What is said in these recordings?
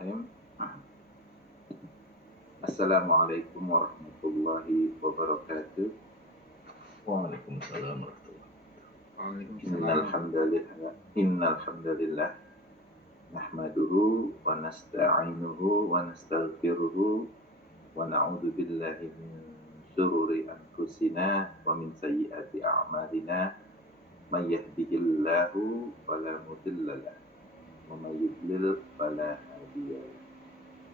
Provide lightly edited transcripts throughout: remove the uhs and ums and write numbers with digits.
Bismillahirrahmanirrahim. Assalamualaikum warahmatullahi wabarakatuh. Waalaikumsalam warahmatullahi Innal hamdalillah nahmaduhu wa nasta'inuhu wa nastaghfiruhu wa na'udzu billahi min syururi anfusina wa min sayyiati a'malina may yahdihillahu fala mudilla lahu wa may yudlil fala hadiya lahu.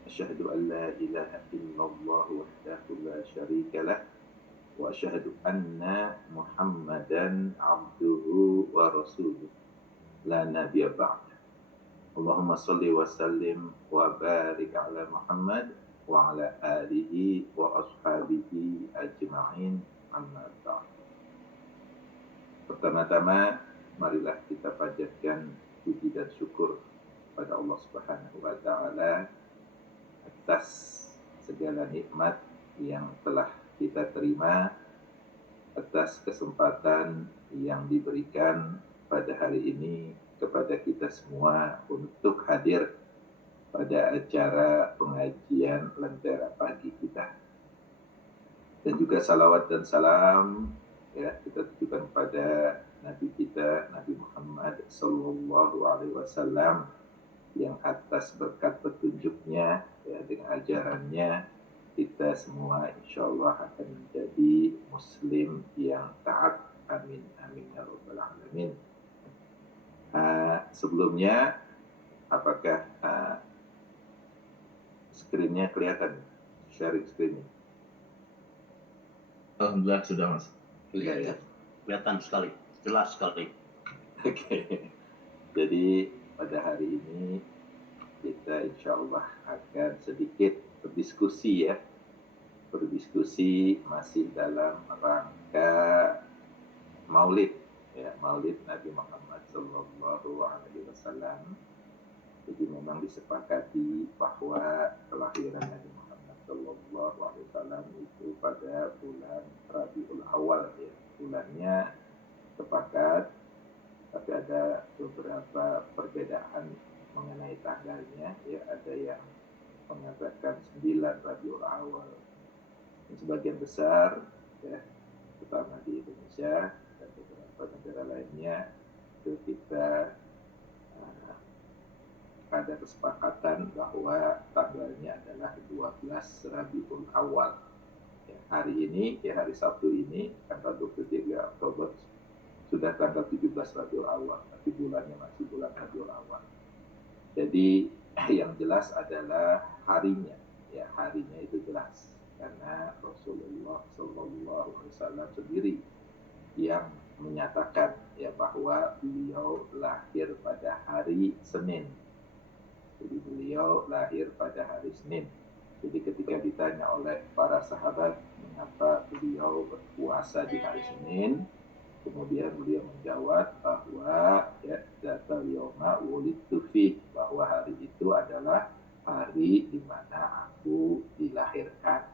Asyhadu an la ilaha illallah wahdahu la syarika lah wa asyhadu anna Muhammadan abduhu wa rasuluh la nabiyya ba'da. Allahumma shalli wa sallim wa barik ala Muhammad wa ala alihi wa ashabihi ajma'in, amma ba'd. Pertama-tama marilah kita panjatkan puji dan syukur pada Allah Subhanahu wa taala atas segala nikmat yang telah kita terima, atas kesempatan yang diberikan pada hari ini kepada kita semua untuk hadir pada acara pengajian Lentera Pagi kita. Dan juga salawat dan salam ya kita tujukan pada Nabi kita, Nabi Muhammad sallallahu alaihi wasallam, yang atas berkat petunjuknya ya, dengan ajarannya kita semua insyaallah akan menjadi muslim yang taat. Amin amin ya rabbal alamin. Sebelumnya apakah screen-nya kelihatan? Sharing screen-nya. Alhamdulillah sudah Mas. Kelihatan sekali, jelas sekali. Oke. Jadi pada hari ini kita insya Allah akan sedikit berdiskusi masih dalam rangka Maulid ya, Maulid Nabi Muhammad sallallahu alaihi wasallam. Jadi memang disepakati bahwa kelahiran Nabi Muhammad sallallahu alaihi wasallam itu pada bulan Rabiul Awal ya. Bulannya sepakat, tapi ada beberapa perbedaan mengenai tanggalnya ya. Ada yang mengatakan 9 Rabiul Awal, dan sebagian besar ya, terutama di Indonesia dan beberapa negara lainnya itu kita ada kesepakatan bahwa tanggalnya adalah 12 Rabiul Awal ya. Hari ini ya, hari Sabtu ini tanggal 23 Oktober sudah tanggal 17 Rabiul Awal, tapi bulannya masih bulan Rabiul Awal. Jadi yang jelas adalah harinya ya, harinya itu jelas karena Rasulullah sallallahu alaihi wasallam sendiri yang menyatakan ya bahwa beliau lahir pada hari Senin. Jadi beliau lahir pada hari Senin. Jadi ketika ditanya oleh para sahabat mengapa beliau berpuasa di hari Senin, kemudian beliau menjawab bahwa ya dzatal yauma wulidtu fi, bahwa hari itu adalah hari di mana aku dilahirkan.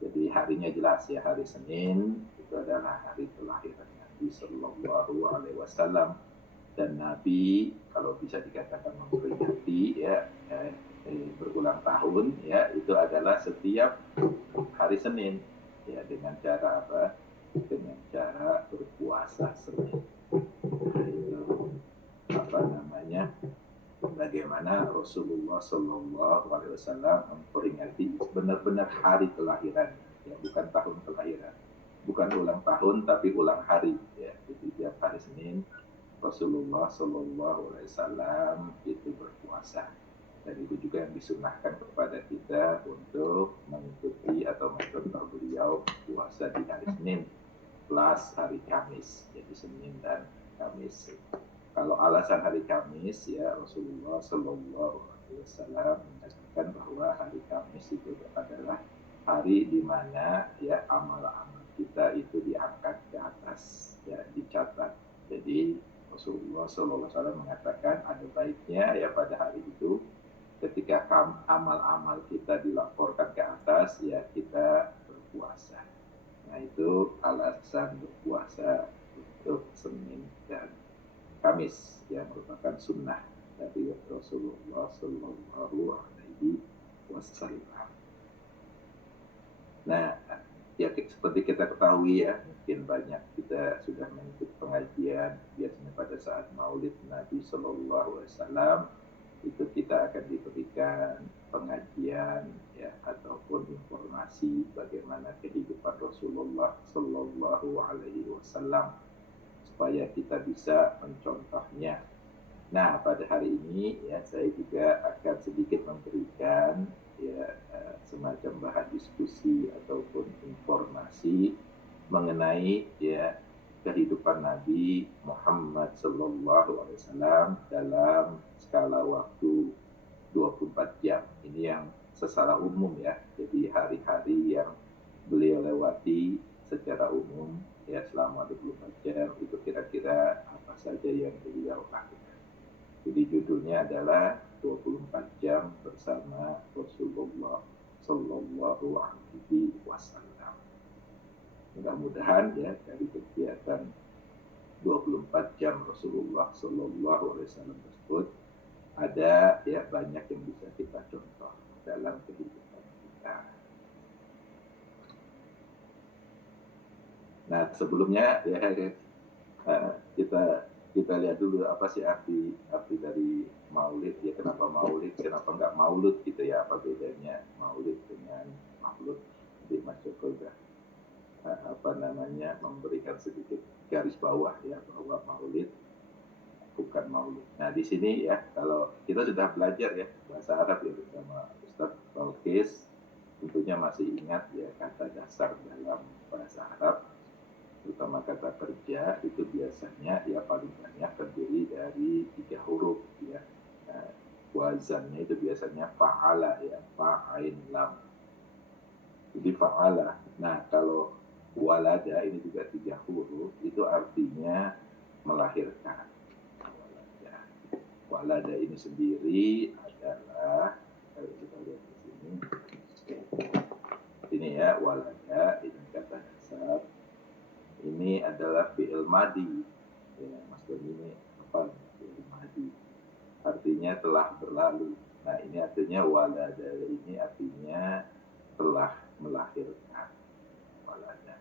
Jadi harinya jelas ya, hari Senin itu adalah hari kelahiran Nabi sallallahu alaihi wasallam. Dan Nabi kalau bisa dikatakan memperingati ya berulang tahun ya, itu adalah setiap hari Senin ya, dengan cara apa? Dengan cara berpuasa Senin. Nah, itu apa namanya? Bagaimana Rasulullah Sallallahu Alaihi Wasallam memperingati benar-benar hari kelahiran, ya, bukan tahun kelahiran, bukan ulang tahun tapi ulang hari, ya. Jadi tiap hari Senin Rasulullah Sallallahu Alaihi Wasallam itu berpuasa, dan itu juga yang disunahkan kepada kita untuk mengikuti atau mencontoh beliau puasa di hari Senin plus hari Kamis, jadi Senin dan Kamis. Kalau alasan hari Kamis ya, Rasulullah Sallallahu Alaihi Wasallam menyatakan bahwa hari Kamis itu adalah hari di mana ya amal-amal kita itu diangkat ke atas ya, dicatat. Jadi Rasulullah Sallallahu Alaihi Wasallam mengatakan ada baiknya ya pada hari itu ketika amal-amal kita dilaporkan ke atas ya kita berpuasa. Nah itu alasan berpuasa untuk Senin dan Kamis yang merupakan sunnah. dari Rasulullah Sallallahu Alaihi Wasallam. Nah, ya seperti kita ketahui ya, mungkin banyak kita sudah mengikuti pengajian biasanya pada saat Maulid Nabi Sallallahu Alaihi Wasallam itu kita akan diberikan pengajian ya ataupun informasi bagaimana kehidupan Rasulullah Sallallahu Alaihi Wasallam supaya kita bisa mencontohnya. Nah, pada hari ini ya saya juga akan sedikit memberikan ya semacam bahan diskusi ataupun informasi mengenai ya kehidupan Nabi Muhammad Sallallahu Alaihi Wasallam dalam skala waktu 24 jam. Ini yang secara umum ya. Jadi hari-hari yang beliau lewati secara umum ya selama 24 jam itu kira-kira apa saja yang beliau lakukan. Jadi judulnya adalah 24 jam bersama Rasulullah Sallallahu Alaihi Wasallam. Mudah-mudahan ya dari kegiatan 24 jam Rasulullah Sallallahu Alaihi Wasallam tersebut ada ya banyak yang bisa kita contoh dalam kehidupan kita. Nah sebelumnya ya kita lihat dulu apa sih arti dari Maulid ya, kenapa Maulid, kenapa nggak Maulud gitu ya, apa bedanya Maulid dengan Maulud. Jadi Mas Joko udah memberikan sedikit garis bawah ya bahwa Maulid bukan Maulud. Nah di sini ya kalau kita sudah belajar ya bahasa Arab ya bersama Ustaz Balkis, tentunya masih ingat ya kata dasar dalam bahasa Arab, terutama kata kerja itu biasanya ya paling banyak terdiri dari 3 huruf ya. Nah, wazannya itu biasanya fa'ala ya, fa'ain lam. Jadi fa'ala. Nah kalau walada ini juga 3 huruf, itu artinya melahirkan. Walada ini sendiri adalah, kalau kita lihat di sini, ini ya walada ini kata dasar. Ini adalah fi'il madi. Ya, Mas Doni ini apa? Fi'il madi. Artinya telah berlalu. Nah, ini artinya walada ini artinya telah melahirkan. Walada.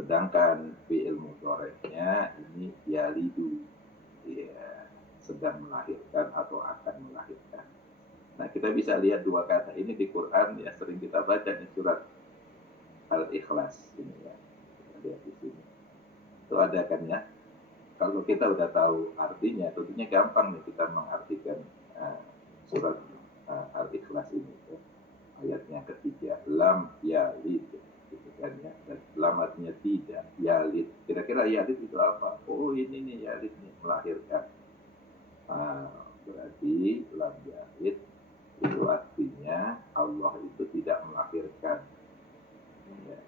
Sedangkan fi'il mudhari'nya ini yalidu. Ya, sedang melahirkan atau akan melahirkan. Nah, kita bisa lihat 2 kata ini di Quran ya, sering kita baca di surat Al-Ikhlas ini ya. Lihat di sini itu ada kan ya. Kalau kita udah tahu artinya tentunya gampang nih kita mengartikan surat Al-Ikhlas ini ya. Ayatnya ketiga lam yalid gitu kan ya, dan lam artinya tidak, yalid kira-kira yalid itu apa? Oh ini nih yalid nih melahirkan. Berarti lam yalid itu artinya Allah itu tidak melahirkan ya,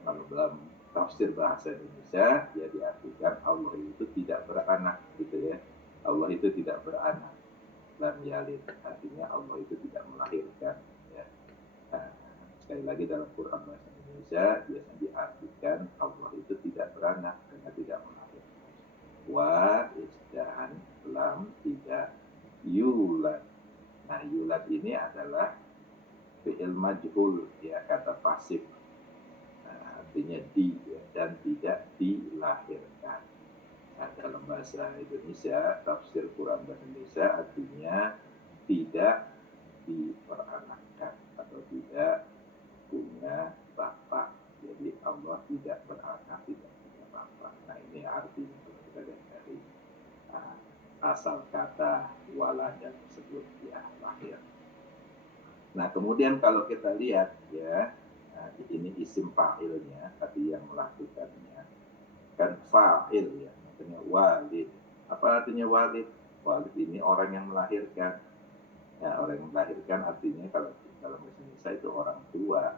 kalau dalam tafsir bahasa Indonesia ya diartikan Allah itu tidak beranak gitu ya. Allah itu tidak beranak, lam yalid artinya Allah itu tidak melahirkan ya. Nah, sekali lagi dalam Quran bahasa Indonesia biasanya diartikan Allah itu tidak beranak karena tidak melahirkan. Wa dan lam tidak yulad. Nah yulad ini adalah fi'il majhul ya, kata pasif. Artinya di ya, dan tidak dilahirkan. Nah, dalam bahasa Indonesia, tafsir Quran bahasa Indonesia artinya tidak diperanakkan atau tidak punya bapak. Jadi Allah tidak beranak, tidak punya bapak. Nah ini artinya kalau kita lihat dari asal kata walada tersebut ya, lahir. Nah kemudian kalau kita lihat ya, ini isim fa'ilnya tadi yang melakukannya kan fa'il ya, artinya walid. Apa artinya walid? Walid ini orang yang melahirkan ya, orang yang melahirkan artinya kalau dalam bahasa Indonesia itu orang tua.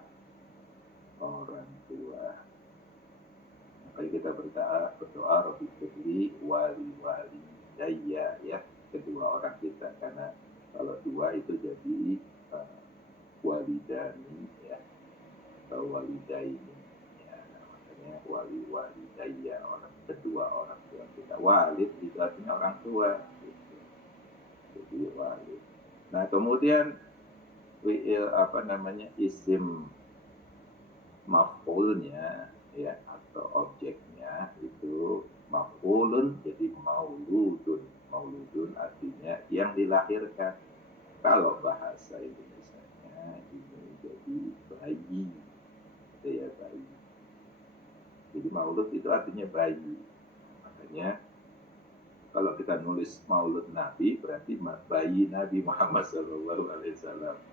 Makanya kita berdoa Rabbi firli wali daya ya, kedua orang kita, karena kalau 2 itu jadi walidani ya, atau walidaini ya, makanya walidaya, kedua orang tua kita. Walid itu artinya orang tua gitu. Jadi walid. Nah, kemudian isim maf'ulnya ya atau objeknya itu maf'ulun, jadi mauludun. Mauludun artinya yang dilahirkan. Kalau bahasa Indonesianya ini jadi bayi, gitu ya, bayi. Jadi maulud itu artinya bayi. Makanya kalau kita nulis maulud Nabi berarti bayi Nabi Muhammad SAW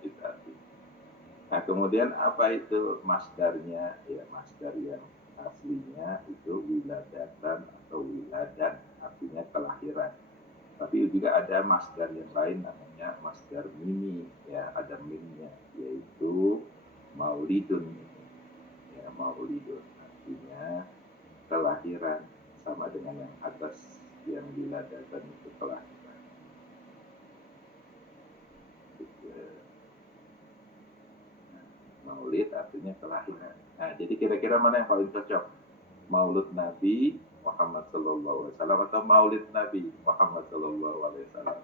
itu artinya. Nah, kemudian apa itu masdarnya? Ya, masdar yang aslinya itu wiladatan atau wiladan, artinya kelahiran. Tapi juga ada masdar yang lain namanya masdar mimi, ya, ada mimnya, yaitu maulidun. Ya, maulidun artinya kelahiran, sama dengan yang atas yang wiladatan itu kelahiran. Maulid artinya kelahiran. Nah, jadi kira-kira mana yang paling cocok? Maulud Nabi Muhammad Sallallahu Alaihi Wasallam atau Maulid Nabi Muhammad Sallallahu Alaihi Wasallam?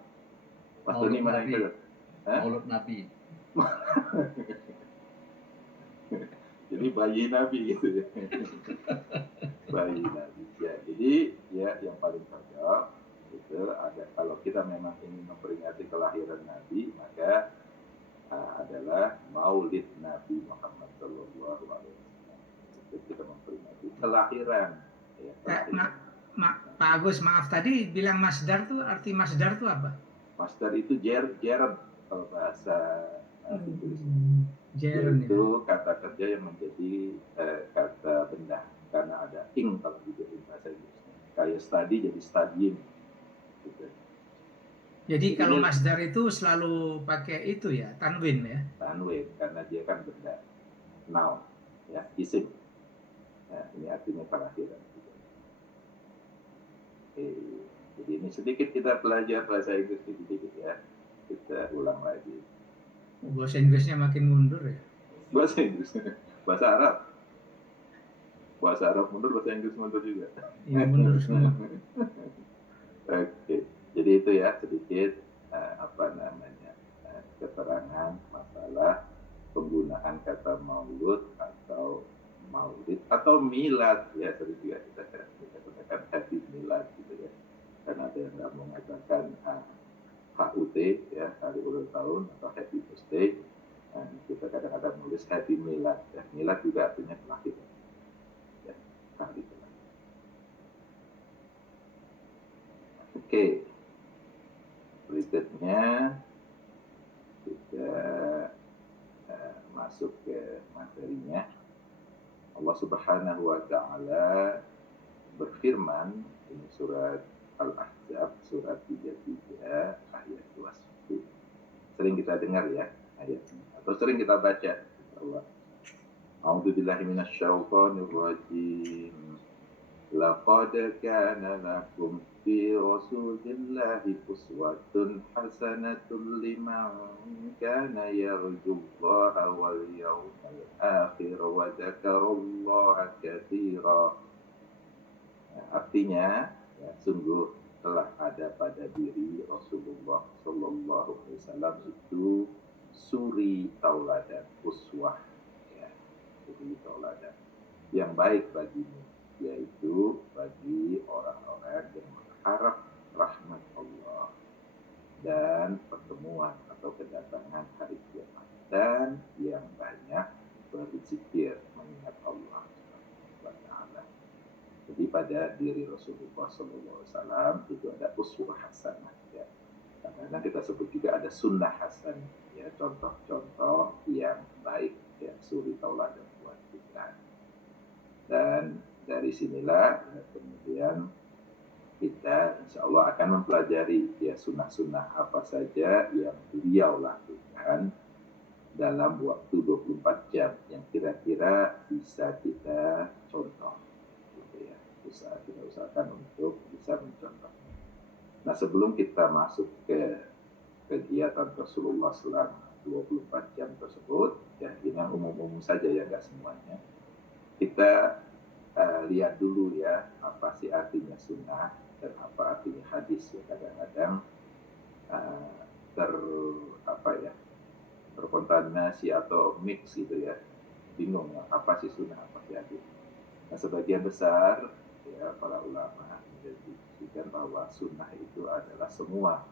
Mas Doni, mana yang cocok? Maulud Nabi. Jadi bayi Nabi gitu ya. Bayi Nabi. Ya, jadi ya yang paling cocok itu ada, kalau kita memang ingin memperingati kelahiran Nabi, maka adalah Maulid Nabi Muhammad Sallallahu Alaihi Wasallam. Itu kita memperingati kelahiran. Ya, kelahiran. Pak Agus, maaf tadi bilang masdar tuh, arti masdar tuh apa? Masdar itu gerund kalau bahasa Inggris. Itu kata kerja yang menjadi kata benda, karena ada ing kalau di bahasa Inggris. Kayak study jadi studying. Gitu. Jadi kalau masdar itu selalu pakai itu ya, tanwin ya? Tanwin, karena dia kan benda, noun, ya, isim. Nah, ini artinya kelahiran. Jadi ini sedikit kita belajar bahasa Inggris sedikit ya. Kita ulang lagi. Bahasa Inggrisnya makin mundur ya? Bahasa Inggris, bahasa Arab. Bahasa Arab mundur, bahasa Inggris mundur juga. Iya, mundur semua. Oke, jadi itu ya sedikit keterangan masalah penggunaan kata maulud atau maulid atau milad ya, sering juga kita katakan happy milad gitu ya, karena ada yang nggak mengatakan HUT ya, hari ulang tahun, atau happy birthday. Nah, kita kadang-kadang nulis happy milad ya. Milad juga artinya kelahiran ya, hari kelahiran. Oke, berikutnya kita masuk ke materinya. Allah Subhanahu wa Ta'ala berfirman, ini surat Al-Ahzab, surat 33 ayat 21. Sering kita dengar ya ayatnya, atau sering kita baca. A'udzubillahi minasyaitonir rajim. Laqad kana lakum fi rasulillahi uswatun hasanatun liman kana yarjullaha wal yawmal akhir wa dzakarallaha katsira. Artinya ya, sungguh telah ada pada diri Rasulullah Sallallahu Alaihi Wasallam itu suri tauladan, uswah ya, suri tauladan yang baik bagimu, yaitu bagi orang-orang yang mengharap rahmat Allah dan pertemuan atau kedatangan hari kiamat, dan yang banyak berzikir mengingat Allah Subhanahu wa Ta'ala. Jadi pada diri Rasulullah SAW itu ada uswah hasanah ya. Karena kita sebut juga ada sunnah hasan ya, contoh-contoh yang baik ya, suri tauladan buat kita. Dan dari sinilah ya, kemudian kita insya Allah akan mempelajari ya sunnah-sunnah apa saja yang beliau lakukan dalam waktu 24 jam yang kira-kira bisa kita contoh. Kita usahakan untuk bisa mencontohnya. Nah, sebelum kita masuk ke kegiatan Rasulullah selama 24 jam tersebut, ya ini yang umum-umum saja ya, nggak semuanya. Kita lihat dulu ya, apa sih artinya sunnah dan apa artinya hadis ya. Kadang-kadang terkontaminasi atau mix gitu ya, bingung apa sih sunnah, apa sih hadis. Nah, sebagian besar ya para ulama mendiskusikan bahwa sunnah itu adalah semua,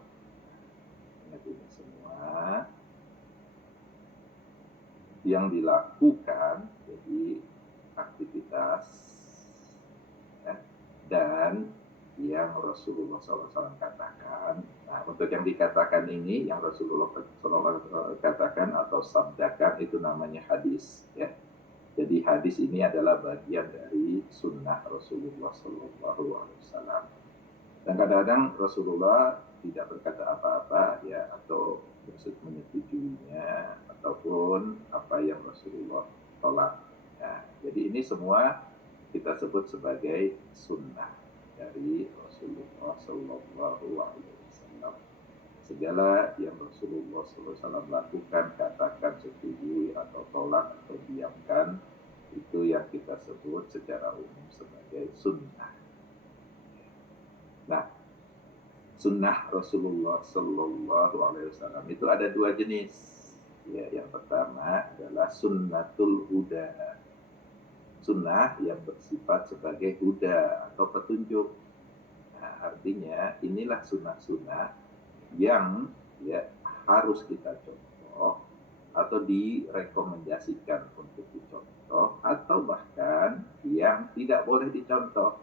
ingat ini, semua yang dilakukan, jadi aktivitas ya, dan yang Rasulullah SAW katakan. Nah, untuk yang dikatakan ini, yang Rasulullah SAW katakan atau sabdakan, itu namanya hadis ya. Jadi hadis ini adalah bagian dari sunnah Rasulullah SAW. Dan kadang-kadang Rasulullah tidak berkata apa-apa ya, atau menyetujuinya, ataupun apa yang Rasulullah tolak. Nah, jadi ini semua kita sebut sebagai sunnah dari Rasulullah Sallallahu Alaihi Wasallam. Segala yang Rasulullah SAW lakukan, katakan, setujui atau tolak atau diamkan, itu yang kita sebut secara umum sebagai sunnah. Nah, sunnah Rasulullah Sallallahu Alaihi Wasallam itu ada dua jenis. Ya, yang pertama adalah sunnatul huda, sunnah yang bersifat sebagai huda atau petunjuk. Nah, artinya inilah sunnah-sunnah yang ya harus kita contoh atau direkomendasikan untuk dicontoh, atau bahkan yang tidak boleh dicontoh.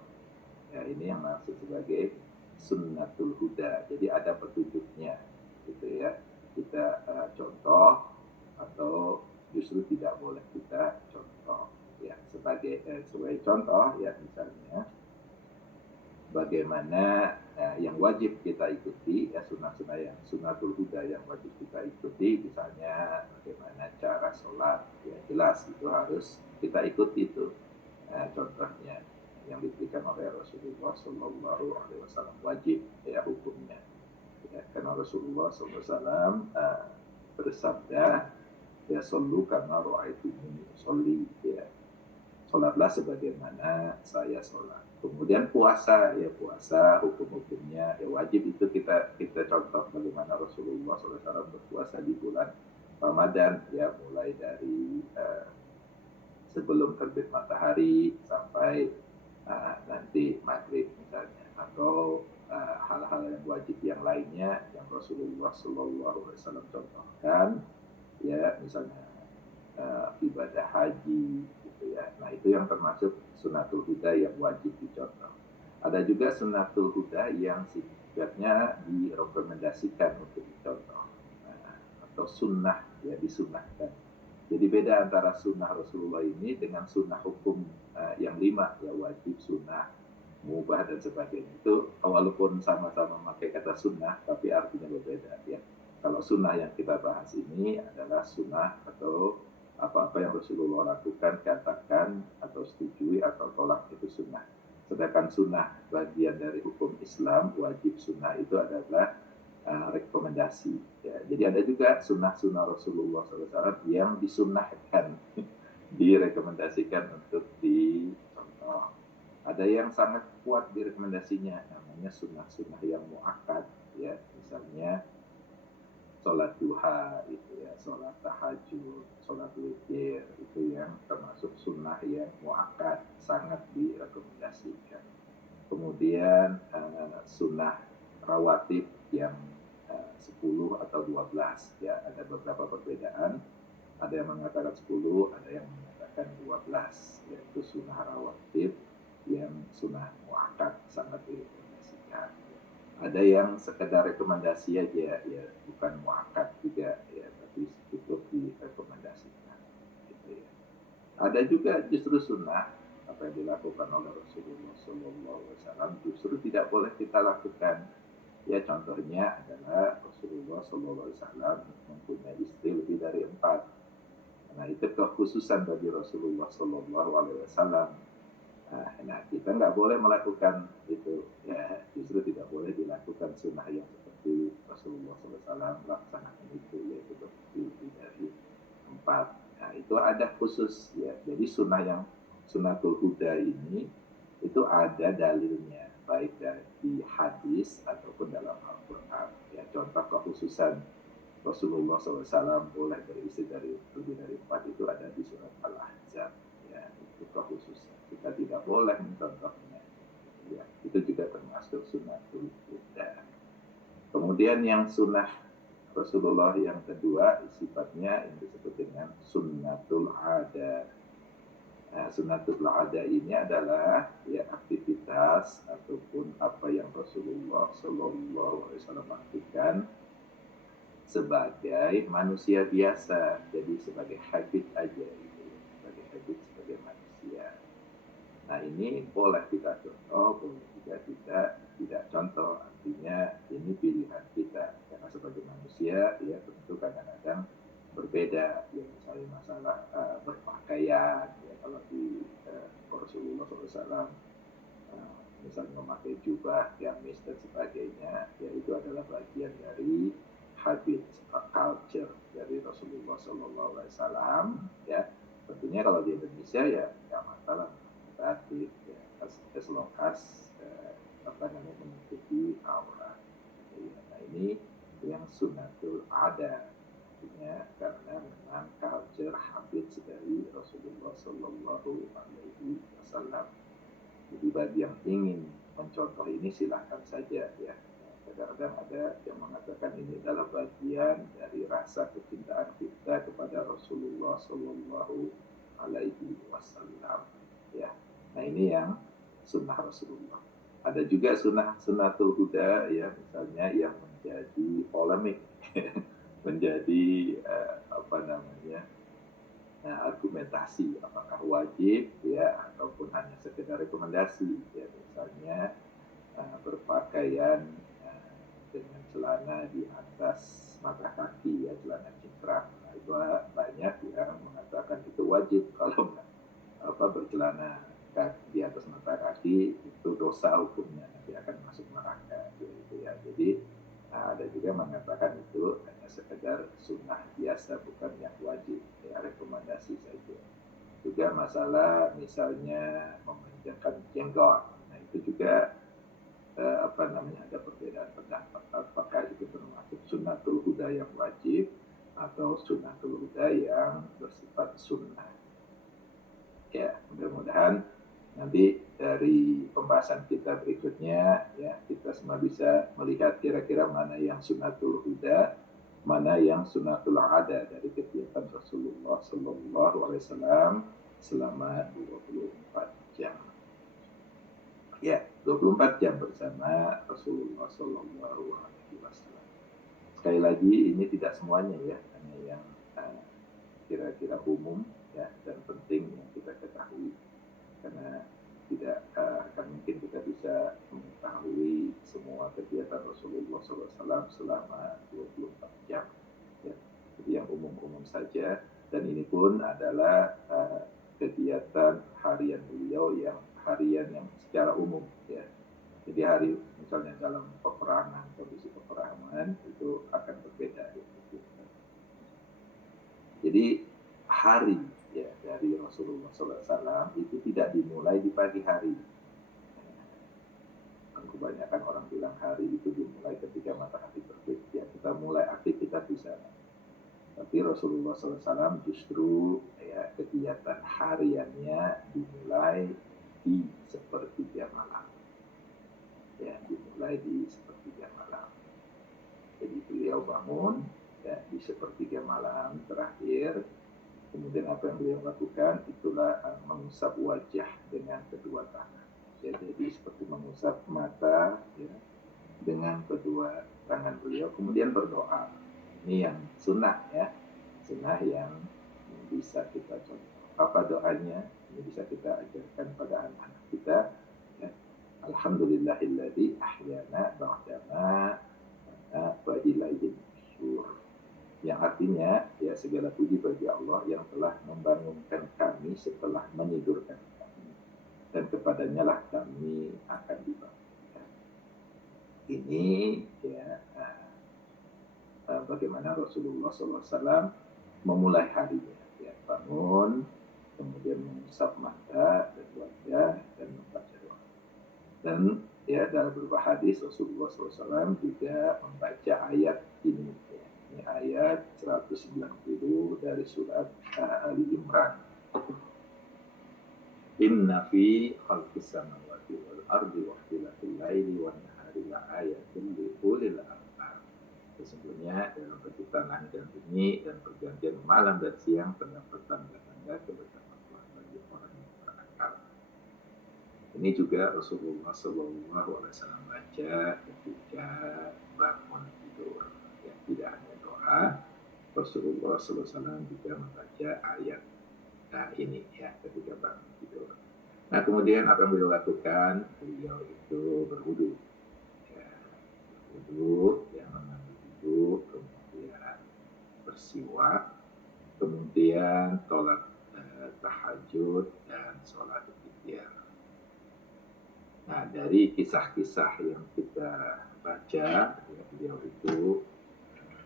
Ya, ini yang maksud sebagai sunnatul huda. Jadi ada petunjuknya, gitu ya. Kita contoh atau justru tidak boleh kita contoh. Ya, sebagai contoh ya, misalnya bagaimana yang wajib kita ikuti ya, sunnah-sunnah yang sunnatul huda yang wajib kita ikuti, misalnya bagaimana cara sholat ya, jelas itu harus kita ikuti itu. Contohnya yang diberikan oleh Rasulullah Sallallahu Alaihi Wasallam, wajib ya hukumnya ya, karena Rasulullah SAW bersabda ya, sallu kama ra'aitumuni usolli, ya sholatlah sebagaimana saya sholat. Kemudian puasa ya, puasa hukum-hukumnya ya wajib, itu kita contoh bagaimana Rasulullah SAW berpuasa di bulan Ramadan ya, mulai dari sebelum terbit matahari sampai nanti maghrib misalnya, atau hal-hal yang wajib yang lainnya yang Rasulullah SAW contohkan ya, misalnya ibadah haji gitu ya. Nah, itu yang termasuk sunnatul huda yang wajib dicontoh. Ada juga sunnatul huda yang sifatnya direkomendasikan untuk dicontoh, atau sunnah ya, disunnahkan. Jadi beda antara sunnah Rasulullah ini dengan sunnah hukum yang 5 ya, wajib, sunnah, mubah dan sebagainya. Itu walaupun sama-sama memakai kata sunnah, tapi artinya berbeda ya. Kalau sunnah yang kita bahas ini adalah sunnah atau apa-apa yang Rasulullah lakukan, katakan, atau setujui atau tolak, itu sunnah. Sedangkan sunnah bagian dari hukum Islam, wajib, sunnah itu adalah rekomendasi ya. Jadi ada juga sunnah-sunnah Rasulullah SAW yang disunnahkan, direkomendasikan untuk dicontoh. Ada yang sangat kuat direkomendasinya, namanya sunnah-sunnah yang muakkad ya, misalnya sholat duha itu ya, sholat tahajud, sholat witir, itu yang termasuk sunnah yang muakkad, sangat direkomendasikan. Kemudian sunnah rawatib yang 10 atau 12 ya, ada beberapa perbedaan, ada yang mengatakan 10, ada yang mengatakan 12, yaitu sunnah rawatib yang sunnah muakkad, sangat direkomendasikan. Ada yang sekedar rekomendasi aja ya, bukan muakkad juga ya, tapi cukup direkomendasikan gitu ya. Ada juga justru sunnah apa yang dilakukan oleh Rasulullah SAW justru tidak boleh kita lakukan. Ya, contohnya adalah Rasulullah SAW mempunyai istri lebih dari 4. Nah, itu kekhususan bagi Rasulullah SAW. Nah, kita nggak boleh melakukan itu ya, justru tidak boleh dilakukan sunnah yang seperti Rasulullah SAW laksanakan itu, yaitu lebih dari 4. Nah, itu ada khusus ya. Jadi sunnah yang sunnatul huda ini itu ada dalilnya, baik dari hadis ataupun dalam Al-Quran ya. Contoh kekhususan Rasulullah SAW boleh beristri dari lebih dari 4 itu ada di surat Al-Ahzab, ya, itu kekhususan. Kita tidak boleh mencontohnya, ya, itu juga termasuk sunnatul huda. Kemudian yang sunnah Rasulullah yang kedua sifatnya yang disebut dengan sunnatul ada. Nah, sunnatul ada ini adalah ya aktivitas ataupun apa yang Rasulullah SAW lakukan sebagai manusia biasa, jadi sebagai habit aja gitu, sebagai habit sebagai manusia. Nah ini boleh kita contoh, boleh juga tidak contoh, artinya ini pilihan kita karena sebagai manusia ya tentu kadang-kadang berbeda, ya misalnya masalah berpakaian, ya kalau di Rasulullah SAW misalnya memakai jubah, gamis dan sebagainya, ya itu adalah bagian dari habit culture dari Rasulullah SAW. Ya tentunya kalau di Indonesia ya nggak masalah, berarti ya, as long as apa namanya menutupi aurat. Ya, nah ini yang sunnatul ada, artinya karena memang culture habit dari Rasulullah SAW. Jadi bagi yang ingin mencontoh ini silahkan saja ya. Kadang-kadang ada yang mengatakan ini adalah bagian dari rasa kecintaan kita kepada Rasulullah Sallallahu Alaihi Wasallam. Ya, nah ini yang sunnah Rasulullah. Ada juga sunnatul huda ya, misalnya yang menjadi polemik, menjadi apa namanya argumentasi apakah wajib ya ataupun hanya sekedar rekomendasi ya, misalnya berpakaian dengan celana di atas mata kaki ya, celana cingkrang. Nah, itu banyak yang mengatakan itu wajib, kalau bercelana di atas mata kaki itu dosa hukumnya, nanti akan masuk neraka gitu ya. Jadi ada juga mengatakan itu hanya sekedar sunnah biasa, bukan yang wajib, ya rekomendasi saja. Juga masalah misalnya memanjangkan jenggot, nah itu juga apa namanya ada perbedaan pendapat apakah itu termasuk sunnatul huda yang wajib atau sunnatul huda yang bersifat sunnah. Ya mudah-mudahan nanti dari pembahasan kita berikutnya ya kita semua bisa melihat kira-kira mana yang sunnatul huda, mana yang sunnatul ada dari kegiatan Rasulullah Sallallahu Alaihi Wasallam selama 24 jam. Ya, 24 jam bersama Rasulullah Sallallahu Alaihi Wasallam. Sekali lagi ini tidak semuanya ya, hanya yang kira-kira umum ya dan penting yang kita ketahui, karena tidak akan mungkin kita bisa mengetahui semua kegiatan Rasulullah SAW selama 24 jam ya. Jadi yang umum-umum saja, dan ini pun adalah kegiatan harian beliau yang harian yang secara umum ya. Jadi hari misalnya dalam peperangan, kondisi peperangan itu akan berbeda ya. Jadi hari ya dari Rasulullah SAW itu tidak dimulai di pagi hari. Kebanyakan orang bilang hari itu dimulai ketika matahari terbit. Ya kita mulai aktivitas di sana. Tapi Rasulullah SAW justru ya kegiatan hariannya dimulai di sepertiga malam. Ya dimulai di sepertiga malam. Jadi beliau bangun ya di sepertiga malam terakhir. Kemudian apa yang beliau lakukan itulah mengusap wajah dengan kedua tangan. Ya, jadi seperti mengusap mata ya, dengan kedua tangan beliau. Kemudian berdoa. Ini yang sunnah ya, sunnah yang bisa kita contoh. Apa doanya? Ini bisa kita ajarkan pada anak-anak kita. Ya. Alhamdulillahilladzi ahyana ba'dama wa ilaihi nusyur. Yang artinya ya segala puji bagi Allah yang telah membangunkan kami setelah menidurkan kami, dan kepadanya lah kami akan dibangkitkan. Ini ya bagaimana Rasulullah SAW memulai harinya ya, bangun kemudian mengusap mata dan wajah dan membaca doa. Dan ya dalam beberapa hadis Rasulullah SAW juga membaca ayat ini ya. Ini ayat 190 dari surat Ali Imran. Inna fi khalqis samawati wal ardi wa ikhtilafil laili wan nahari la ayatin li ulil albab. Sesungguhnya dalam penciptaan langit dan bumi dan pergantian malam dan siang terdapat tanda-tanda kebesaran Allah bagi orang yang berakal. Ini juga Rasulullah Shallallahu Alaihi Wasallam baca ketika bangun tidur. Ya, tidak hanya doa, Rasulullah Sallallahu Alaihi Wasallam juga membaca ayat ini ya ketika bangun tidur. Nah kemudian apa yang beliau lakukan? Beliau itu berwudu, ya, berwudu, yang mengambil wudu, kemudian bersiwak, kemudian sholat tahajud dan sholat witir. Nah dari kisah-kisah yang kita baca, ya, beliau itu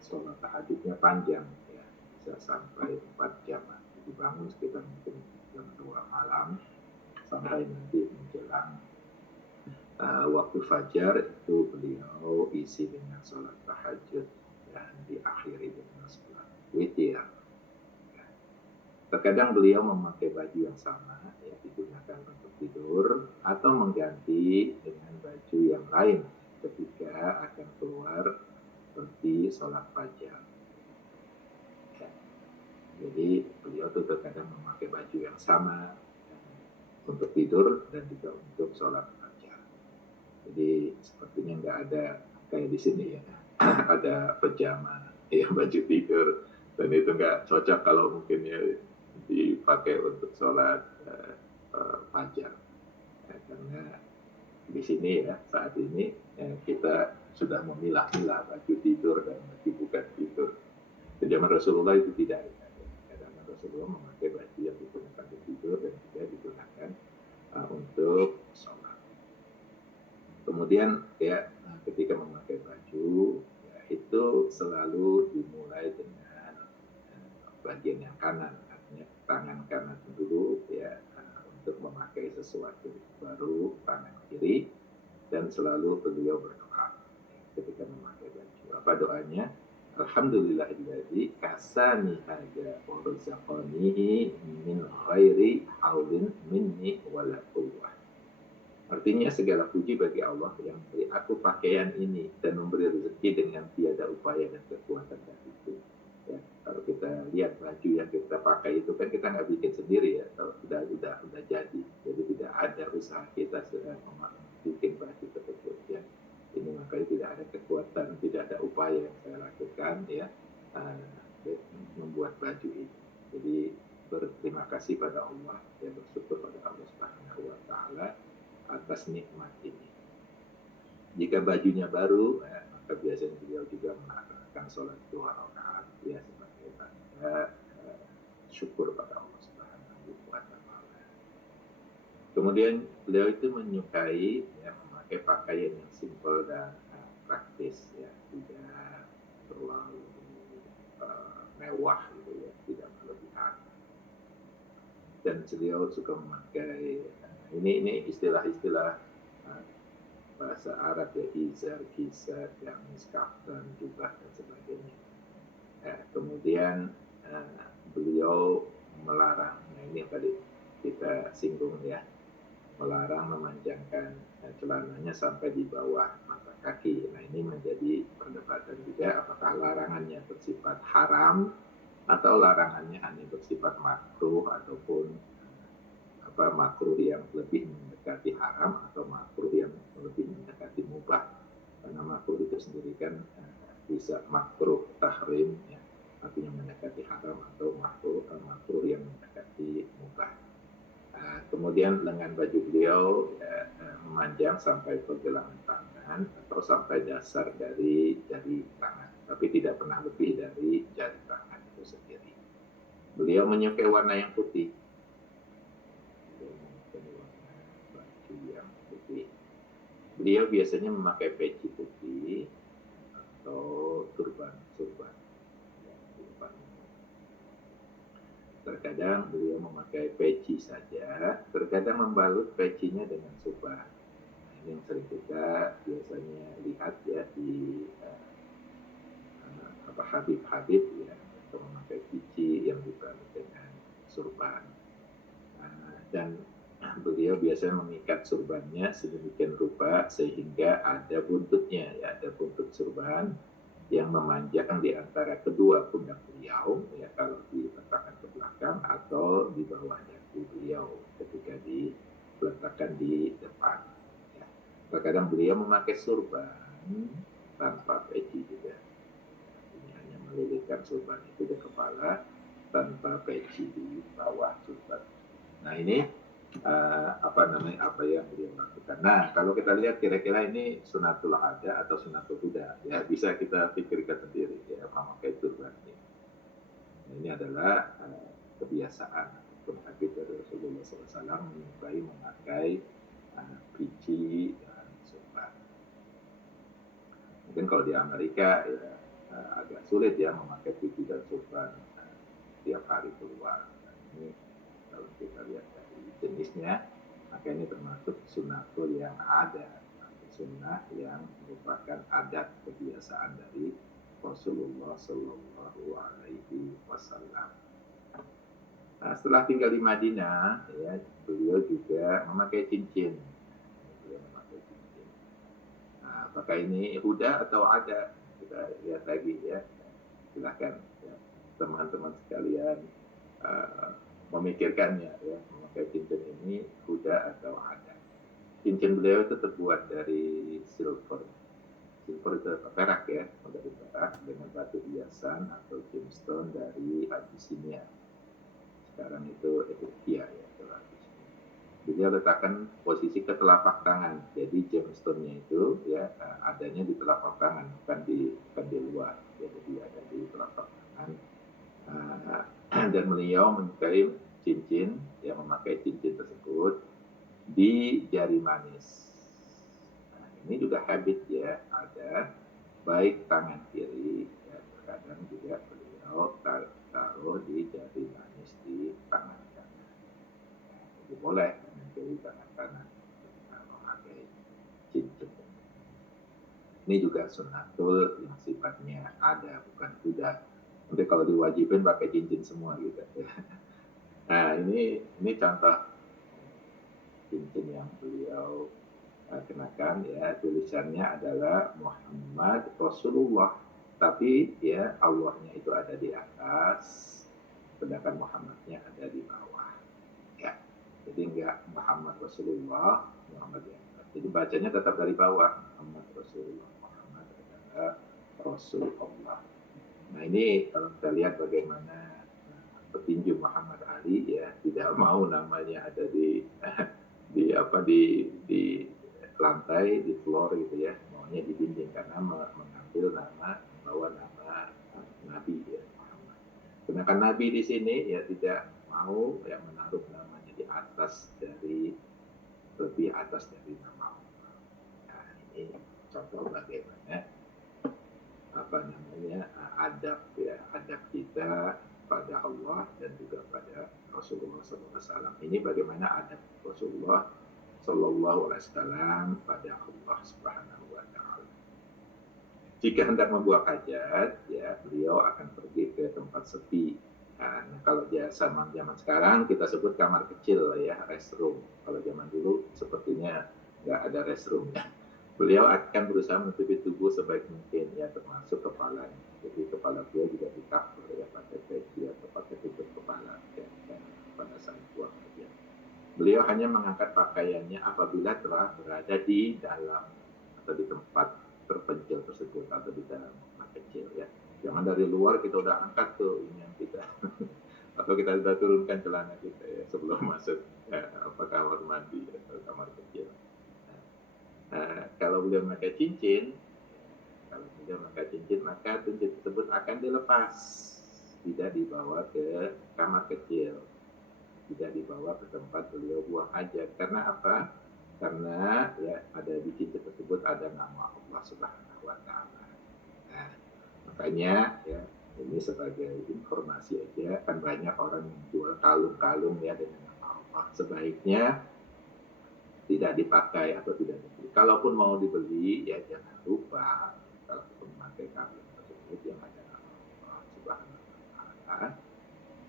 sholat tahajudnya panjang, ya, bisa sampai 4 jam. Dibangun sekitar mungkin jam 2 malam sampai nanti menjelang waktu fajar itu beliau isi dengan sholat tahajud dan diakhiri dengan sholat witir. Ya. Terkadang beliau memakai baju yang sama, ya, digunakan untuk tidur atau mengganti dengan baju yang lain ketika akan keluar pergi sholat fajar. Jadi beliau tuh terkadang memakai baju yang sama untuk tidur dan juga untuk sholat fajar. Jadi sepertinya nggak ada kayak di sini ya, ada pejama, ya baju tidur, dan itu nggak cocok kalau mungkin ya dipakai untuk sholat fajar. Ya, karena di sini ya saat ini kita sudah memilah-milah baju tidur dan baju bukan tidur. Di zaman Rasulullah itu tidak. Rasulullah memakai baju yang digunakan untuk tidur dan juga digunakan untuk sholat. Kemudian ya ketika memakai baju ya, itu selalu dimulai dengan bagian yang kanan, artinya tangan kanan dulu ya untuk memakai sesuatu, baru tangan kiri, dan selalu beliau berdoa ketika memakai baju. Apa doanya? Alhamdulillahilladzi kasani hada wa razaqani min ghairi haulin minni wala quwwah. Artinya segala puji bagi Allah yang memberi aku pakaian ini dan memberi rezeki dengan tiada upaya dan kekuatan dariku. Ya, kalau kita lihat baju yang kita pakai itu kan kita nggak bikin sendiri ya, kalau udah jadi. Jadi tidak ada usaha kita sedang bikin baju tersebut ya. Ini makanya tidak ada kekuatan, tidak ada upaya yang saya lakukan ya membuat baju ini. Jadi berterima kasih pada Allah, ya, bersyukur pada Allah Subhanahu wa Ta'ala atas nikmat ini. Jika bajunya baru, maka biasanya beliau juga melakukan sholat 2 rakaat ya sebagai tanda syukur pada Allah Subhanahu wa Ta'ala. Kemudian beliau itu menyukai ya, memakai pakaian yang simpel dan praktis ya, tidak terlalu mewah gitu ya, tidak berlebihan. Dan beliau suka memakai ini istilah-istilah bahasa Arab ya, izar, kisar, gamis, kaftan, jubah dan sebagainya. Kemudian beliau melarang, nah ini yang tadi kita singgung ya, melarang memanjangkan celananya sampai di bawah mata kaki. Nah ini menjadi perdebatan juga, apakah larangannya bersifat haram atau larangannya hanya bersifat makruh ataupun makruh yang lebih mendekati haram atau makruh yang lebih mendekati mubah. Karena makruh itu sendiri kan bisa makruh tahrim ya, artinya mendekati haram, atau makruh yang mendekati mubah. Kemudian lengan baju beliau memanjang sampai pergelangan tangan atau sampai dasar dari jari tangan, tapi tidak pernah lebih dari jari tangan itu sendiri. Beliau menyukai warna yang putih. Beliau biasanya memakai peci putih atau turban. Terkadang beliau memakai peci saja, terkadang membalut pecinya dengan subah. Ini yang sering kita biasanya lihat ya di Habib-habib ya, atau memakai pici yang dibalut dengan surban. Dan beliau biasanya mengikat surbannya sedemikian rupa sehingga ada buntutnya, ya, ada buntut surban yang memanjang di antara kedua pundak beliau, ya, kalau diletakkan ke belakang atau di bawah dagu beliau ketika diletakkan di depan. Ya. Terkadang beliau memakai surban tanpa peci juga. Ini hanya melilitkan surban itu di kepala tanpa peci di bawah surban. Nah ini apa yang beliau lakukan. Nah kalau kita lihat kira-kira ini sunatul ada atau sunatul huda, ya bisa kita pikirkan sendiri ya memakai turban ini. Nah, ini adalah kebiasaan ataupun habit dari Rasulullah SAW menyukai memakai pici dan surban. Mungkin kalau di Amerika ya agak sulit ya memakai pici dan surban tiap hari keluar. Nah, ini kalau kita lihat dari jenisnya, maka ini termasuk sunatul yang ada, sunnah yang merupakan adat kebiasaan dari Rasulullah Shallallahu Alaihi Wasallam. Nah, setelah tinggal di Madinah, ya, beliau juga memakai cincin. Nah, apakah ini huda atau ada? Kita lihat lagi ya. Silakan ya, teman-teman sekalian memikirkannya ya, memakai cincin ini huda atau ada. Cincin beliau itu terbuat dari silver itu perak ya, dari perak dengan batu hiasan atau gemstone dari Abyssinia. Sekarang itu Ethiopia ya, beliau letakkan posisi ke telapak tangan, jadi gemstone-nya itu ya adanya di telapak tangan, bukan di luar ya, jadi ada di telapak tangan. Dan beliau menyukai cincin, yang memakai cincin tersebut di jari manis. Nah, ini juga habit ya, ada baik tangan kiri ya, terkadang juga beliau taruh di jari manis di tangan kanan. Jadi boleh tangan kiri tangan kanan memakai cincin. Ini juga sunnatul yang sifatnya ada, bukan huda. Nanti kalau diwajibin pakai cincin semua gitu. Nah ini contoh cincin yang beliau kenakan ya, tulisannya adalah Muhammad Rasulullah, tapi ya Allahnya itu ada di atas, sedangkan Muhammadnya ada di bawah. Ya, jadi enggak Muhammad Rasulullah, Muhammad yang atas. Jadi bacanya tetap dari bawah, Muhammad Rasulullah, Muhammad adalah Rasul Allah. Nah ini kalau kita lihat bagaimana petinju Muhammad Ali ya, tidak mau namanya ada di lantai, di floor gitu ya, maunya di dinding karena mengambil nama, membawa nama Nabi ya Muhammad. Sedangkan Nabi di sini ya tidak mau ya menaruh namanya di atas lebih atas dari nama Allah. Nah ini contoh bagaimana adab kita pada Allah dan juga pada Rasulullah SAW. Ini bagaimana adab Rasulullah SAW pada Allah Subhanahu Wa Taala. Jika hendak membuat hajat, ya beliau akan pergi ke tempat sepi. Nah, kalau zaman sekarang kita sebut kamar kecil ya, restroom. Kalau zaman dulu sepertinya nggak ada restroom ya. Beliau akan berusaha menutupi tubuh sebaik mungkin ya, termasuk kepalanya. Jadi kepala beliau juga di-cover ya, pakai peci atau pakai tutup kepala ya, pada saat buang hajat. Beliau hanya mengangkat pakaiannya apabila telah berada di dalam atau di tempat terpencil tersebut atau di dalam rumah kecil ya. Jangan dari luar kita udah angkat tuh ini yang kita atau kita sudah turunkan celana kita ya sebelum masuk kamar mandi atau kamar kecil. Kalau beliau memakai cincin, maka cincin tersebut akan dilepas, tidak dibawa ke kamar kecil, tidak dibawa ke tempat beliau buang hajat. Karena apa? Karena ya ada di cincin tersebut ada nama Allah Subhanahu Wa Taala. Nah, makanya ya ini sebagai informasi aja, kan banyak orang yang jual kalung-kalung ya dengan nama Allah. Sebaiknya tidak dipakai atau tidak dibeli. Kalaupun mau dibeli, ya jangan lupa kalau memakai kalung tersebut yang ada nama Allah Subhanahu Wa Taala.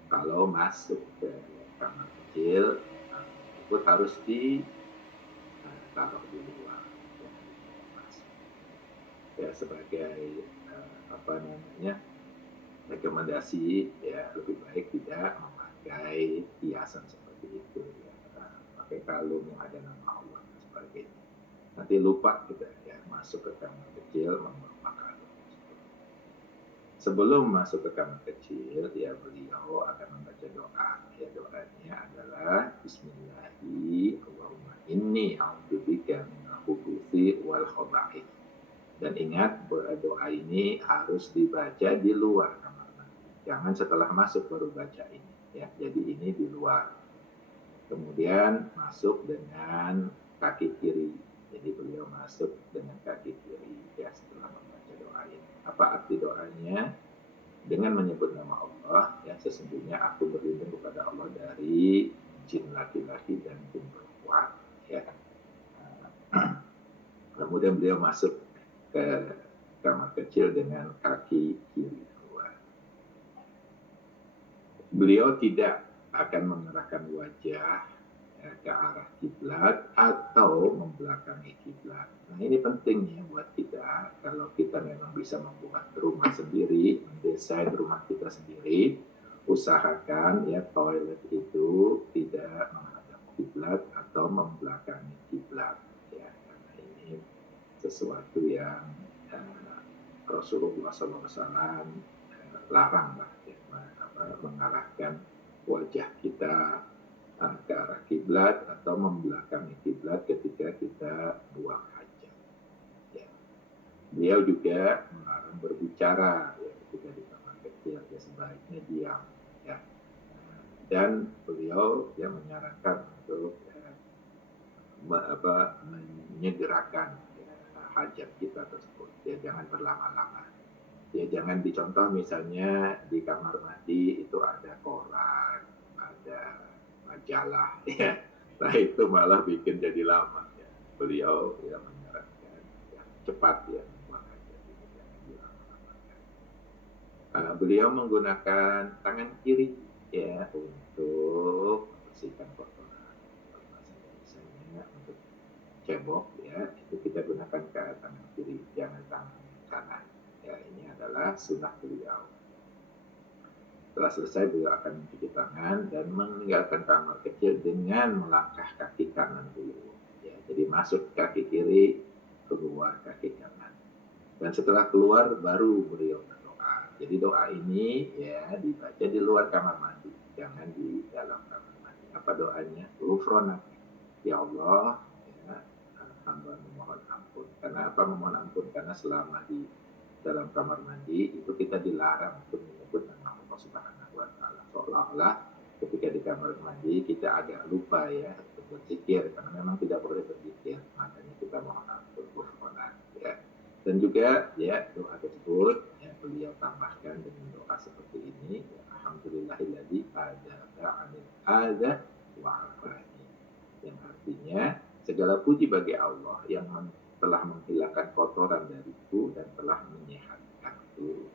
kalau masuk ke kamar kecil itu harus ditaruh di luar, jangan dibawa masuk. Ya sebagai rekomendasi ya lebih baik tidak memakai hiasan seperti itu ya, pakai kalung yang ada nama Allah dan sebagainya. Nanti lupa kita ya masuk ke kamar kecil membawa kalung. Sebelum masuk ke kamar kecil ya beliau akan membaca doa. Ya doanya adalah Bismillahi Allahumma inni a'udzubika minal khubuthi wal khaba'ith. Dan ingat doa ini harus dibaca di luar kamar mandi. Jangan setelah masuk baru baca ini ya. Jadi ini di luar. Kemudian masuk dengan kaki kiri. Jadi beliau masuk dengan kaki kiri ya setelah membaca doa ini. Apa arti doanya? Dengan menyebut nama Allah ya sesungguhnya aku berlindung kepada Allah dari jin laki-laki dan jin perempuan ya. Kemudian beliau masuk ke kamar kecil dengan kaki kiri keluar. Beliau tidak akan mengerahkan wajah ya, ke arah kiblat atau membelakangi kiblat. Nah ini penting ya buat kita. Kalau kita memang bisa membuat rumah sendiri, mendesain rumah kita sendiri, usahakan ya toilet itu tidak menghadap kiblat atau membelakangi kiblat ya, karena ini sesuatu yang Rasulullah SAW larang lah ya, mengarahkan wajah kita ke arah kiblat atau membelakangi kiblat ketika kita buang hajat. Ya. Beliau juga melarang berbicara ya, ketika di kamar kecil ya sebaiknya diam ya. Dan beliau yang menyarankan untuk menyegerakan ya, hajat kita tersebut ya, jangan berlama-lama ya, jangan dicontoh misalnya di kamar mandi itu ada koran, ada majalah ya, nah itu malah bikin jadi lama ya. Beliau ya menyarankan ya, cepat ya membuang hajat ini, jangan dilama-lamakan. Beliau menggunakan tangan kiri ya untuk membersihkan kotoran. Misalnya untuk cebok ya itu kita gunakan ke tangan kiri, jangan tangan kanan ya. Ini adalah sunnah beliau. Setelah selesai beliau akan mencuci tangan dan meninggalkan kamar kecil dengan melangkah kaki kanan dulu ya. Jadi masuk kaki kiri, keluar kaki kanan, dan setelah keluar baru beliau berdoa. Jadi doa ini ya dibaca di luar kamar mandi, jangan di dalam kamar mandi. Apa doanya? Ghufranak ya Allah ya, hamba memohon ampun. Karena apa memohon ampun? Karena selama di dalam kamar mandi itu kita dilarang untuk menyebut nama Allah Subhanahu wa taala. Seolah-olah ketika di kamar mandi kita agak lupa ya untuk berzikir, karena memang tidak boleh berzikir. Makanya kita mohon ampun ya. Dan juga ya doa tersebut ya beliau tambahkan dengan doa seperti ini ya, alhamdulillahilladzi adza 'anil adza wa afani. Yang artinya segala puji bagi Allah yang telah menghilangkan kotoran dariku dan telah menyehatkanku.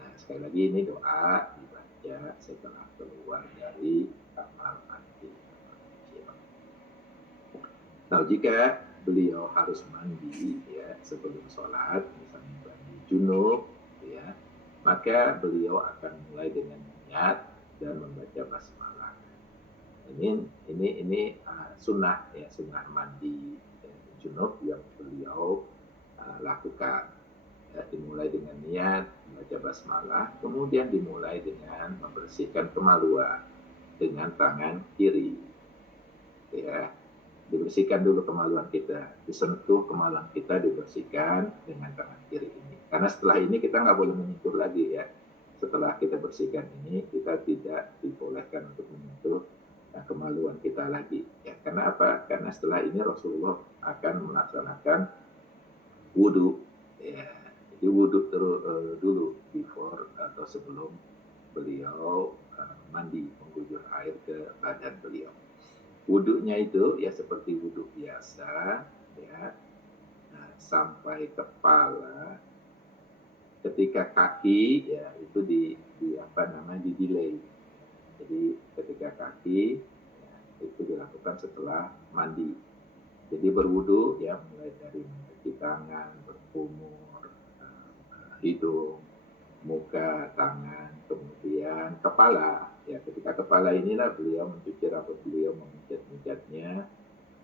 Nah, sekali lagi ini doa dibaca setelah keluar dari kamar mandi. Nah, jika beliau harus mandi ya sebelum sholat, misalnya mandi junub, ya, maka beliau akan mulai dengan niat dan membaca basmalah. Ini sunnah ya, sunnah mandi junub yang beliau lakukan. Ya, dimulai dengan niat membaca basmalah, kemudian dimulai dengan membersihkan kemaluan dengan tangan kiri. Ya, dibersihkan dulu kemaluan kita, disentuh kemaluan kita, dibersihkan dengan tangan kiri ini. Karena setelah ini kita nggak boleh menyentuh lagi ya. Setelah kita bersihkan ini, kita tidak dibolehkan untuk menyentuh kemaluan kita lagi. Ya, karena apa? Karena setelah ini Rasulullah akan melaksanakan wudhu. Ya, jadi wudhu dulu before atau sebelum beliau mandi, mengguyur air ke badan beliau. Wudhunya itu ya seperti wudhu biasa ya, sampai kepala. Ketika kaki ya itu diam di delay. Jadi ketika kaki ya, itu dilakukan setelah mandi. Jadi berwudu ya mulai dari mencuci tangan, berkumur, hidung, muka, tangan, kemudian kepala. Ya ketika kepala inilah beliau mencuci rambut beliau, memijat-mijatnya.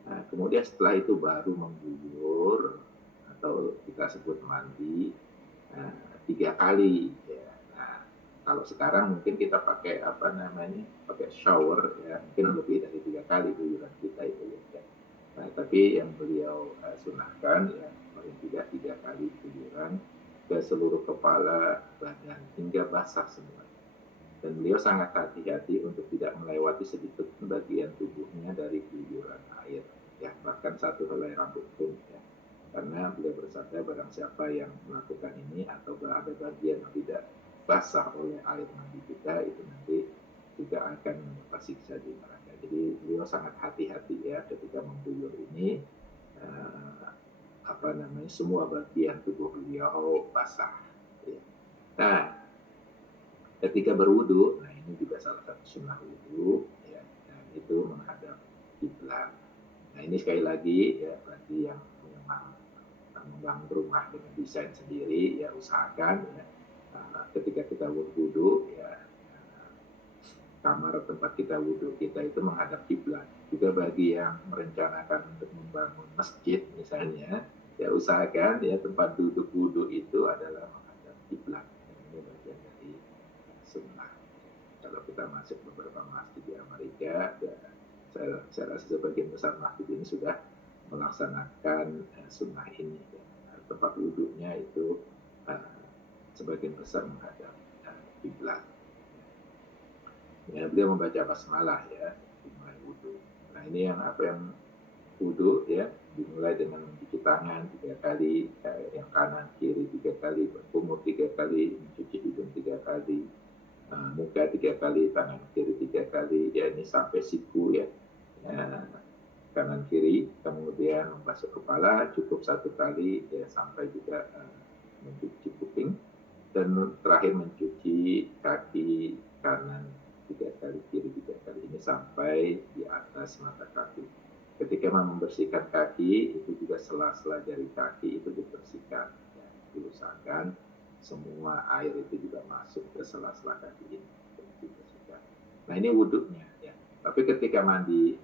Nah, kemudian setelah itu baru mengguyur atau kita sebut mandi 3 kali. Ya. Nah, kalau sekarang mungkin kita pakai pakai shower ya, mungkin lebih dari 3 kali guyuran kita itu ya. Nah, tapi yang beliau sunahkan ya paling tidak 3 kali guyuran ke seluruh kepala, badan hingga basah semua. Dan beliau sangat hati-hati untuk tidak melewati sedikit bagian tubuhnya dari guyuran air, ya bahkan satu helai rambut pun ya. Karena beliau bersabda barang siapa yang melakukan ini atau ada bagian yang tidak basah oleh air mandi kita itu nanti juga akan mendapat siksa di neraka. Jadi beliau sangat hati-hati ya ketika mengguyur ini semua bagian tubuh beliau basah. Ya. Nah, ketika berwudu, nah ini juga salah satu sunnah wudu, ya, dan itu menghadap kiblat. Nah ini sekali lagi ya bagi yang memang membangun rumah dengan desain sendiri, ya usahakan ya ketika kita wudu ya kamar tempat kita wudu kita itu menghadap kiblat. Juga bagi yang merencanakan untuk membangun masjid misalnya, ya usahakan ya tempat duduk wudu itu adalah menghadap kiblat. Ini bagian dari sunnah. Kalau kita masuk beberapa masjid di Amerika, ya, saya rasa sebagian besar masjid ini sudah melaksanakan sunnah ini. Ya. Tempat wudhunya itu sebagian besar menghadap kiblat. Ya, beliau membaca basmalah ya dimulai wudhu. Nah ini yang wudhu ya dimulai dengan mencuci tangan 3 kali, yang kanan kiri 3 kali, berkumur 3 kali, mencuci hidung 3 kali, muka 3 kali, tangan kiri 3 kali, ya ini sampai siku ya, kanan kiri, kemudian membasuh kepala cukup 1 kali ya sampai juga mencuci kuping, dan terakhir mencuci kaki kanan 3 kali, kiri 3 kali, ini sampai di atas mata kaki. Ketika membersihkan kaki itu juga sela-sela jari kaki itu dibersihkan, ya, diusahakan semua air itu juga masuk ke sela-sela kaki ini. Nah ini wudhunya ya. Tapi ketika mandi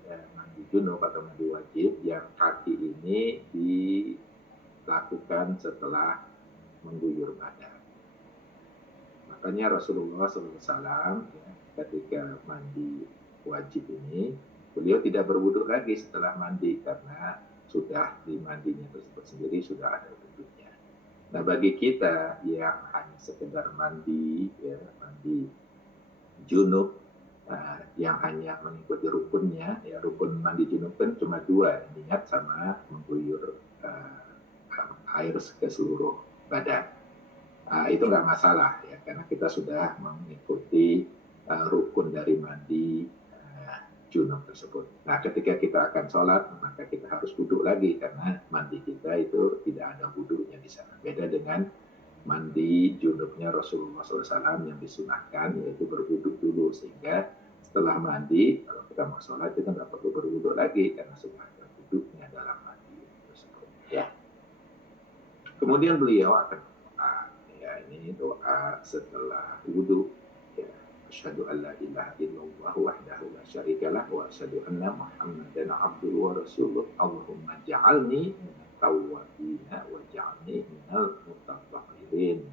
junub atau mandi wajib, yang kaki ini dilakukan setelah mengguyur badan. Makanya Rasulullah SAW ya, ketika mandi wajib ini, beliau tidak berwudhu lagi setelah mandi karena sudah di mandinya tersebut sendiri sudah ada wudhunya. Nah bagi kita yang hanya sekedar mandi junub, yang hanya mengikuti rukunnya, ya rukun mandi junub kan cuma 2, niat sama mengguyur air ke seluruh badan. Itu nggak masalah ya karena kita sudah mengikuti rukun dari mandi junub tersebut. Nah ketika kita akan sholat maka kita harus wudhu lagi karena mandi kita itu tidak ada wudhunya di sana. Beda dengan mandi junubnya Rasulullah SAW yang disunahkan yaitu berwudhu dulu, sehingga setelah mandi kalau kita mau sholat kita nggak perlu berwudhu lagi karena sudah ada wudhunya dalam mandi tersebut. Ya. Kemudian beliau akan ini doa setelah wudhu ya, asyhadu an la ilaha illallah wahdahu la syarikalah wa asyhadu anna muhammadan abduhu wa rasuluh allahumma ja'alni minat tawwabina wa ja'alni minal mutatahhirin.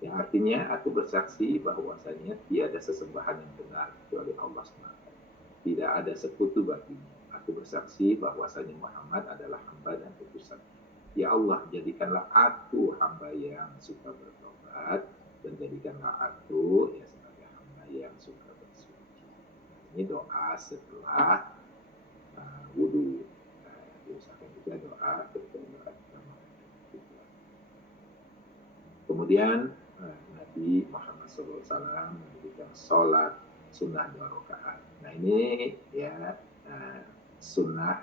Yang artinya aku bersaksi bahwasanya tiada sesembahan yang benar kecuali Allah SWT, tidak ada sekutu baginya. Aku bersaksi bahwasanya Muhammad adalah hamba dan utusan. Ya Allah, jadikanlah aku hamba yang suka bertobat dan jadikanlah aku ya sebagai hamba yang suka bersuci. Ini doa setelah wudhu. Diusahakan juga doa ketika kemudian Nabi Muhammad SAW mendirikan sholat sunnah 2 rakaat. Nah ini ya sunnah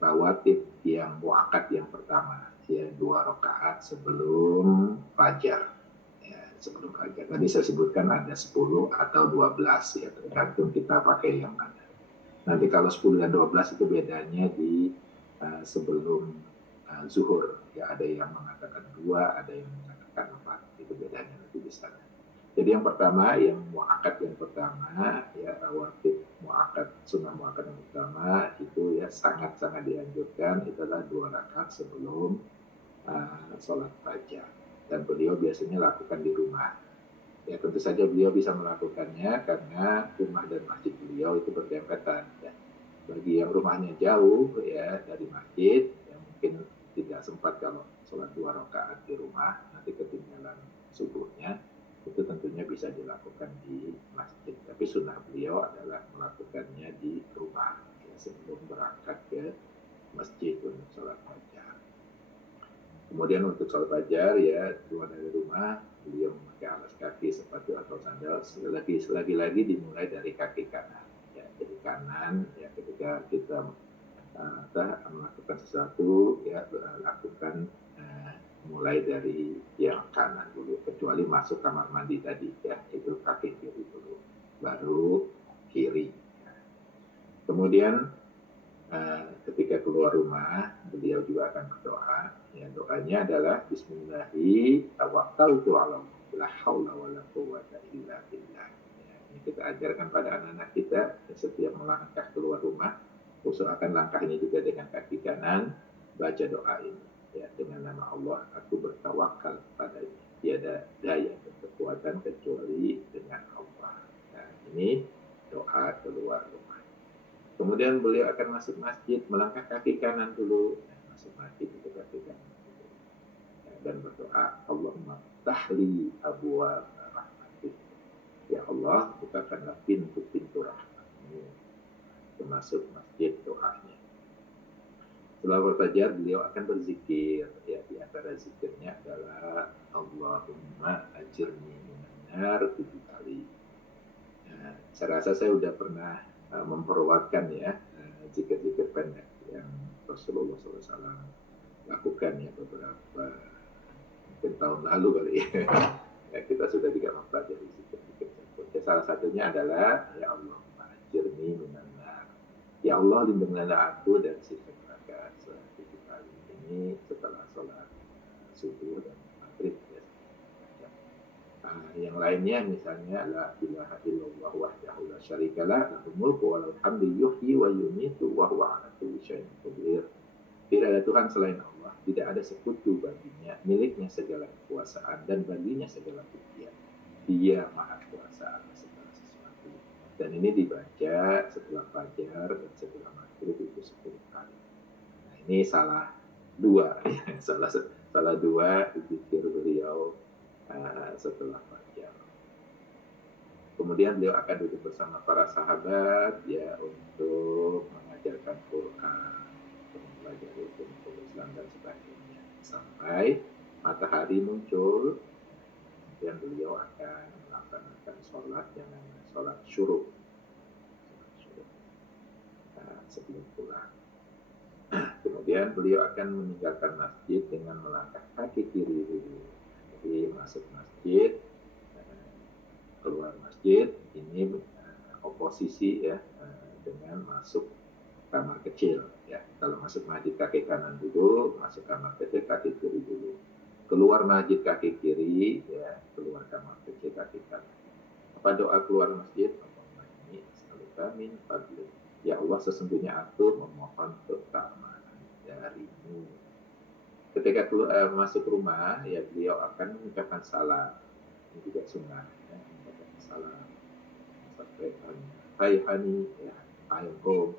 rawatib yang muakkad yang pertama ya 2 rakaat sebelum fajar ya, sebelum fajar. Tadi saya sebutkan ada 10 atau 12 ya, tergantung kita pakai yang mana. Nanti kalau 10 dan 12 itu bedanya di sebelum zuhur. Ya, ada yang mengatakan 2, ada yang mengatakan 4. Itu bedanya nanti di sana. Jadi yang pertama, yang muakkad yang pertama, ya rawatib muakkad, sunnah muakkad yang pertama itu ya sangat-sangat dianjurkan, itu adalah 2 rakaat sebelum sholat fajar. Dan beliau biasanya lakukan di rumah. Ya tentu saja beliau bisa melakukannya karena rumah dan masjid beliau itu berdempetan. Ya. Bagi yang rumahnya jauh ya dari masjid, ya mungkin tidak sempat kalau sholat 2 rakaat di rumah, nanti ketinggalan subuhnya, itu tentunya bisa dilakukan di masjid. Tapi sunnah beliau adalah melakukannya di rumah ya, sebelum berangkat ke masjid untuk sholat fajar. Kemudian untuk sholat fajar ya keluar dari rumah, beliau memakai alas kaki, sepatu atau sandal, selagi-lagi dimulai dari kaki kanan. Ya, jadi kanan ya ketika kita melakukan sesuatu ya lakukan mulai dari yang kanan dulu, kecuali masuk kamar mandi tadi ya itu kaki kiri dulu, baru kiri. Kemudian ketika keluar rumah beliau juga akan berdoa. Ya, doanya adalah Bismillahi tawakkaltu 'ala Allah, la haula wala quwwata illa billah. Ya, ini kita ajarkan pada anak-anak kita setiap melangkah keluar rumah, usahakan langkah ini juga dengan kaki kanan, baca doa ini. Ya, dengan nama Allah aku bertawakal padanya. Tiada daya dan kekuatan kecuali dengan Allah. Nah, ini doa keluar rumah. Kemudian beliau akan masuk masjid, melangkah kaki kanan dulu, masuk masjid itu kaki kanan dulu. Dan berdoa, Allahumma tahli abwa rahmatik. Ya Allah, bukakanlah pintu-pintu rahmatmu. Termasuk masjid doanya. Setelah berfajar, beliau akan berzikir. Ya, di antara zikirnya adalah Allahumma ajirni minan nar 7 kali. Nah, saya rasa saya sudah pernah memperwatkan ya zikir-zikir pendek yang Rasulullah SAW lakukan ya beberapa mungkin tahun lalu kali ya. Ya kita sudah juga mempelajari zikir-zikir tersebut. Ya, salah satunya adalah ya Allah ajirni minan nar. Ya Allah lindungilah aku dari siksa neraka 7 kali. Ini setelah sholat subuh dan maghrib ya. Yang lainnya misalnya la ilaha illallah wahdahu la syarikalah lahul mulku wa lahul hamdu yuhyi wa yumiitu wa huwa ala kulli syai'in qadir. Tidak ada Tuhan selain Allah, tidak ada sekutu baginya, miliknya segala kekuasaan dan baginya segala pujian. Dia maha kuasa atas segala sesuatu. Dan ini dibaca setelah fajar dan setelah maghrib itu 10 kali. Nah, ini salah dua salah dua zikir beliau setelah fajar. Kemudian beliau akan duduk bersama para sahabat ya untuk mengajarkan Quran, mempelajari hukum Islam dan sebagainya sampai matahari muncul. Kemudian beliau akan melaksanakan sholat yang namanya sholat syuruk sebelum pulang. Kemudian beliau akan meninggalkan masjid dengan melangkah kaki kiri dulu. Jadi masuk masjid, keluar masjid, ini oposisi ya dengan masuk kamar kecil. Ya, kalau masuk masjid kaki kanan dulu, masuk kamar kecil kaki kiri dulu. Keluar masjid kaki kiri, ya keluar kamar kecil kaki kanan. Apa doa keluar masjid? Allahumma inni as'aluka min fadlik. Ya Allah, sesungguhnya aku memohon keutamaan darimu. Ketika masuk rumah, ya beliau akan mengucapkan salam. Ini juga sunnah, ya, mengucapkan salam. Sampai hai hani, ya, ayahku,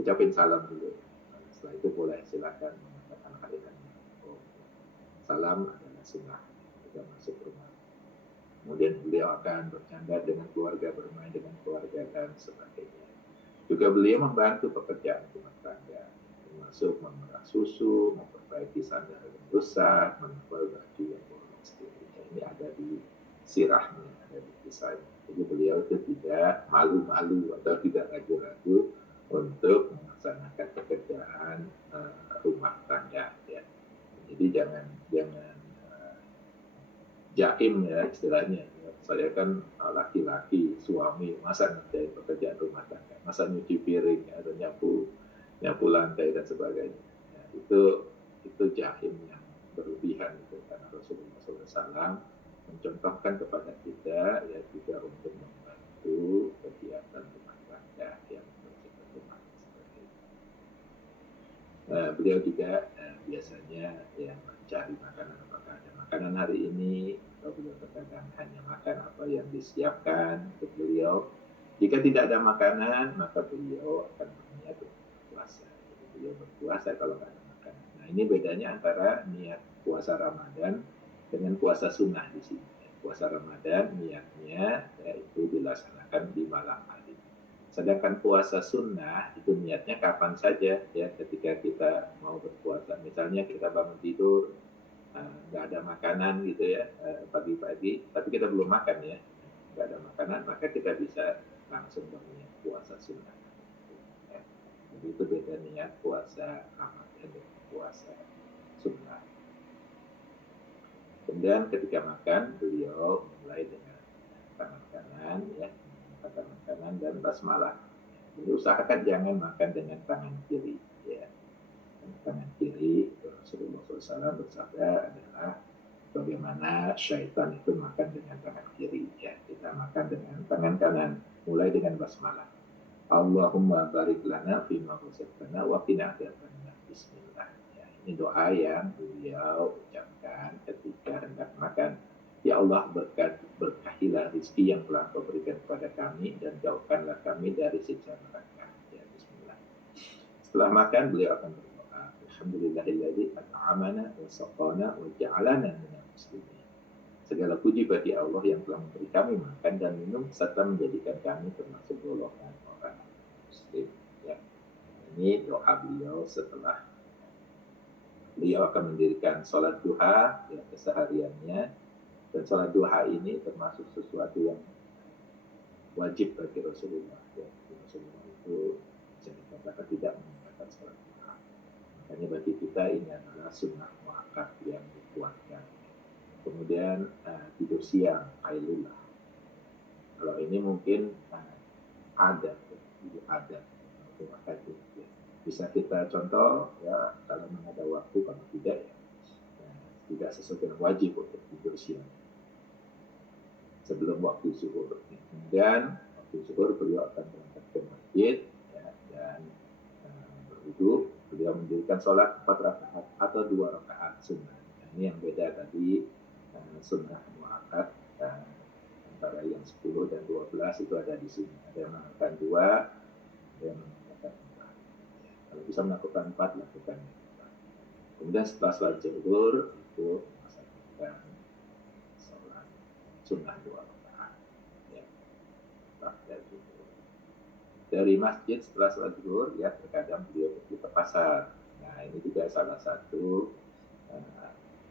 ucapin salam dulu. Setelah itu boleh silakan mengatakan hai hani. Salam adalah sunnah ketika masuk rumah. Kemudian beliau akan bercanda dengan keluarga, bermain dengan keluarga dan sebagainya. Juga beliau membantu pekerjaan rumah tangga, termasuk memerah susu, memperbaiki sandal yang rusak, menempel baju yang bolong seterusnya. Ini ada di sirahnya, ada di kisahnya. Jadi beliau itu tidak malu-malu atau tidak ragu-ragu untuk melaksanakan pekerjaan rumah tangga. Ya. Jadi jangan jaim ya istilahnya. Saya kan laki-laki, suami, masa ngerjain pekerjaan rumah tangga, masa nyuci piring atau nyapu lantai dan sebagainya. Ya, itu jaim yang berlebihan itu, karena Rasulullah SAW mencontohkan kepada kita ya juga untuk membantu kegiatan rumah tangga yang bersifat rumah seperti itu. Beliau juga biasanya yang mencari makanan, apakah ada makanan hari ini, atau beliau terkadang hanya makan apa yang disiapkan untuk beliau. Jika tidak ada makanan, maka beliau akan berniat untuk berpuasa. Jadi beliau berpuasa kalau tidak ada makanan. Nah, ini bedanya antara niat puasa Ramadan dengan puasa sunnah di sini. Puasa Ramadan niatnya yaitu dilaksanakan di malam hari. Sedangkan puasa sunnah itu niatnya kapan saja ya, ketika kita mau berpuasa. Misalnya kita bangun tidur nggak ada makanan gitu ya pagi-pagi, tapi kita belum makan ya, nggak ada makanan, maka kita bisa langsung berniat puasa sunnah. Ya. Jadi itu beda niat puasa Ramadan dengan puasa sunnah. Kemudian ketika makan beliau mulai dengan tangan kanan ya, tangan kanan dan basmalah. Jadi usahakan jangan makan dengan tangan kiri ya. Tangan kiri Rasulullah SAW bersabda adalah bagaimana syaitan itu makan dengan tangan kiri ya. Kita makan dengan tangan kanan, mulai dengan basmalah. Allahumma barik lana fima razaqtana wa qina adzabannar. Bismillah. Ya, ini doa yang beliau ucapkan ketika hendak makan. Ya Allah, berkahilah rezeki yang telah Kau berikan kepada kami dan jauhkanlah kami dari siksa neraka. Ya, bismillah. Setelah makan beliau akan berdoa, Alhamdulillahilladzi at'amana wa saqana wa ja'alana minal muslimin. Segala puji bagi Allah yang telah memberi kami makan dan minum serta menjadikan kami termasuk golongan orang muslim. Ya. Ini doa beliau setelah beliau akan mendirikan sholat duha ya, kesehariannya. Dan sholat duha ini termasuk sesuatu yang wajib bagi Rasulullah. Ya. Rasulullah itu bisa dikatakan tidak meninggalkan sholat duha. Makanya bagi kita ini adalah sunnah muakkad yang dikuatkan. Kemudian tidur siang, qailullah. Kalau ini mungkin ada, bisa kita contoh ya, kalau ada waktu, kalau tidak ya tidak sesuatu yang wajib untuk tidur siang sebelum waktu zuhur. Kemudian waktu zuhur beliau akan berangkat ke masjid ya, dan berwudu. Beliau mendirikan sholat 4 rakaat atau 2 rakaat sunnah. Nah, ini yang beda tadi sunnah muakkad antara yang 10 dan 12 itu ada di sini. Ada yang mengatakan 2, ada yang mengatakan 4. Ya, kalau bisa melakukan 4, lakukan 4. Kemudian setelah sholat zuhur itu melaksanakan sholat sunnah 2 rakaat. Ya, dari masjid setelah sholat zuhur ya terkadang beliau pergi ke pasar. Nah ini juga salah satu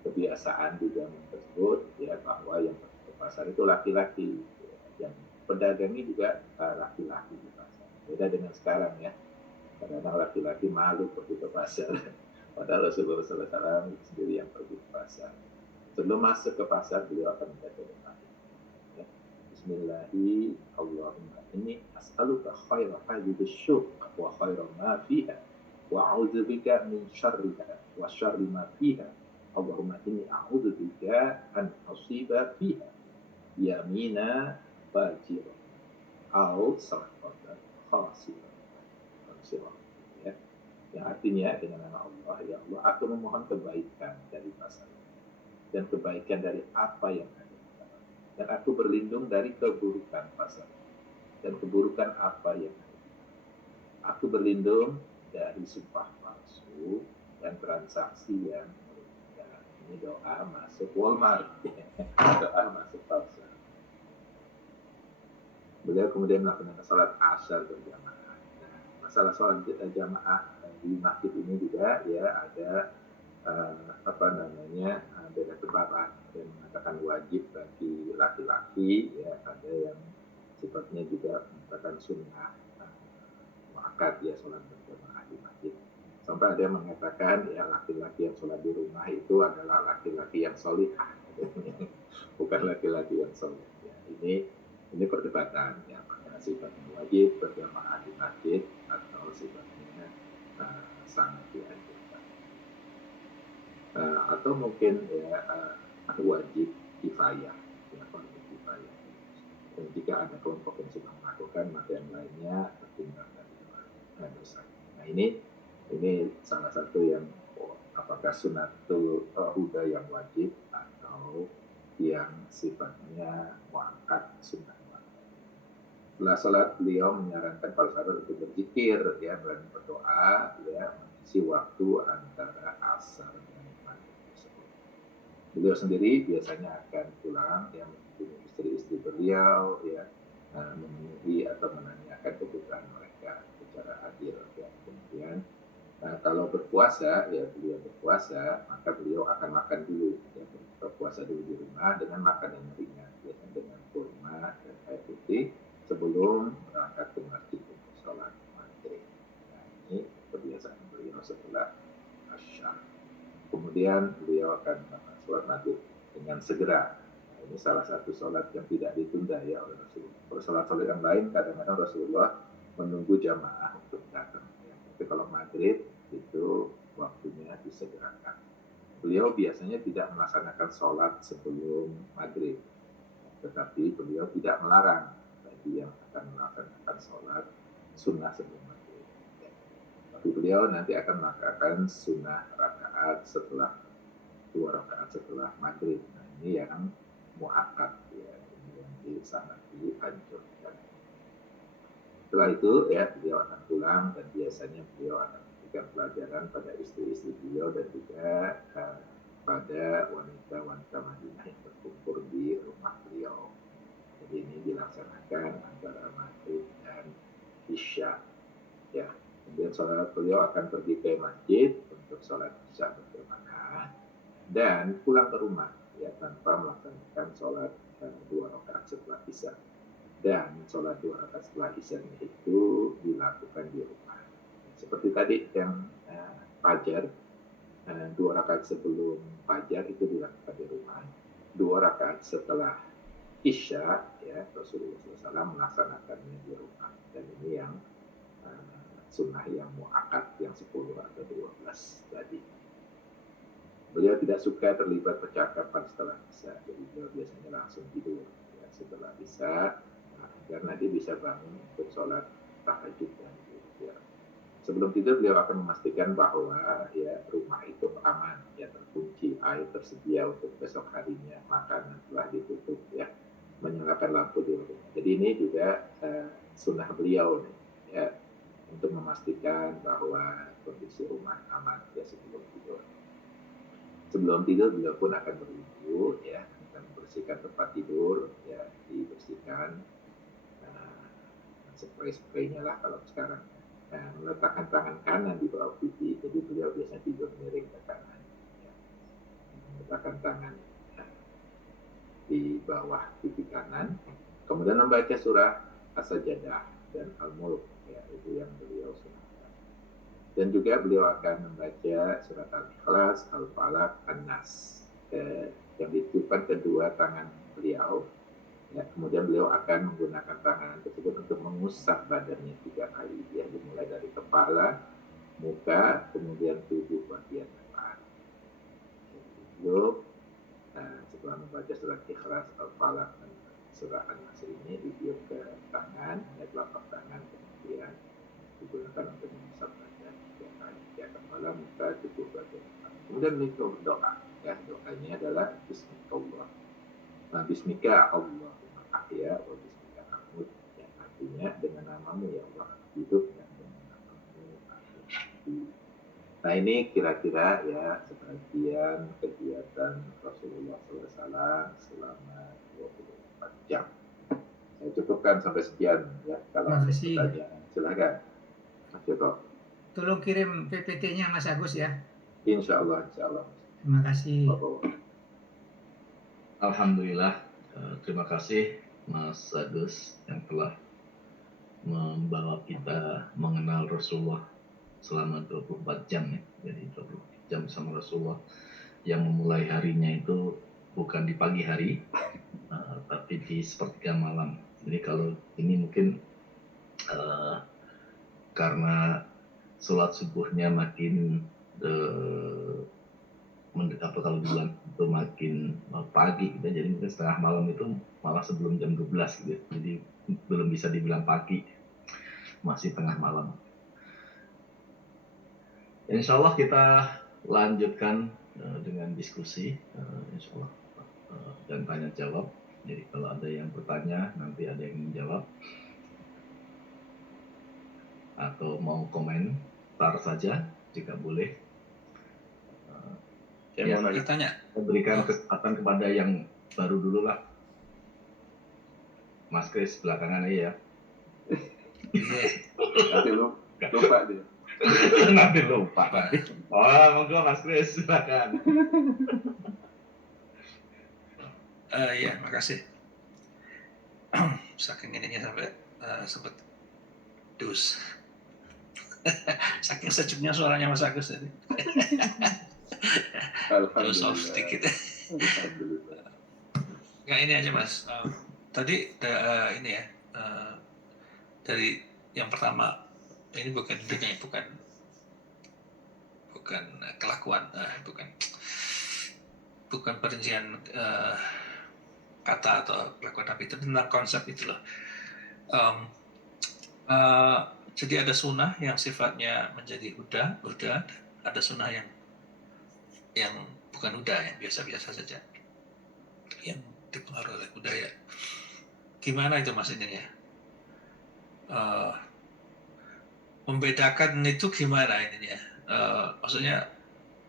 kebiasaan di zaman tersebut ya, bahwa yang pergi ke pasar itu laki-laki, yang pedagang ini juga laki-laki di pasar. Beda dengan sekarang ya, kadang-kadang laki-laki malu pergi ke pasar. Padahal Rasulullah SAW sendiri yang pergi ke pasar. Sebelum masuk ke pasar beliau akan membaca doa. Ya. Bismillahi Allahumma inni as'aluka khaira hadhihi syuq wa khaira ma fiha wa a'udzubika min syarriha wa syarri ma fiha. Allahumma inni a'udzubika an usiba fiha yamina fajira au sadaqatan khasirah. Ya. Yang artinya dengan nama Allah, ya Allah, aku memohon kebaikan dari pasar dan kebaikan dari apa yang ada, dan aku berlindung dari keburukan pasar dan keburukan apa yang ada. Aku berlindung dari sumpah palsu dan transaksi yang merugikan. Ini doa masuk Walmart. Doa masuk pasar. Beliau kemudian melakukan salat asar berjamaah. Nah, masalah salat jamaah di masjid ini juga ya ada beda pendapat. Ada yang mengatakan wajib bagi laki-laki ya, ada yang sifatnya juga mengatakan sunnah muakkad ya, sholat berjamaah di masjid. Sampai ada yang mengatakan ya laki-laki yang sholat di rumah itu adalah laki-laki yang solihah. bukan laki-laki yang soleh. Ya, ini perdebatan ya, apakah sifatnya wajib berjamaah di masjid atau sifatnya sangat dianjurkan. Atau mungkin ya wajib kifayah, ya wajib kifayah. Dan jika ada kelompok yang sudah melakukan, maka yang lainnya tertinggal dari dosa. Nah ini salah satu yang apakah sunatul huda yang wajib atau yang sifatnya muakkad sunnah. Setelah sholat beliau menyarankan para sahabat untuk berzikir ya, dan berdoa ya, mengisi waktu antara asar dan maghrib tersebut. Beliau sendiri biasanya akan pulang ya, mengunjungi istri-istri beliau ya, memenuhi atau menanyakan kebutuhan mereka secara adil ya. Kemudian kalau berpuasa ya, beliau berpuasa maka beliau akan makan dulu ya, berpuasa dulu di rumah dengan makan yang ringan biasanya dengan kurma dan air putih sebelum berangkat ke masjid untuk sholat maghrib. Nah, ini kebiasaan beliau setelah asyar. Kemudian beliau akan sholat maghrib dengan segera. Nah, ini salah satu sholat yang tidak ditunda ya oleh Rasulullah. Kalau sholat-sholat yang lain kadang-kadang Rasulullah menunggu jamaah untuk datang. Ya. Tapi kalau maghrib itu waktunya disegerakan. Beliau biasanya tidak melaksanakan sholat sebelum maghrib, tetapi beliau tidak melarang bagi yang akan melaksanakan sholat sunnah sebelum maghrib. Ya. Tapi beliau nanti akan melakukan sunnah rakaat setelah 2 rakaat setelah maghrib. Nah ini yang muakkad ya, ini yang sangat dianjurkan. Setelah itu ya beliau akan pulang dan biasanya beliau akan memberikan pelajaran pada istri-istri beliau dan juga pada wanita-wanita Madinah yang berkumpul di rumah beliau. Jadi ini dilaksanakan antara maghrib dan isya. Ya, kemudian sholat beliau akan pergi ke masjid untuk sholat isya berjamaah dan pulang ke rumah ya tanpa melaksanakan sholat 2 rakaat setelah isya. Dan sholat 2 rakaat setelah isya itu dilakukan di rumah. Seperti tadi yang fajar, 2 rakaat sebelum fajar itu dilakukan di rumah. 2 rakaat setelah isya ya Rasulullah SAW melaksanakannya di rumah. Dan ini yang sunnah yang muakkad yang 10 atau 12 tadi. Beliau tidak suka terlibat percakapan setelah isya, jadi beliau biasanya langsung tidur ya, setelah isya agar nanti bisa bangun untuk sholat tahajud dan witir. Sebelum tidur beliau akan memastikan bahwa ya rumah itu aman, ya terkunci, air tersedia untuk besok harinya, makanan telah ditutup ya, menyalakan lampu di rumah. Jadi ini juga sunnah beliau nih, ya, untuk memastikan bahwa kondisi rumah aman ya sebelum tidur. Sebelum tidur beliau pun akan berwudu ya, akan membersihkan tempat tidur ya, dibersihkan spray-spraynya lah kalau sekarang. Meletakkan tangan kanan di bawah pipi, jadi beliau biasanya tidur miring ke kanan ya. Meletakkan tangan di bawah pipi kanan, kemudian membaca surah As-Sajdah dan Al-Mulk ya, itu yang beliau sunahkan. Dan juga beliau akan membaca surat Al-Ikhlas, Al-Falaq, An-Nas yang ditiupkan kedua tangan beliau. Ya, kemudian beliau akan menggunakan tangan tersebut untuk mengusap badannya 3 kali. Ya, dimulai dari kepala, muka, kemudian tubuh bagian depan. Lalu setelah membaca surat Ikhlas, Al-Falaq, dan surah An-Nas ini ditiup ke tangan, ya, telapak tangan, kemudian digunakan untuk mengusap badan 3 kali. Ya, kepala, muka, tubuh bagian depan. Kemudian itu doa. Ya, doanya adalah Bismillah. Bismika Allah ya, wa bismika amut, yang artinya dengan namamu ya Allah hidup dan dengan namamu aku mati. Nah ini kira-kira ya sebagian kegiatan Rasulullah SAW selama 24 jam. Saya cukupkan sampai sekian ya. Kalau ada pertanyaan silakan Mas Joko. Tolong kirim PPT-nya Mas Agus ya. Insya Allah. Terima kasih. Alhamdulillah, terima kasih Mas Agus yang telah membawa kita mengenal Rasulullah selama 24 jam ya. Jadi 24 jam sama Rasulullah, yang memulai harinya itu bukan di pagi hari, tapi di sepertiga malam. Jadi kalau ini mungkin karena sholat subuhnya makin mendekati, kalau di bulan itu makin pagi gitu, jadi mungkin setengah malam itu malah sebelum jam 12 gitu. Jadi belum bisa dibilang pagi, masih tengah malam. Insya Allah kita lanjutkan dengan diskusi, insya Allah, dan tanya jawab. Jadi kalau ada yang bertanya, nanti ada yang menjawab, atau mau komentar saja jika boleh. Saya mau tanya. Berikan kesempatan kepada yang baru dulu lah. Mas Kris belakangan aja ya. Nanti lupa dia. Nanti lupa. Oh, monggo Mas Kris, silakan. Iya, makasih. Saking ininya sampai sempat dus. Saking sejuknya suaranya Mas Agus tadi. Alhamdulillah. Sedikit. Alhamdulillah. Nggak, ini aja Mas. Tadi ini ya, dari yang pertama, ini bukan kelakuan, bukan perincian kata atau kelakuan, tapi itu tentang konsep itu loh. Jadi ada sunnah yang sifatnya menjadi huda, ada sunnah yang bukan huda, yang biasa-biasa saja, yang dipengaruhi oleh budaya. Gimana itu Mas ini ya? Membedakan itu gimana ini ya? Maksudnya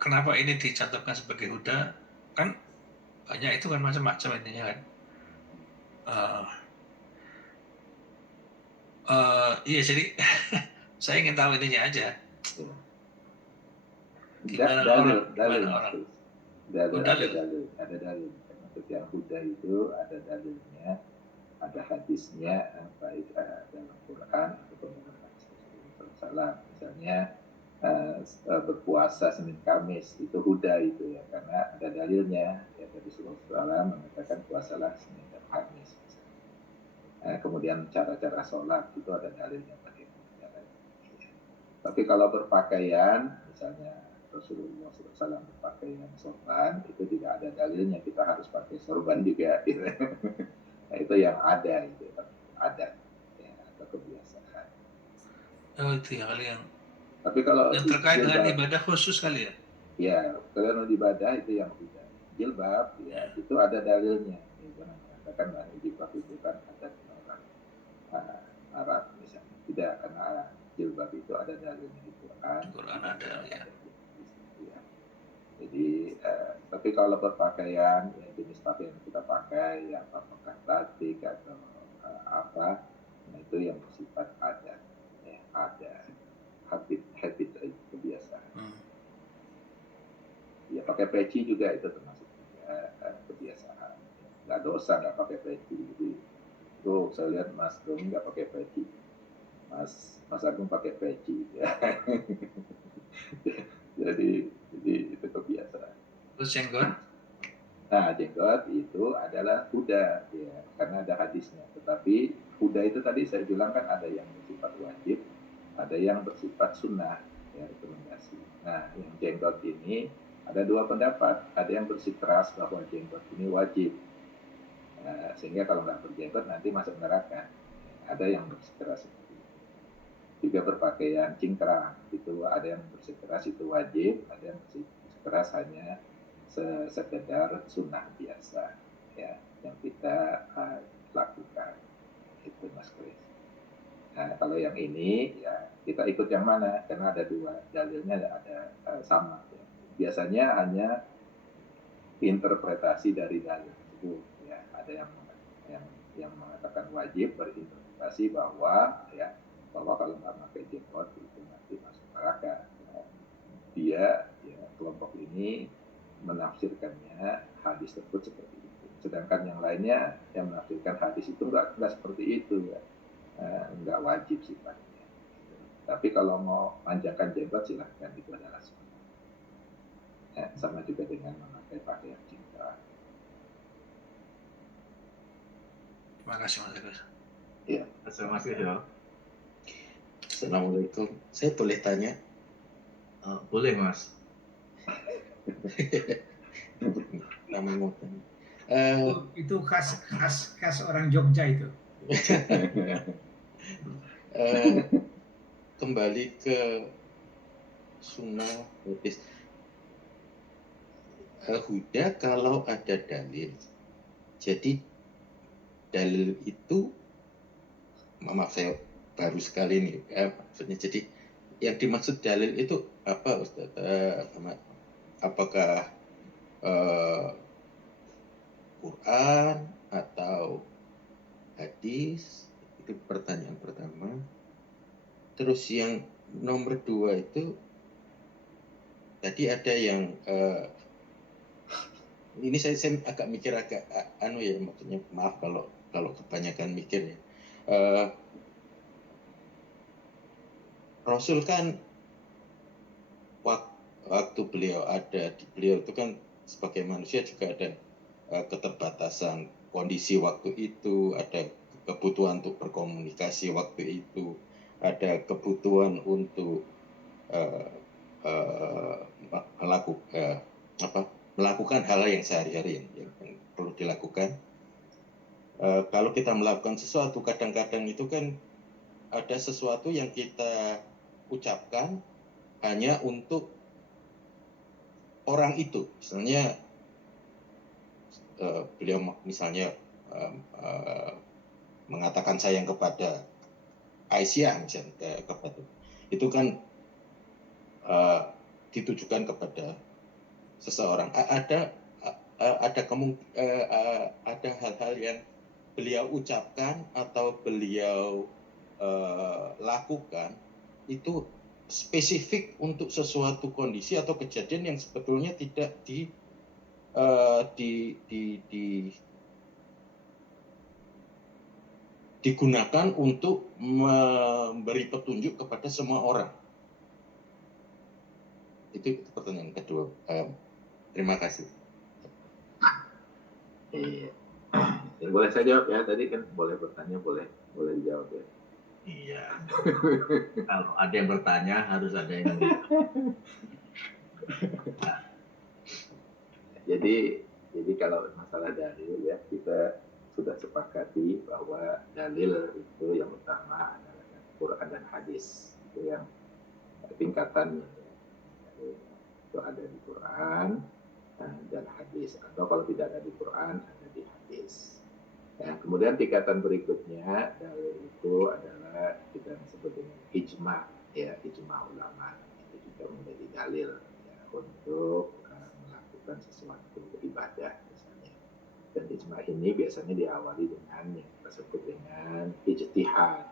kenapa ini dicantumkan sebagai huda? Kan banyak itu kan macam-macam ininya kan. Iya, jadi saya ingin tahu ininya aja. Gimana Dalil. Ada dalil. Untuk yang huda itu ada dalilnya, ada hadisnya, baik dalam Quran ataupun dalam hadis Rasulullah SAW. Misalnya berpuasa Senin Kamis itu huda itu ya, karena ada dalilnya ya, dari Rasulullah SAW mengatakan puasalah Senin dan Kamis. Kemudian cara-cara sholat itu ada dalilnya bagaimana. Tapi kalau berpakaian, misalnya Rasulullah SAW berpakaian sorban, itu tidak ada dalilnya kita harus pakai sorban juga. Gitu. Nah, itu yang ada, itu ada ya, atau kebiasaan. Oh, itu ya kali yang. Tapi kalau yang terkait dengan ibadah khusus kali ya? Ya, kalau ibadah itu yang tidak. Jilbab, ya, itu ada dalilnya. Ya, jangan mengatakan bahwa jilbab itu kan ada orang Arab misalnya. Tidak, karena jilbab itu ada dalilnya di Quran. Quran ada ya. Jadi, tapi kalau berpakaian, ya, jenis pakaian yang kita pakai, ya, apakah batik atau apa, nah itu yang bersifat adat, ya, ada habit kebiasaan. Ya, pakai peci juga itu termasuk kebiasaan. Nggak dosa nggak pakai peci. Jadi, tuh saya lihat Mas Doni nggak pakai peci, Mas Agung pakai peci. Ya. jadi itu kebiasaan. Terus jenggot? Nah, jenggot itu adalah huda, ya, karena ada hadisnya. Tetapi huda itu tadi saya bilang kan ada yang bersifat wajib, ada yang bersifat sunnah, ya, rekomendasi. Nah, yang jenggot ini ada dua pendapat. Ada yang bersikeras bahwa jenggot ini wajib, sehingga kalau nggak berjenggot nanti masuk neraka. Ada yang bersikeras seperti itu. Juga berpakaian cingkrang, itu ada yang bersikeras itu wajib, ada yang bersikeras hanya sekedar sunnah biasa, ya, yang kita lakukan. Itu Mas Kris. Nah, kalau yang ini ya kita ikut yang mana? Karena ada dua, dalilnya ada sama. Ya. Biasanya hanya interpretasi dari dalil tersebut. Ya, ada yang mengatakan wajib, berinterpretasi bahwa kalau nggak pakai jenggot itu nanti masuk neraka. Ya. Dia kelompok ini menafsirkannya hadis tersebut seperti itu. Sedangkan yang lainnya yang menafsirkan hadis itu nggak seperti itu ya. Nggak wajib sifatnya. Tapi kalau mau panjangkan jenggot silahkan, itu adalah sunnah. Sama juga dengan memakai pakaian cingkrang. Terima kasih Mas Agus. Ya, Terima kasih ya. Assalamualaikum. Saya boleh tanya? Boleh Mas. Namanya mau tanya. Itu khas orang Jogja itu. Kembali ke sunnah hadis. Huda kalau ada dalil. Jadi dalil itu, maaf saya baru sekali nih, maksudnya jadi yang dimaksud dalil itu apa Ustaz? Apakah Quran atau hadis? Itu pertanyaan pertama. Terus yang nomor 2 itu tadi ada yang ini saya agak mikir agak ya, maksudnya maaf kalau kebanyakan mikir ya. Rasul kan waktu beliau itu kan sebagai manusia juga ada keterbatasan kondisi waktu itu, ada kebutuhan untuk berkomunikasi waktu itu, ada kebutuhan untuk melakukan hal yang sehari-hari yang perlu dilakukan. Kalau kita melakukan sesuatu, kadang-kadang itu kan ada sesuatu yang kita ucapkan hanya untuk orang itu. Misalnya beliau misalnya mengatakan sayang kepada Aisyah misalnya, kepada itu kan ditujukan kepada seseorang. Ada hal-hal yang beliau ucapkan atau beliau lakukan itu spesifik untuk sesuatu kondisi atau kejadian yang sebetulnya tidak digunakan untuk memberi petunjuk kepada semua orang. Itu pertanyaan kedua. Terima kasih. Iya. Ya, boleh saya jawab ya, tadi kan boleh bertanya, boleh dijawab ya. Iya. Kalau ada yang bertanya harus ada yang Jadi kalau masalah dalil ya, kita sudah sepakati bahwa dalil itu yang utama adalah Quran dan hadis. Itu yang tingkatannya. Itu ada di Quran dan hadis, atau kalau tidak ada di Quran ada di hadis. Ya, kemudian tingkatan berikutnya dalil itu adalah kita sebut dengan ijma, ya, ijma ulama. Itu juga menjadi dalil ya, untuk melakukan sesuatu ibadah misalnya. Dan ijma ini biasanya diawali dengan yang kita sebut dengan ijtihad.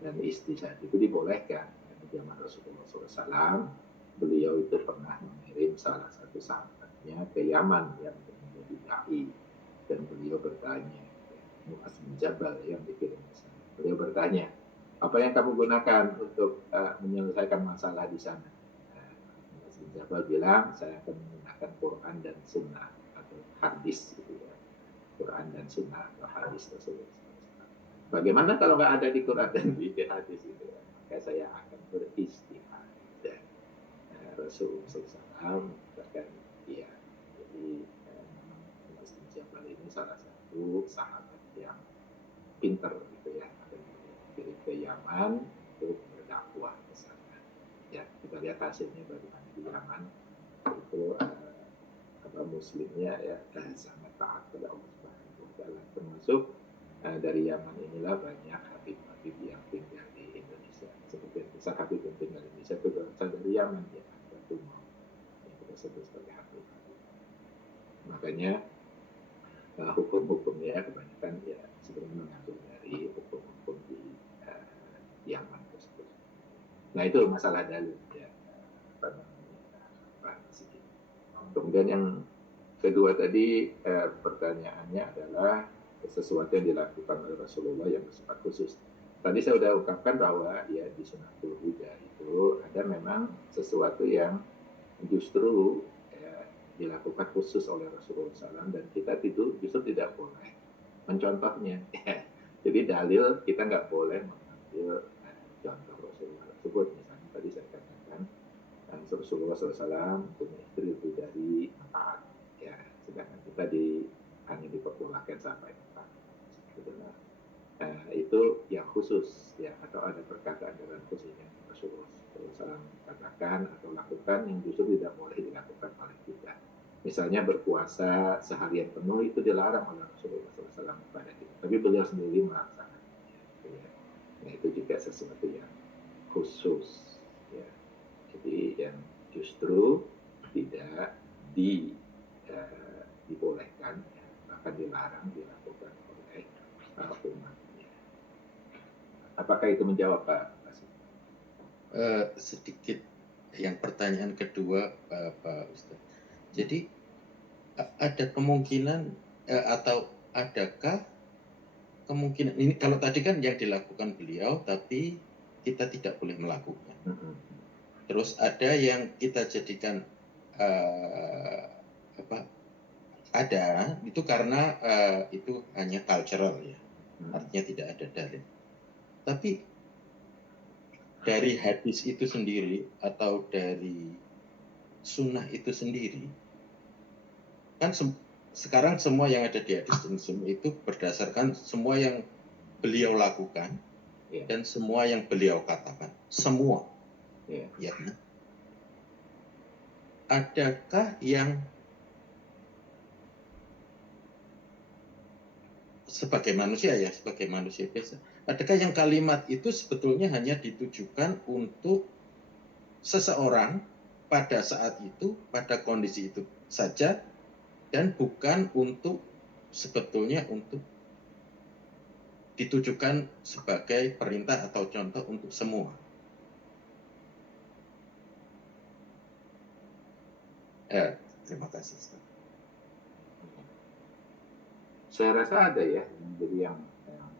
Dan ijtihad itu dibolehkan. Di zaman Rasulullah SAW, beliau itu pernah mengirim salah satu sahabatnya ke Yaman yang menjadi dai, dan beliau bertanya, Muaz bin Jabal yang dikirim ke sana. Beliau bertanya, apa yang kamu gunakan untuk menyelesaikan masalah di sana? Muaz bin Jabal bilang, saya akan menggunakan Quran dan Sunnah atau hadis, gitu ya. Quran dan Sunnah atau hadis Rasulullah. Bagaimana kalau nggak ada di Quran dan di hadis itu? Ya? Maka saya akan beristihad. Dan Rasulullah SAW mengatakan, ya, jadi Muaz bin Jabal ini salah satu sahabat yang pinter gitu ya, dan dikirim ke Yaman untuk berdakwah ke sana. Ya, kita lihat hasilnya bagaimana di Yaman itu muslimnya ya sangat taat pada Allah Subhanahu wa taala. Termasuk dari Yaman inilah banyak habib-habib yang tinggal di Indonesia. Seperti habib yang tinggal di Indonesia itu berasal dari Yaman ya, itu yang kita sebut sebagai habib-habib. Makanya hukum-hukumnya kebanyakan ya sebenarnya mengatur dari hukum-hukum di Yaman tersebut. Nah itu masalah dalil ya, kemudian yang kedua tadi pertanyaannya adalah sesuatu yang dilakukan oleh Rasulullah yang bersifat khusus. Tadi saya sudah ungkapkan bahwa ya di Sunnatul Huda itu ada memang sesuatu yang justru dilakukan khusus oleh Rasulullah SAW, dan kita itu justru tidak boleh mencontohnya. Jadi dalil kita nggak boleh mengambil contoh Rasulullah tersebut. Misalnya tadi saya katakan Rasulullah SAW punya istri lebih dari 4, ya, sedangkan kita hanya diperbolehkan sampai 4. Itu yang khusus, ya, atau ada perkataan dalam khusus yang Rasulullah SAW katakan atau lakukan yang justru tidak boleh dilakukan oleh kita. Misalnya berpuasa seharian penuh itu dilarang oleh Rasulullah SAW kepada kita, tapi beliau sendiri melaksanakannya. Ya. Nah, itu juga sesuatu yang khusus. Ya. Jadi yang justru tidak dibolehkan, ya, bahkan dilarang dilakukan oleh umatnya. Apakah itu menjawab Pak Basit? Sedikit yang pertanyaan kedua Pak Ustaz. Jadi ada kemungkinan atau adakah kemungkinan ini, kalau tadi kan yang dilakukan beliau tapi kita tidak boleh melakukan. Terus ada yang kita jadikan ada itu karena itu hanya cultural, ya, artinya tidak ada dalil. Tapi dari hadis itu sendiri atau dari sunnah itu sendiri, kan sekarang semua yang ada di hadis dan sunnah itu berdasarkan semua yang beliau lakukan, yeah, dan semua yang beliau katakan, semua, yeah, ya. Adakah yang sebagai manusia biasa, adakah yang kalimat itu sebetulnya hanya ditujukan untuk seseorang pada saat itu, pada kondisi itu saja, dan bukan untuk sebetulnya untuk ditujukan sebagai perintah atau contoh untuk semua? Terima kasih. Saya rasa ada, ya, jadi yang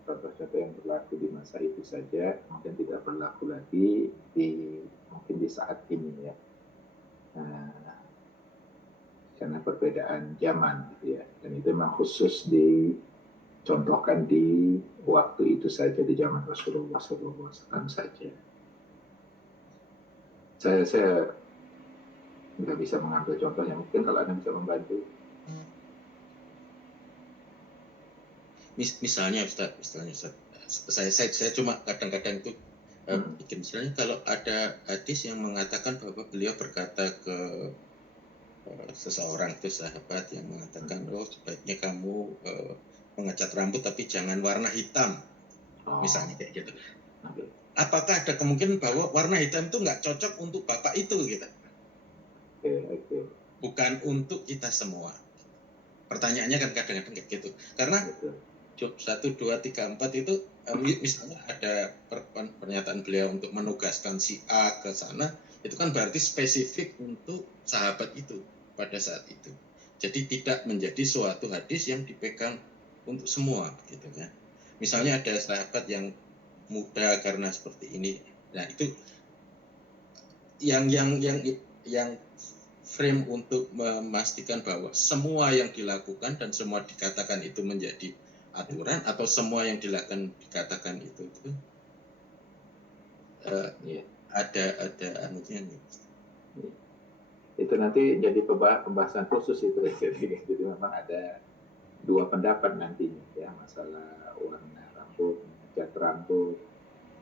contoh-contoh yang berlaku di masa itu saja mungkin tidak berlaku lagi mungkin di saat ini, ya, karena perbedaan zaman, gitu ya, dan itu memang khusus dicontohkan di waktu itu saja, di zaman Rasulullah SAW saja. Saya nggak bisa mengambil contohnya, mungkin kalau Anda bisa membantu. Misalnya Ustaz, saya cuma kadang-kadang itu bikin, misalnya kalau ada hadis yang mengatakan bahwa beliau berkata ke seseorang, itu sahabat yang mengatakan, sebaiknya kamu mengecat rambut tapi jangan warna hitam, misalnya kayak gitu. Apakah ada kemungkinan bahwa warna hitam itu nggak cocok untuk bapak itu, gitu? Bukan untuk kita semua. Pertanyaannya kan kadang-kadang kayak gitu, karena 1, 2, 3, 4 itu misalnya ada pernyataan beliau untuk menugaskan si A ke sana, itu kan berarti spesifik untuk sahabat itu pada saat itu. Jadi tidak menjadi suatu hadis yang dipegang untuk semua, gitu kan. Misalnya ada sahabat yang muda karena seperti ini. Nah, itu yang frame untuk memastikan bahwa semua yang dilakukan dan semua dikatakan itu menjadi aturan, atau semua yang dikatakan itu ada anunya. Itu nanti jadi pembahasan khusus itu. Jadi memang ada dua pendapat nantinya, ya, masalah warna rambut, cat rambut,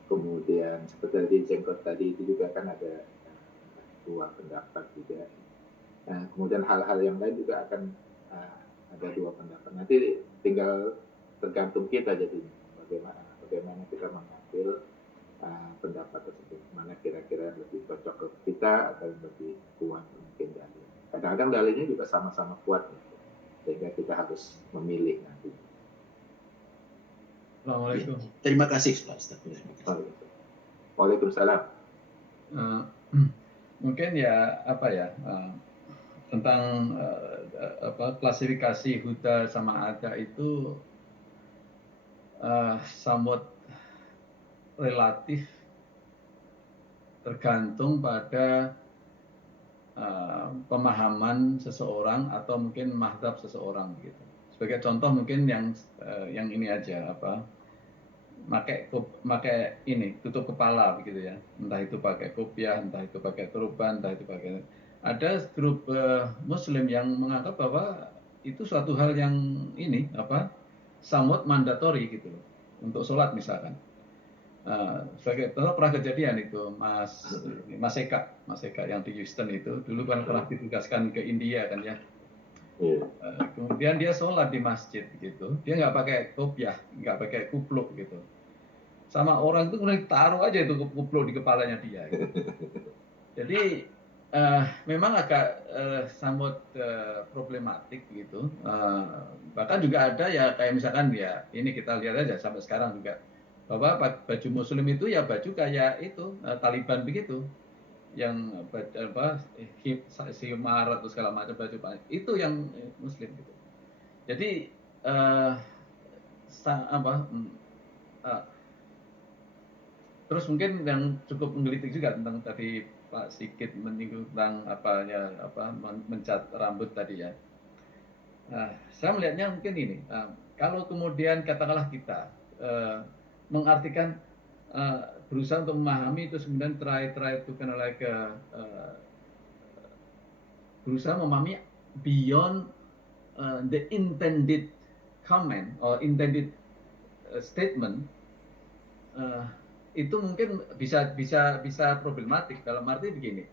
kemudian seperti tadi jenggot tadi itu juga kan ada dua pendapat juga. Nah, kemudian hal-hal yang lain juga akan ada dua pendapat. Nanti tinggal tergantung kita jadinya bagaimana kita mengambil pendapat tersebut, mana kira-kira lebih cocok ke kita atau lebih kuat mungkin dalil. Kadang-kadang dalilnya juga sama-sama kuat, gitu, sehingga kita harus memilih nanti. Assalamualaikum. Terima kasih Ustaz. Waalaikumsalam. Mungkin ya tentang klasifikasi huda sama ada itu somewhat relatif, tergantung pada pemahaman seseorang atau mungkin mazhab seseorang, gitu. sebagai contoh mungkin yang ini aja pakai ini tutup kepala begitu ya, entah itu pakai kopiah, entah itu pakai turban, entah itu pakai, ada grup Muslim yang menganggap bahwa itu suatu hal yang ini somewhat mandatory gitu loh untuk sholat misalkan. Sebagai pernah kejadian itu Mas Eka yang di Houston itu dulu kan pernah ditugaskan ke India kan ya. Kemudian dia sholat di masjid gitu, dia nggak pakai kopiah, nggak pakai kupluk gitu, sama orang itu kemudian taruh aja itu kupluk di kepalanya dia gitu. Jadi memang agak somewhat problematik gitu. Bahkan juga ada ya kayak misalkan ya ini kita lihat aja sampai sekarang juga bahwa baju Muslim itu ya baju kayak itu Taliban begitu, yang himar atau segala macam baju itu yang Muslim gitu. Jadi terus mungkin yang cukup menggelitik juga tentang tadi Pak Sigit menyinggung tentang mencat rambut tadi ya. Saya melihatnya mungkin ini, kalau kemudian katakanlah kita mengartikan berusaha untuk memahami itu kemudian try to kind of like berusaha memahami beyond the intended comment or intended statement, itu mungkin bisa problematik dalam arti begini.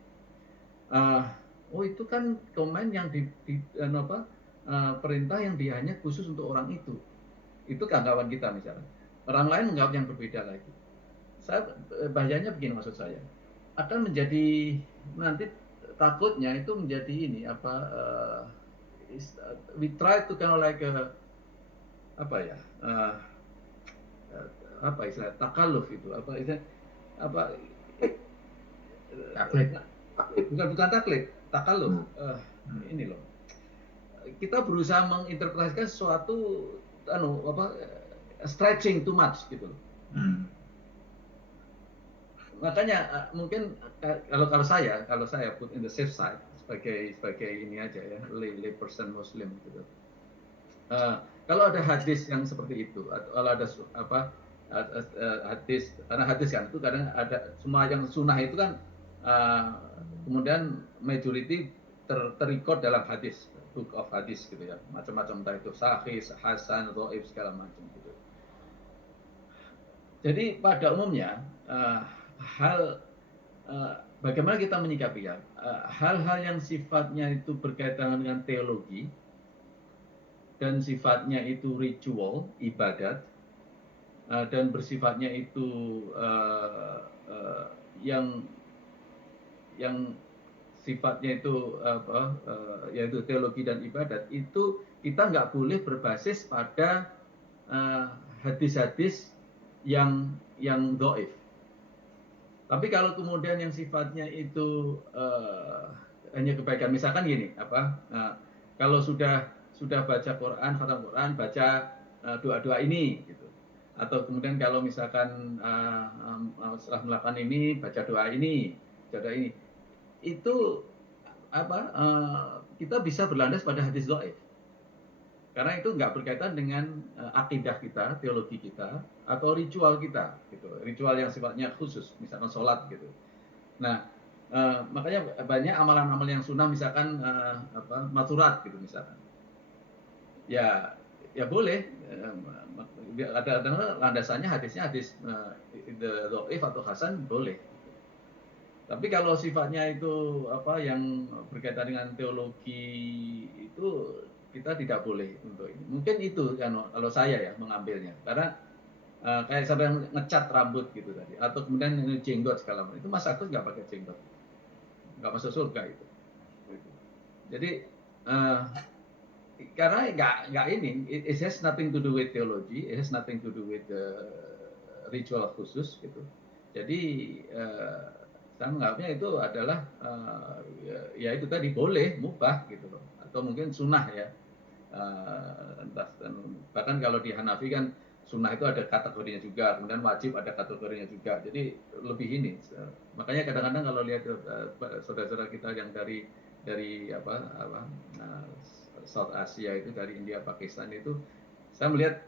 Itu kan komen yang perintah yang dia hanya khusus untuk orang itu keanggapan kita misalnya. Orang lain menganggap yang berbeda lagi. Bahayanya begini maksud saya, akan menjadi nanti takutnya itu menjadi ini we try to kind of like istilah takalluf itu taklid. bukan taklid, takalluf. Ini loh, kita berusaha menginterpretasikan sesuatu stretching too much gitu loh. Makanya mungkin kalau saya put in the safe side sebagai ini aja ya, lay person Muslim gitu. Kalau ada hadis yang seperti itu, atau kalau ada hadis, karena hadis kan itu kadang ada semua yang sunnah itu kan kemudian majority terrecord dalam hadis, book of hadis gitu ya, macam-macam, entah itu sahih, hasan, dhaif segala macam gitu. Jadi pada umumnya bagaimana kita menyikapi ya hal-hal yang sifatnya itu berkaitan dengan teologi dan sifatnya itu ritual ibadat dan bersifatnya itu yang sifatnya itu yaitu teologi dan ibadat, itu kita nggak boleh berbasis pada hadis-hadis yang dhaif. Tapi kalau kemudian yang sifatnya itu hanya kebaikan, misalkan gini, kalau sudah baca Quran, khatam Quran, baca doa-doa ini, gitu. Atau kemudian kalau misalkan setelah melakukan ini, baca doa ini, itu kita bisa berlandas pada hadis dhaif. Karena itu nggak berkaitan dengan akidah kita, teologi kita, atau ritual kita, gitu. Ritual yang sifatnya khusus, misalkan sholat, gitu. Nah, makanya banyak amalan-amalan yang sunnah, misalkan maturat, gitu, misalkan. Ya boleh. Ada landasannya hadisnya hadis dhaif atau hasan boleh. Tapi kalau sifatnya itu yang berkaitan dengan teologi itu kita tidak boleh untuk ini. Mungkin itu kan kalau saya ya mengambilnya, karena kayak sampai ngecat rambut gitu tadi, atau kemudian jenggot segala macam, itu Mas Agus nggak pakai jenggot, nggak masuk surga itu. Jadi karena nggak ini, it has nothing to do with theology, it has nothing to do with ritual khusus gitu. Jadi saya menganggapnya itu adalah ya itu tadi boleh, mubah gitu loh, atau mungkin sunnah ya. Bahkan kalau di Hanafi kan sunnah itu ada kategorinya juga, kemudian wajib ada kategorinya juga. Jadi lebih ini. Makanya kadang-kadang kalau lihat saudara-saudara kita yang dari South Asia itu dari India, Pakistan itu saya melihat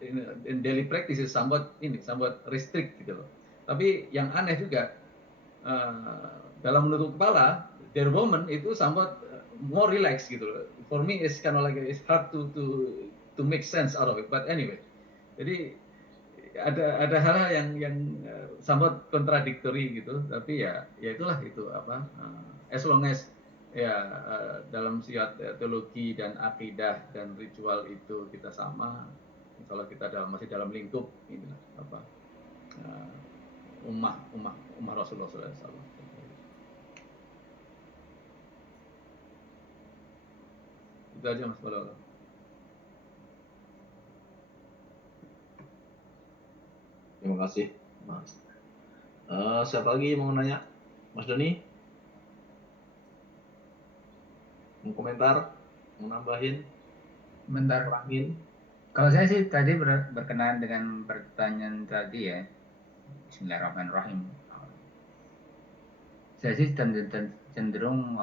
in daily practice is somewhat restrict gitu loh. Tapi yang aneh juga dalam menutup kepala, their woman itu somewhat more relaxed gitu loh. For me it's kind of like it's hard to make sense out of it. But anyway, jadi ada hal-hal yang somewhat contradictory gitu. Tapi ya itulah itu apa. As long as dalam siat teologi dan akidah dan ritual itu kita sama, kalau kita masih dalam lingkup inilah apa ummah Rasulullah SAW. Itu aja Mas Balolo. Terima kasih Mas. Siapa lagi mau nanya? Mas Doni? Mau komentar? Mau nambahin? Bentar. Kurangin? Kalau saya sih tadi berkenaan dengan pertanyaan tadi ya. Bismillahirrahmanirrahim. Saya sih cenderung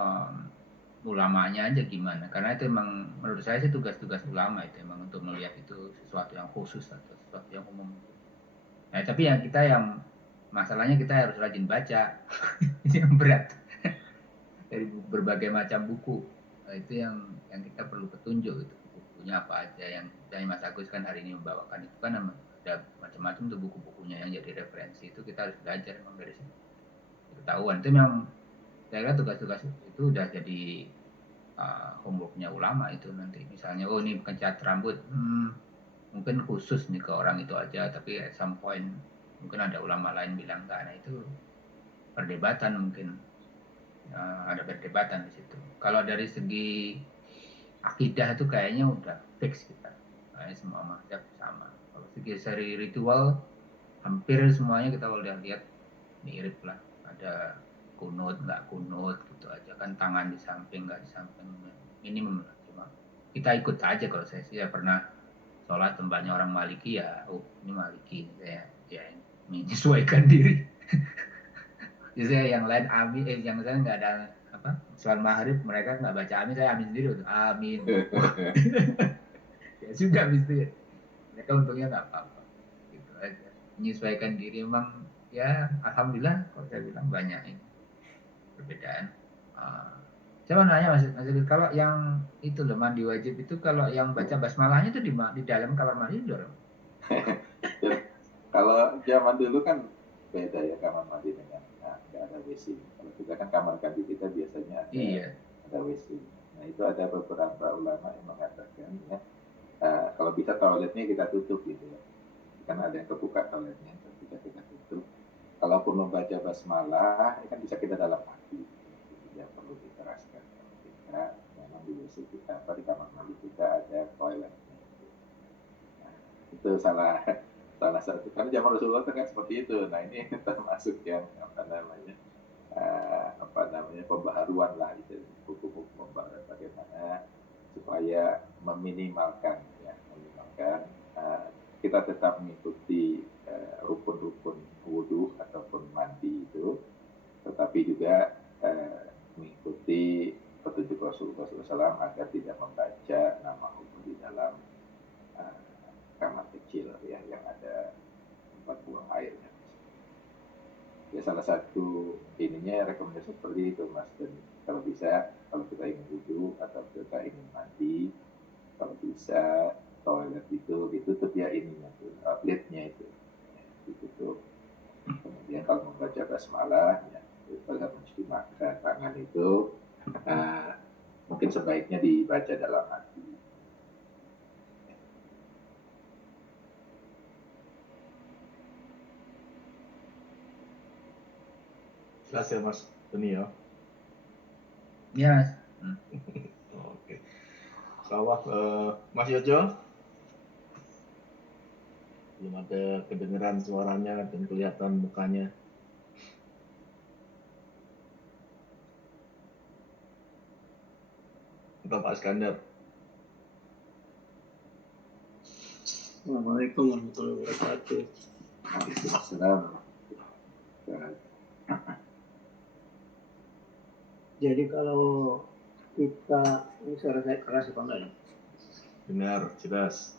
ulamanya aja gimana. Karena itu emang menurut saya sih tugas-tugas ulama itu emang untuk melihat itu sesuatu yang khusus atau sesuatu yang umum. Nah, tapi masalahnya kita harus rajin baca. Yang berat. Dari berbagai macam buku. Nah, itu yang kita perlu petunjuk itu. Bukunya apa aja yang Mas Agus kan hari ini membawakan itu kan ada macam-macam tuh buku-bukunya yang jadi referensi itu kita harus belajar memang dari situ. Ketahuan itu memang saya kira tugas-tugas itu udah jadi homeworknya ulama itu nanti misalnya ini bukan cat rambut mungkin khusus nih ke orang itu aja tapi at some point mungkin ada ulama lain bilang nah itu perdebatan mungkin ada perdebatan di situ. Kalau dari segi akidah itu kayaknya udah fix kita. Semua mazhab sama. Kalau segi ritual hampir semuanya kita udah lihat mirip lah. Ada kunut nggak kunut gitu aja kan tangan di samping nggak di samping minimum lah. Cuma kita ikut aja kalau saya sih pernah sholat tempatnya orang Maliki ya ini Maliki saya ya menyesuaikan diri. Jadi saya yang lain amin yang saya nggak ada apa sholat maghrib mereka nggak baca amin saya amin sendiri untuk amin. Ya sudah gitu ya. Mereka untungnya nggak apa-apa gitu aja menyesuaikan diri memang ya alhamdulillah kalau saya bilang banyak ini perbedaan. Saya mau nanya Mas kalau yang itu loh mandi wajib itu kalau yang baca basmalahnya itu di dalam kamar mandi dong. Kalau zaman dulu kan beda ya kamar mandi dengan nggak ada WC. Kalau kita kan kamar mandi kita biasanya ada WC. Nah itu ada beberapa ulama yang mengatakan ya kalau bisa toiletnya kita tutup gitu ya. Karena ada yang kebuka toiletnya ketika kita tutup. Kalaupun membaca basmalah kan bisa kita dalam hati. Tidak perlu diteraskan. Kita memang di WC kita di kamar mandi kita ada toiletnya. Nah, itu salah satu karena zaman Rasulullah kan seperti itu. Nah ini termasuk yang apa namanya pembaharuan lah itu buku-buku pembaharuan bagaimana supaya meminimalkan kita tetap mengikuti rukun-rukun wudhu ataupun mandi itu, tetapi juga mengikuti petunjuk Rasulullah SAW agar tidak membaca nama Allah di dalam kamar kecil ya yang ada tempat buang airnya. Ya salah satu ininya rekomendasi seperti itu Mas. Dan kalau bisa kalau kita ingin wudhu atau kita ingin mandi, kalau bisa toilet itu ditutup ya ininya tuh outletnya itu ya, ditutup. Kemudian kalau membaca basmalah ya pada mencuci tangan itu mungkin sebaiknya dibaca dalam hati. Jelas ya Mas Doni ya? Iya Mas. Oke. Sawah Mas Yojo? Belum ada kedengeran suaranya dan kelihatan mukanya. Atau Pak Iskandar? Assalamualaikum warahmatullahi wabarakatuh. Waalaikumsalam. Jadi kalau ini suara saya keras apa enggak ya? Dengar, jelas.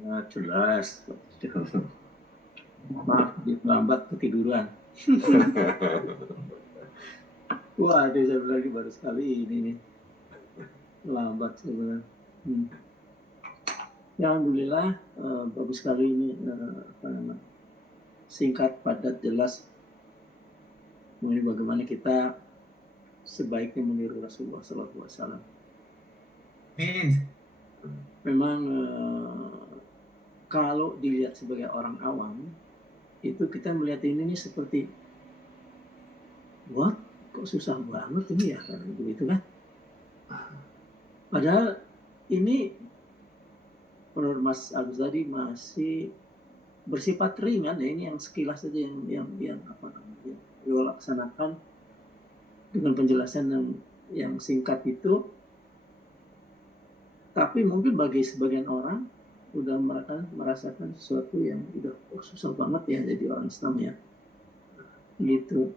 Nah, jelas. Maaf, lambat ketiduran. Wah, saya lagi baru sekali ini nih. Lambat sebenarnya. Ya, alhamdulillah, bagus sekali ini singkat, padat, jelas mengenai bagaimana kita sebaiknya meniru Rasulullah SAW. Memang kalau dilihat sebagai orang awam, itu kita melihat ini seperti what? Kok susah banget ini ya, kan begitu kan? Padahal ini menurut Mas Agus tadi masih bersifat ringan ya, ini yang sekilas saja yang apa namanya beliau laksanakan dengan penjelasan yang singkat itu. Tapi mungkin bagi sebagian orang udah merasakan sesuatu yang udah susah banget ya jadi orang Islam ya, gitu.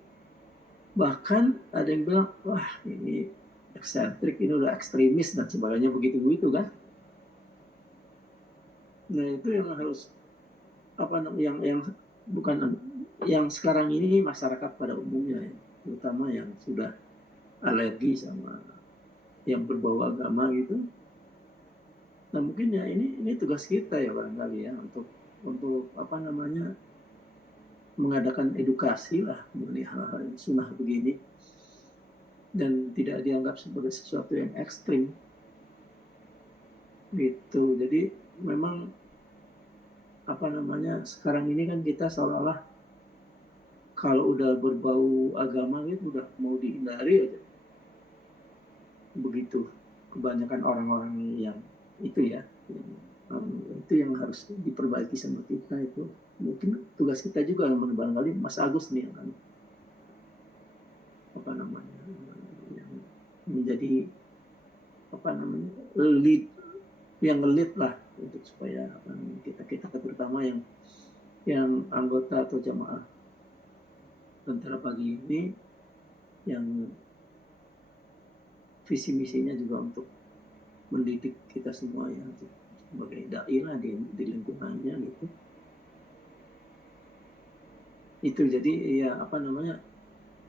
Bahkan ada yang bilang, wah ini eksentrik, ini udah ekstremis dan sebagainya begitu kan. Nah itu yang harus yang bukan yang sekarang ini masyarakat pada umumnya ya, terutama yang sudah alergi sama yang berbau agama gitu. Nah mungkin ya ini tugas kita ya barangkali ya untuk mengadakan edukasi lah mengenai hal-hal yang sunnah begini dan tidak dianggap sebagai sesuatu yang ekstrim gitu. Jadi memang sekarang ini kan kita seolah-olah kalau udah berbau agama itu udah mau dihindari aja. Begitu kebanyakan orang-orang yang itu ya, itu yang harus diperbaiki sama kita. Itu mungkin tugas kita juga yang barangkali Mas Agus nih yang yang menjadi lead, yang ngelit lah untuk supaya kita terutama yang anggota atau jamaah Lentera Pagi ini yang visi misinya juga untuk mendidik kita semua ya sebagai dai lah di lingkungannya gitu. Itu jadi ya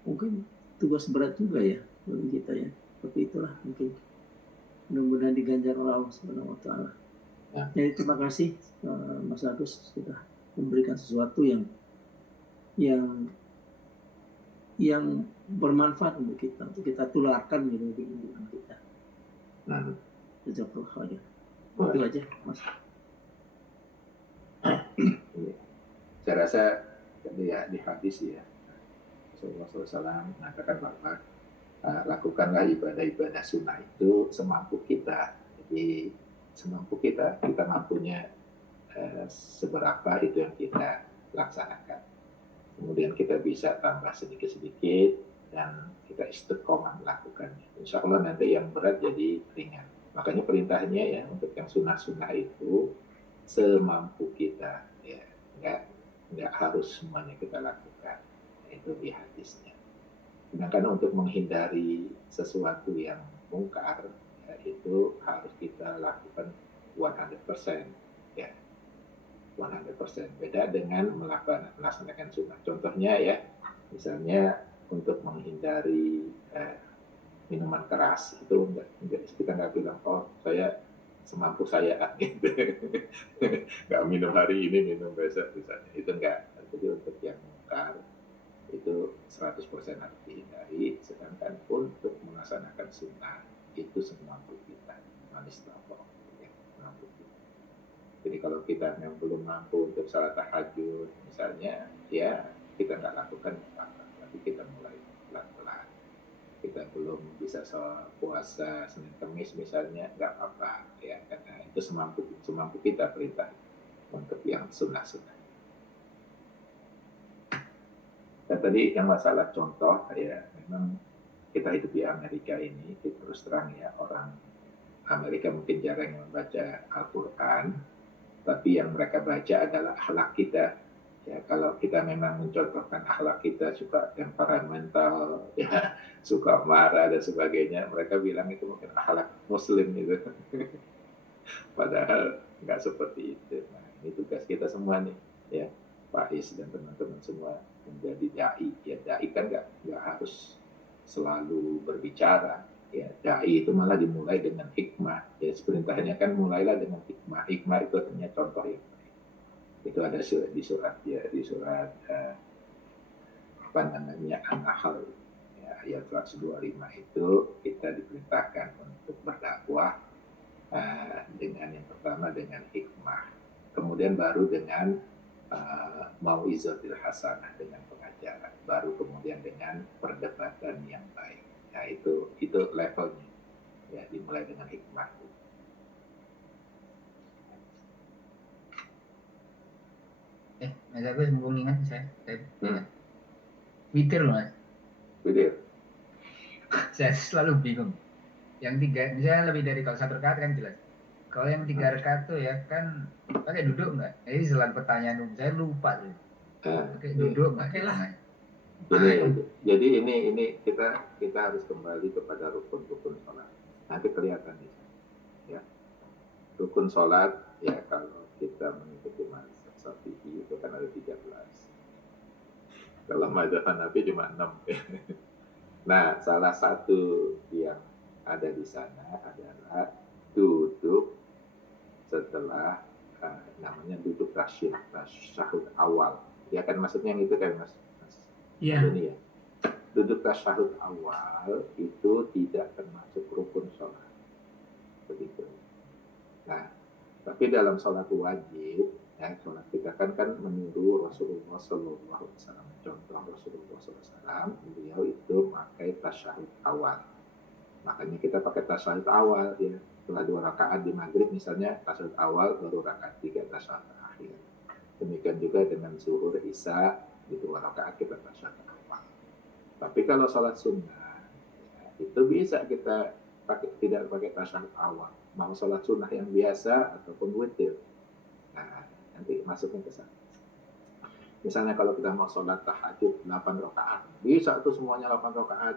mungkin tugas berat juga ya bagi kita ya. Tapi itulah mungkin mudah-mudahan diganjar oleh Allah Subhanahu wa taala. Ya. Jadi terima kasih Mas Agus sudah memberikan sesuatu yang bermanfaat untuk kita tularkan gitu di lingkungan kita. Jazakallahu khair. Itu aja, Mas. Saya rasa ya di hadis ya Rasulullah SAW mengatakan bahwa lakukanlah ibadah-ibadah sunnah itu semampu kita. Jadi semampu kita mampunya seberapa itu yang kita laksanakan. Kemudian kita bisa tambah sedikit-sedikit dan kita istiqomah melakukannya. Insya Allah nanti yang berat jadi ringan. Makanya perintahnya ya untuk yang sunnah-sunnah itu semampu kita ya, nggak harus semuanya kita lakukan. Itu di hadisnya. Sedangkan untuk menghindari sesuatu yang mungkar ya, itu harus kita lakukan 100% ya. 100%. Beda dengan melaksanakan sunnah. Contohnya ya, misalnya untuk menghindari minuman keras itu kita nggak bilang saya semampu saya gitu, nggak minum hari ini minum besok misalnya, itu enggak. Jadi untuk yang mungkar itu 100% harus dihindari. Sedangkan untuk melaksanakan sunnah itu semampu kita, manis lapor ya, mampu kita. Jadi kalau kita yang belum mampu untuk salat tahajud misalnya ya kita nggak lakukan apa-apa, tapi kita mulai pelan-pelan. Kita belum bisa puasa Senin Kamis misalnya, nggak apa-apa ya, karena itu semampu kita perintah untuk yang sunnah-sunnah. Dan tadi yang masalah contoh ya, memang kita hidup di Amerika ini terus terang ya, orang Amerika mungkin jarang membaca Al-Quran, tapi yang mereka baca adalah akhlak kita Ya, kalau kita memang mencontohkan akhlak kita suka temperamental, ya suka marah dan sebagainya, mereka bilang itu mungkin akhlak Muslim gitu. Padahal nggak seperti itu. Nah, ini tugas kita semua nih, ya Pak Is dan teman-teman semua menjadi dai. Ya dai kan nggak harus selalu berbicara. Ya dai itu malah dimulai dengan hikmah. Ya perintahnya kan mulailah dengan hikmah. Hikmah itu artinya contoh yang baik. Itu ada di surat ya di surat apa namanya An-Nahl ya, ayat 125 itu kita diperintahkan untuk berdakwah dengan yang pertama dengan hikmah, kemudian baru dengan mau'izatil hasanah dengan pengajaran, baru kemudian dengan perdebatan yang baik. Nah itu levelnya ya, dimulai dengan hikmah. Mas Agus mumpung ingat saya ingat. Witir loh Mas. Witir. Saya selalu bingung. Yang 3, misalnya lebih dari kalau 1 rakaat kan jelas. Kalau yang 3 rakaat tuh ya kan pakai duduk nggak? Ini selain pertanyaan saya lupa tuh. Pakai duduk nggak? Jadi ini kita harus kembali kepada rukun-rukun sholat. Nanti kelihatan di sana. Ya. Rukun sholat ya kalau kita mengikuti mazhab Syafi'i itu kan ada 13. Kalau mazhab Hanafi cuma 6. Nah, salah satu yang ada di sana adalah duduk setelah namanya duduk tasyahud awal. Ya kan maksudnya yang itu kan Mas? Iya. Ya. Duduk tasyahud awal itu tidak termasuk rukun sholat. Begitu. Nah, tapi dalam sholat wajib, ya, sholat kita kan meniru Rasulullah SAW. Contoh Rasulullah SAW, beliau itu pakai tasyahud awal. Makanya kita pakai tasyahud awal, ya. Setelah 2 rakaat di maghrib misalnya, tasyahud awal, baru rakaat 3 tasyahud akhir. Demikian juga dengan zuhur, isya, di 2 rakaat kita tasyahud awal. Tapi kalau sholat sunnah, ya, itu bisa kita tidak pakai tasyahud awal. Mau sholat sunnah yang biasa ataupun witir. Nah, nanti masuknya ke sana. Misalnya kalau kita mau sholat tahajud 8 rakaat, bisa tuh semuanya 8 rakaat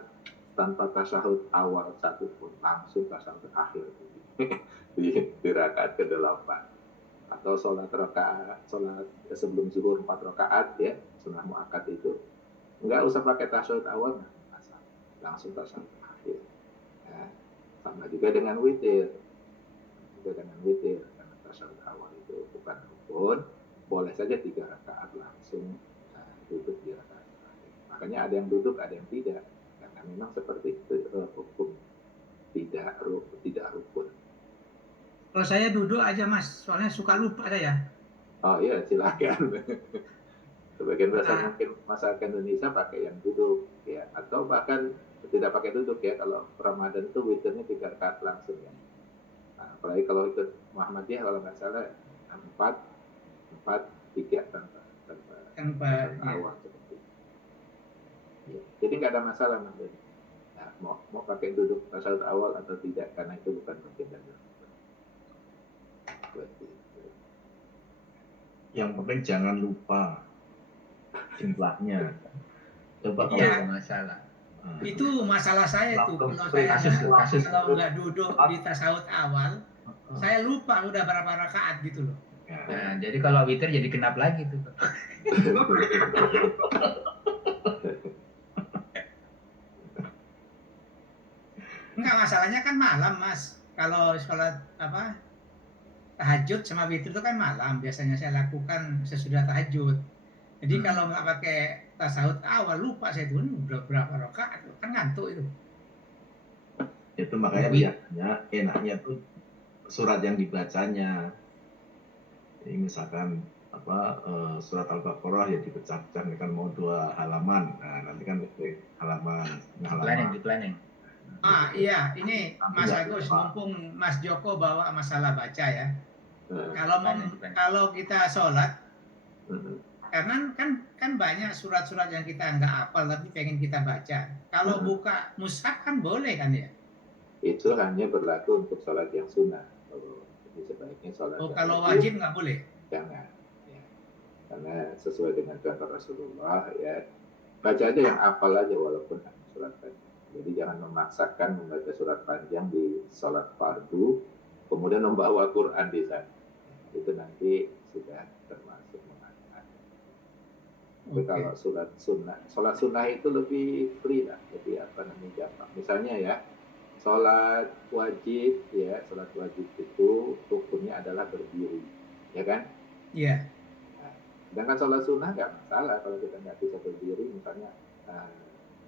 tanpa tasyahud awal satu pun, langsung tasyahud akhir di rakaat ke-8. Atau sholat sebelum zuhur 4 rakaat ya, sunnah muakkad itu nggak usah pakai tasyahud awal, langsung tasyahud akhir. Nah, sama juga dengan witir. Karena tasyahud awal itu bukan rukun, boleh saja 3 rakaat langsung duduk di rakaat terakhir. Makanya ada yang duduk, ada yang tidak, karena memang seperti itu hukum tidak rukun. Kalau saya duduk aja Mas, soalnya suka lupa saya. Oh iya, silakan. Sebagian besar mungkin masyarakat Indonesia pakai yang duduk ya, atau bahkan tidak pakai duduk ya. Kalau Ramadan itu witirnya 3 rakaat langsung ya. Nah, apalagi kalau ikut Muhammadiyah kalau nggak salah 4, 3 tanpa awal seperti itu. Ya. Jadi nggak ada masalah Mas. Nah, mau pakai duduk tasyahud awal atau tidak, karena itu bukan bagian dari rukun. Yang penting jangan lupa jumlahnya. Coba kalau ada masalah. Itu masalah saya tuh. Kalau nggak duduk di tasyahud awal, saya lupa udah berapa rakaat gitu loh. Nah, jadi kalau witir jadi genap lagi tuh. Enggak, masalahnya kan malam Mas. Kalau sholat tahajud sama witir itu kan malam. Biasanya saya lakukan sesudah tahajud. Jadi kalau nggak pakai tasyahud awal, lupa saya tuh udah berapa rakaat, kan ngantuk itu. Itu makanya biasanya enaknya tuh surat yang dibacanya. Jadi misalkan surat Al-Baqarah ya dipecah-pecah, kan mau 2 halaman. Nah, nanti kan halaman. Di planning. Iya, ini Mas Agus, mumpung Mas Joko bawa masalah baca ya. Kalau kita sholat, karena kan banyak surat-surat yang kita nggak hafal tapi pengen kita baca. Kalau buka mushaf kan boleh kan ya? Itu hanya berlaku untuk sholat yang sunnah. Jadi sebaiknya sholat. Kalau wajib nggak boleh? Jangan. Ya. Karena sesuai dengan contoh Rasulullah ya, baca aja yang hafal aja walaupun surat panjang. Jadi jangan memaksakan membaca surat panjang di sholat fardu, kemudian membawa Quran di sana. Itu nanti sudah termasuk mengangkat. Tapi kalau sholat sunnah itu lebih free lah, lebih gampang. Misalnya ya, sholat wajib itu hukumnya adalah berdiri, ya kan? Iya. Sedangkan sholat sunnah nggak masalah kalau kita nggak bisa berdiri, misalnya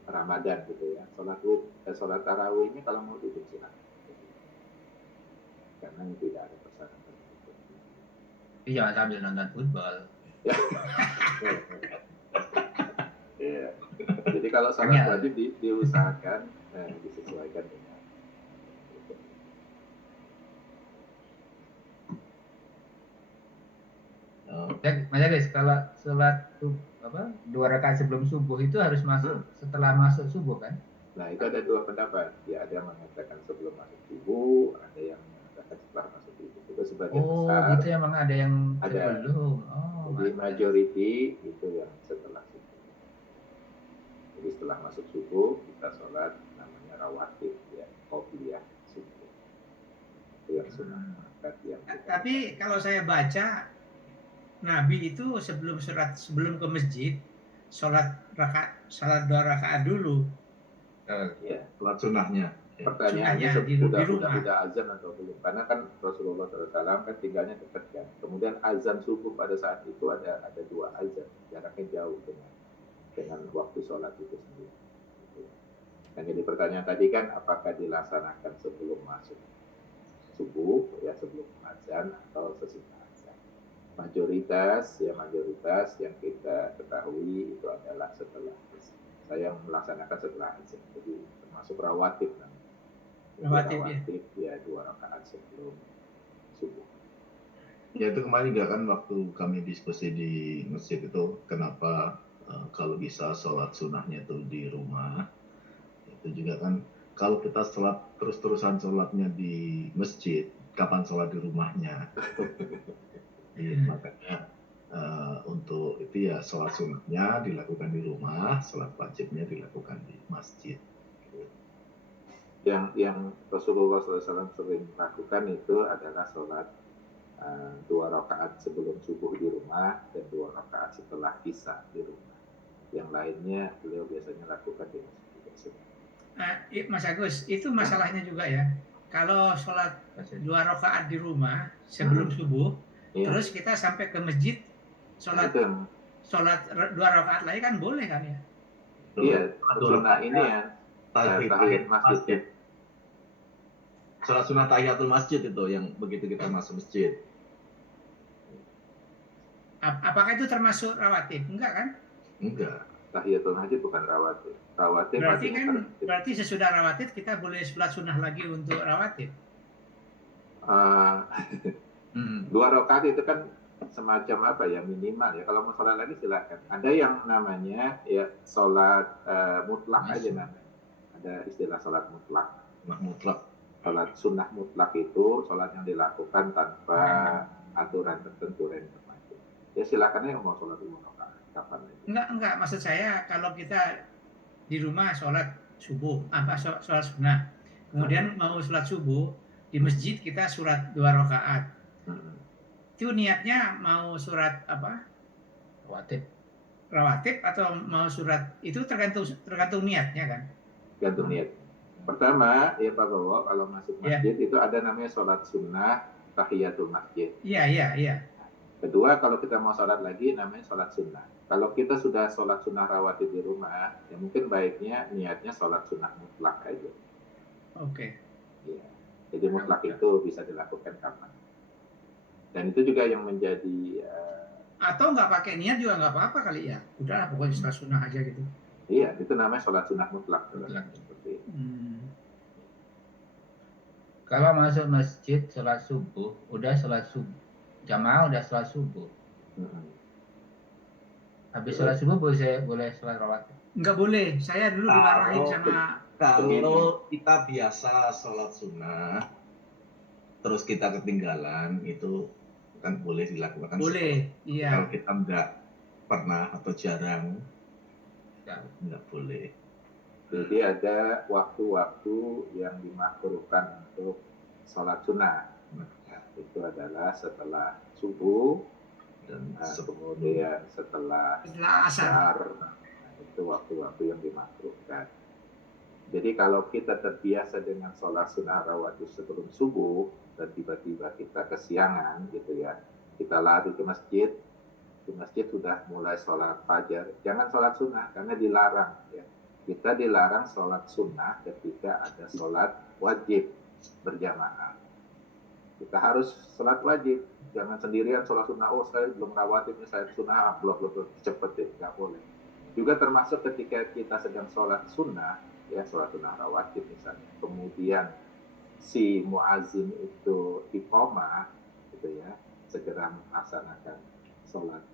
Ramadan gitu ya. Sholat tarawih ini kalau mau duduk silakan. Karena tidak ada persyaratan. Tapi jangan sambil nonton football. Iya. Jadi kalau sholat wajib diusahakan disesuaikan dengan. Mas guys, kalau sholat 2 rakaat sebelum subuh itu harus masuk setelah masuk subuh kan? Nah itu ada 2 pendapat. Ya ada yang mengatakan sebelum masuk subuh, ada yang mengatakan setelah masuk subuh. Itu sebagian besar. Oh, itu emang ada yang sebelum. Jadi majority itu yang setelah subuh. Jadi setelah masuk subuh kita sholat namanya rawatib ya, qobliyah subuh. Itu yang sunnah. Tapi kalau saya baca Nabi itu sebelum ke masjid sholat 2 rakaat dulu. Ya. Sholat sunnahnya. Pertanyaannya sudah azan atau belum? Karena kan Rasulullah SAW kan tinggalnya dekat kan. Kemudian azan subuh pada saat itu ada 2 azan, jaraknya jauh dengan waktu sholat itu sendiri. Dan jadi pertanyaan tadi kan apakah dilaksanakan sebelum masuk subuh ya, sebelum azan atau sesudah azan? Mayoritas yang kita ketahui itu adalah setelah azan. Saya melaksanakan setelah azan, jadi termasuk rawatib namanya. Rawatib ya 2 rakaat sebelum subuh. Ya itu kemarin juga kan waktu kami diskusi di masjid itu kenapa kalau bisa sholat sunnahnya itu di rumah. Itu juga kan kalau kita sholat terus-terusan sholatnya di masjid, kapan sholat di rumahnya? Makanya untuk itu ya sholat sunnahnya dilakukan di rumah, sholat wajibnya dilakukan di masjid. Yang Rasulullah SAW sering lakukan itu adalah sholat 2 rakaat sebelum subuh di rumah dan 2 rakaat setelah isya di rumah. Yang lainnya beliau biasanya lakukan di masjid. Mas Agus, itu masalahnya juga ya. Kalau sholat 2 rakaat di rumah sebelum subuh, terus kita sampai ke masjid sholat 2 rakaat lagi kan boleh kan ya? Iya, sunnah ini ya. Tahiyat masjid. Sholat sunnah tahiyatul masjid itu yang begitu kita masuk masjid. Apakah itu termasuk rawatib? Enggak kan? Enggak. Tahiyatul masjid bukan rawatib. Rawatib berarti sesudah rawatib kita boleh sholat sunnah lagi untuk rawatib. 2 rakaat itu kan semacam apa ya, minimal ya. Kalau mau sholat lagi silakan. Ada yang namanya ya sholat mutlak aja namanya. Ada istilah sholat mutlak. Sholat sunnah mutlak itu sholat yang dilakukan tanpa aturan tertentu dan macam. Ya silakan ya mau sholat 2 rakaat kapan aja. Enggak, maksud saya kalau kita di rumah sholat subuh, sholat sunnah, kemudian mau sholat subuh di masjid kita surat 2 rakaat. Itu niatnya mau surat apa? Rawatib atau mau surat itu tergantung niatnya kan? Tergantung niat. Pertama ya Pak Bowo, kalau masuk masjid itu ada namanya sholat sunnah tahiyatul masjid. Iya. Kedua kalau kita mau sholat lagi namanya sholat sunnah. Kalau kita sudah sholat sunnah rawatib di rumah, ya mungkin baiknya niatnya sholat sunnah mutlak aja. Oke. Ya. Jadi mutlak itu bisa dilakukan kapan. Dan itu juga yang menjadi atau nggak pakai niat juga nggak apa-apa kali ya. Udahlah pokoknya sholat sunnah aja gitu. Iya, itu namanya sholat sunnah mutlak. Seperti itu. Kalau masuk masjid sholat subuh, udah sholat subuh, jamaah udah sholat subuh. Habis sholat subuh boleh sholat rawatib? Nggak boleh. Saya dulu dimarahin sama. Kalau kita biasa sholat sunnah, terus kita ketinggalan itu kan boleh dilakukan Boleh, kalau iya. kita nggak pernah atau jarang Ya. nggak boleh. Jadi ada waktu-waktu yang dimakruhkan untuk sholat sunnah. Ya, itu adalah setelah subuh, Dan kemudian setelah Setelah asar. asar. Nah, itu waktu-waktu yang dimakruhkan. Jadi kalau kita terbiasa dengan sholat sunnah rawatib sebelum subuh dan tiba-tiba kita kesiangan gitu ya, kita lari ke masjid, di masjid sudah mulai sholat fajar, jangan sholat sunnah karena dilarang ya. Kita dilarang sholat sunnah ketika ada sholat wajib berjamaah. Kita harus sholat wajib, jangan sendirian sholat sunnah. Oh saya belum rawatibnya, saya sunnah belum cepet deh, nggak boleh. Juga termasuk ketika kita sedang sholat sunnah, ya sholat sunnah rawatib misalnya, kemudian si muazin itu iqamah, gitu ya, segera melaksanakan sholat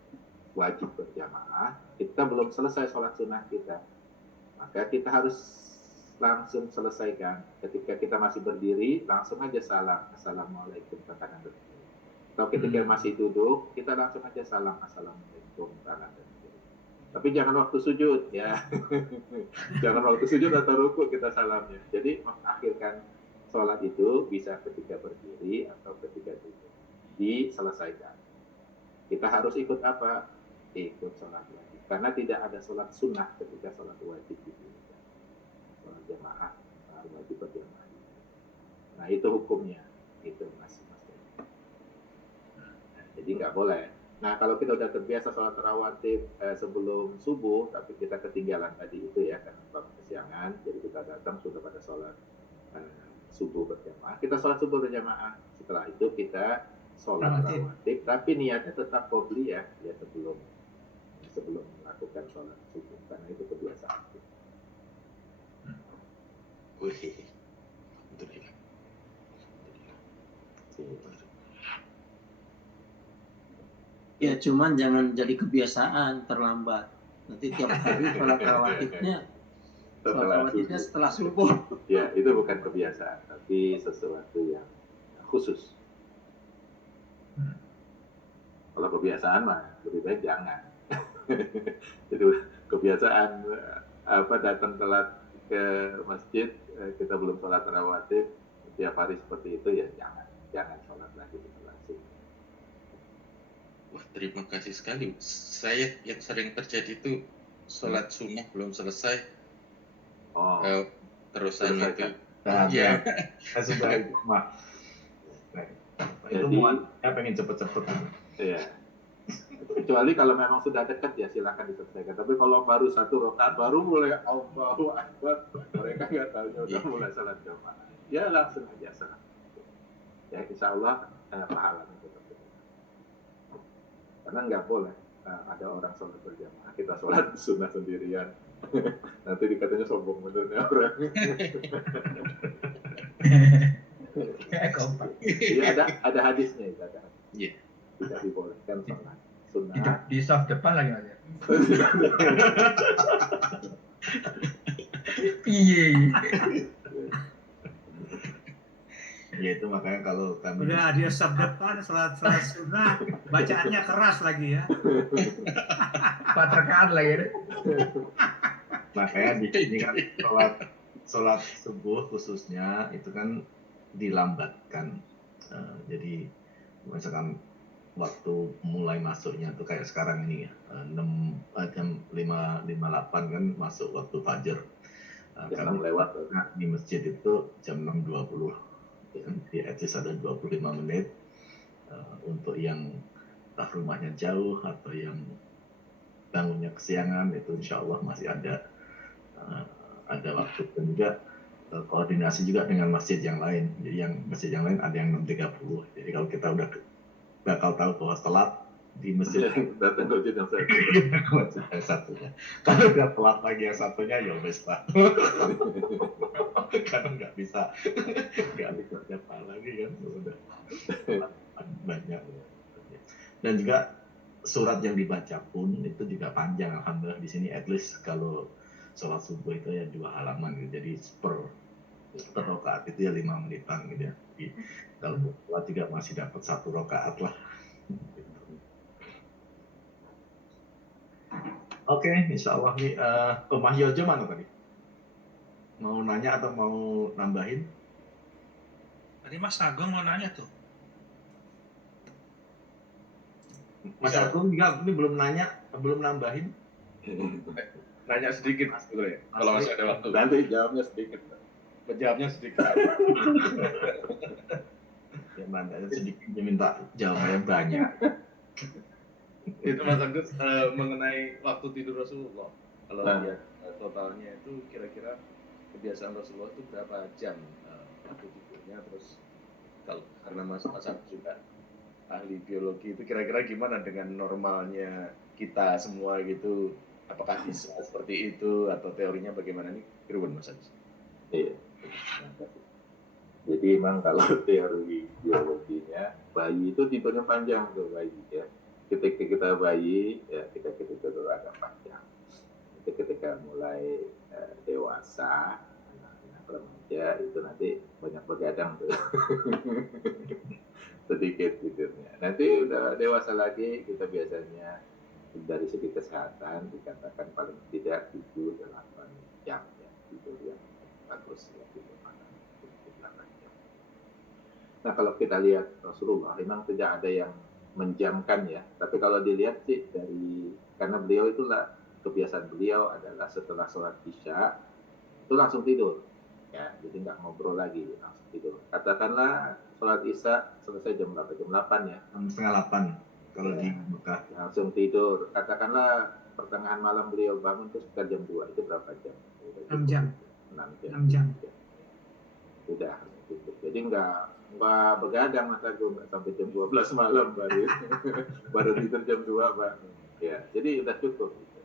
wajib berjamaah, kita belum selesai sholat sunnah kita, maka kita harus langsung selesaikan. Ketika kita masih berdiri, langsung aja salam, assalamualaikum, katakan berdiri. Atau ketika masih duduk, kita langsung aja salam, assalamualaikum, katakan berdiri. Tapi jangan waktu sujud ya. Jangan waktu sujud atau ruku kita salamnya. Jadi mengakhirkan sholat itu bisa ketika berdiri atau ketika duduk. Diselesaikan. Kita harus ikut apa? Ikut sholat wajib. Karena tidak ada sholat sunnah ketika sholat wajib itu. Sholat jamaah wajib berjamaah. Nah itu hukumnya. Itu mas. Jadi nggak boleh. Nah kalau kita udah terbiasa sholat rawatib sebelum subuh, tapi kita ketinggalan tadi itu ya karena kesiangan, jadi kita datang sudah pada sholat subuh berjamaah, kita sholat subuh berjamaah. Setelah itu kita sholat rawatib, tapi niatnya tetap qobliyah ya sebelum melakukan sholat subuh, karena itu kebiasaan. Wih, Ya cuman jangan jadi kebiasaan terlambat. Nanti tiap hari sholat rawatibnya setelah subuh. Ya itu bukan kebiasaan, tapi sesuatu yang khusus. Kalau kebiasaan mah lebih baik jangan. Jadi kebiasaan datang telat ke masjid, kita belum sholat rawatib tiap hari seperti itu ya jangan sholat lagi setelah subuh. Wah, terima kasih sekali. Saya yang sering terjadi itu sholat sunnah belum selesai. Terusan itu. Iya. Saya sudah mah. Itu muatnya pengen cepet-cepet. Iya. Kecuali kalau memang sudah dekat ya silakan diselesaikan. Tapi kalau baru satu rakaat baru mulai Allahu Akbar, mereka nggak tahunya udah mulai salat jamaah. Ya langsung aja salat. Ya insya Allah pahalanya tetap. Karena nggak boleh ada orang sholat berjamaah, kita sholat sunnah sendirian. Nanti dikatanya sombong benernya orang. Iya ada hadisnya itu ada. Iya. Tidak dibolehkan sholat sunnah. Di saf depan lagi mas ya. Iya. Ya itu makanya kalau kami udah dia saf depan sholat sunnah, bacaannya keras lagi ya. 4 rakaat lagi deh. Makanya di sini kan sholat subuh khususnya itu kan dilambatkan. Jadi misalkan waktu mulai masuknya tuh kayak sekarang ini ya, jam 5.58 kan masuk waktu fajar. Jam 6 lewat. Di masjid itu jam 6.20. Di at least ada 25 menit untuk yang rumahnya jauh atau yang bangunnya kesiangan, itu insya Allah masih ada waktu. Dan juga koordinasi juga dengan masjid yang lain. Jadi yang masjid yang lain ada yang 6.30. Jadi kalau kita udah bakal tahu bahwa telat di masjid datang ke masjid yang satunya. Kalau udah telat lagi yang satunya ya wes lah. Karena nggak bisa nyapa lagi kan udah banyak. Dan juga surat yang dibaca pun itu juga panjang, alhamdulillah di sini at least kalau sholat subuh itu ya 2 halaman gitu. Jadi per rakaat itu ya 5 menitan gitu ya. Jadi kalau sholat juga masih dapat 1 rakaat lah Oke, insya Allah nih. Mas Yojo mana tadi? Mau nanya atau mau nambahin? Tadi Mas Agung mau nanya tuh. Mas Agung juga ini belum nanya, belum nambahin. Nanya sedikit Mas Bro ya, kalau masih ada waktu. Nanti jawabnya sedikit. Menjawabnya sedikit. Ya nanya sedikit, minta jawabannya banyak. Itu Mas Agus mengenai waktu tidur Rasulullah. Kalau lihat totalnya itu kira-kira kebiasaan Rasulullah itu berapa jam waktu tidurnya, terus kalau karena Mas Agus juga ahli biologi, itu kira-kira gimana dengan normalnya kita semua gitu, apakah bisa seperti itu atau teorinya bagaimana nih, Irwan Mas Agus? Iya. Jadi memang kalau teori biologinya bayi itu tidurnya panjang tuh bayi ya. Ketika kita bayi ya kita tidur agak panjang. Tapi ketika mulai dewasa, anak-anak remaja itu nanti banyak begadang tuh. Sedikit tidurnya. Nanti udah dewasa lagi kita biasanya dari segi kesehatan dikatakan paling tidak 7-8 jam ya tidur yang bagus ya tidur malam 8 jam. Nah kalau kita lihat Rasulullah memang tidak ada yang menjamkan ya, tapi kalau dilihat sih karena beliau itulah kebiasaan beliau adalah setelah sholat isya itu langsung tidur ya, jadi nggak ngobrol lagi, langsung tidur. Katakanlah sholat isya selesai jam 8 ya, 7:30 kalau di Mekah. langsung tidur. Katakanlah pertengahan malam beliau bangun itu sekitar jam 2, itu berapa jam? 6 jam. 6 jam. Udah tidur. Jadi nggak begadang Mas Agung, nggak sampai jam 12 malam baru tidur jam 2 bangun. Ya, jadi udah cukup gitu.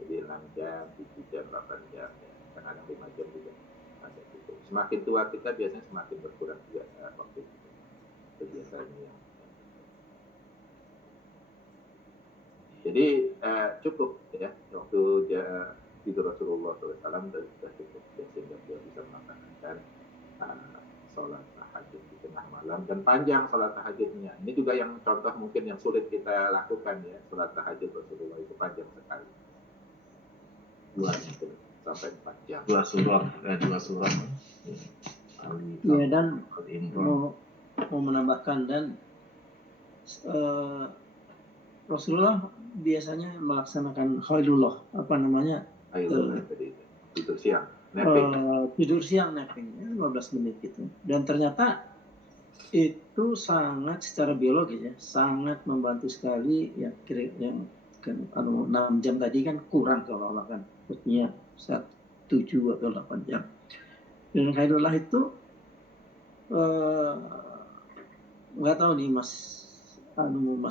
Jadi 6 jam, 7 jam, 8 jam ya. Kadang 5 jam juga ada cukup. Semakin tua kita biasanya semakin berkurang juga waktu itu. Itu biasanya yang jadi cukup ya waktu tidur Rasulullah SAW sudah cukup ya, sehingga dia bisa melaksanakan sholat tahajud di tengah malam dan panjang sholat tahajudnya. Ini juga yang contoh mungkin yang sulit kita lakukan ya, sholat tahajud Rasulullah itu panjang sekali. 2 sampai 4 jam. 2 surat. Ya, dan mau menambahkan dan Rasulullah biasanya melaksanakan khailullah, tidur siang, napping 15 menit gitu. Dan ternyata itu sangat secara biologis ya, sangat membantu sekali ya, yang kan 6 jam tadi kan kurang kalau kan, maksudnya 7 atau 8 jam. Dan khailullah itu nggak tahu nih Mas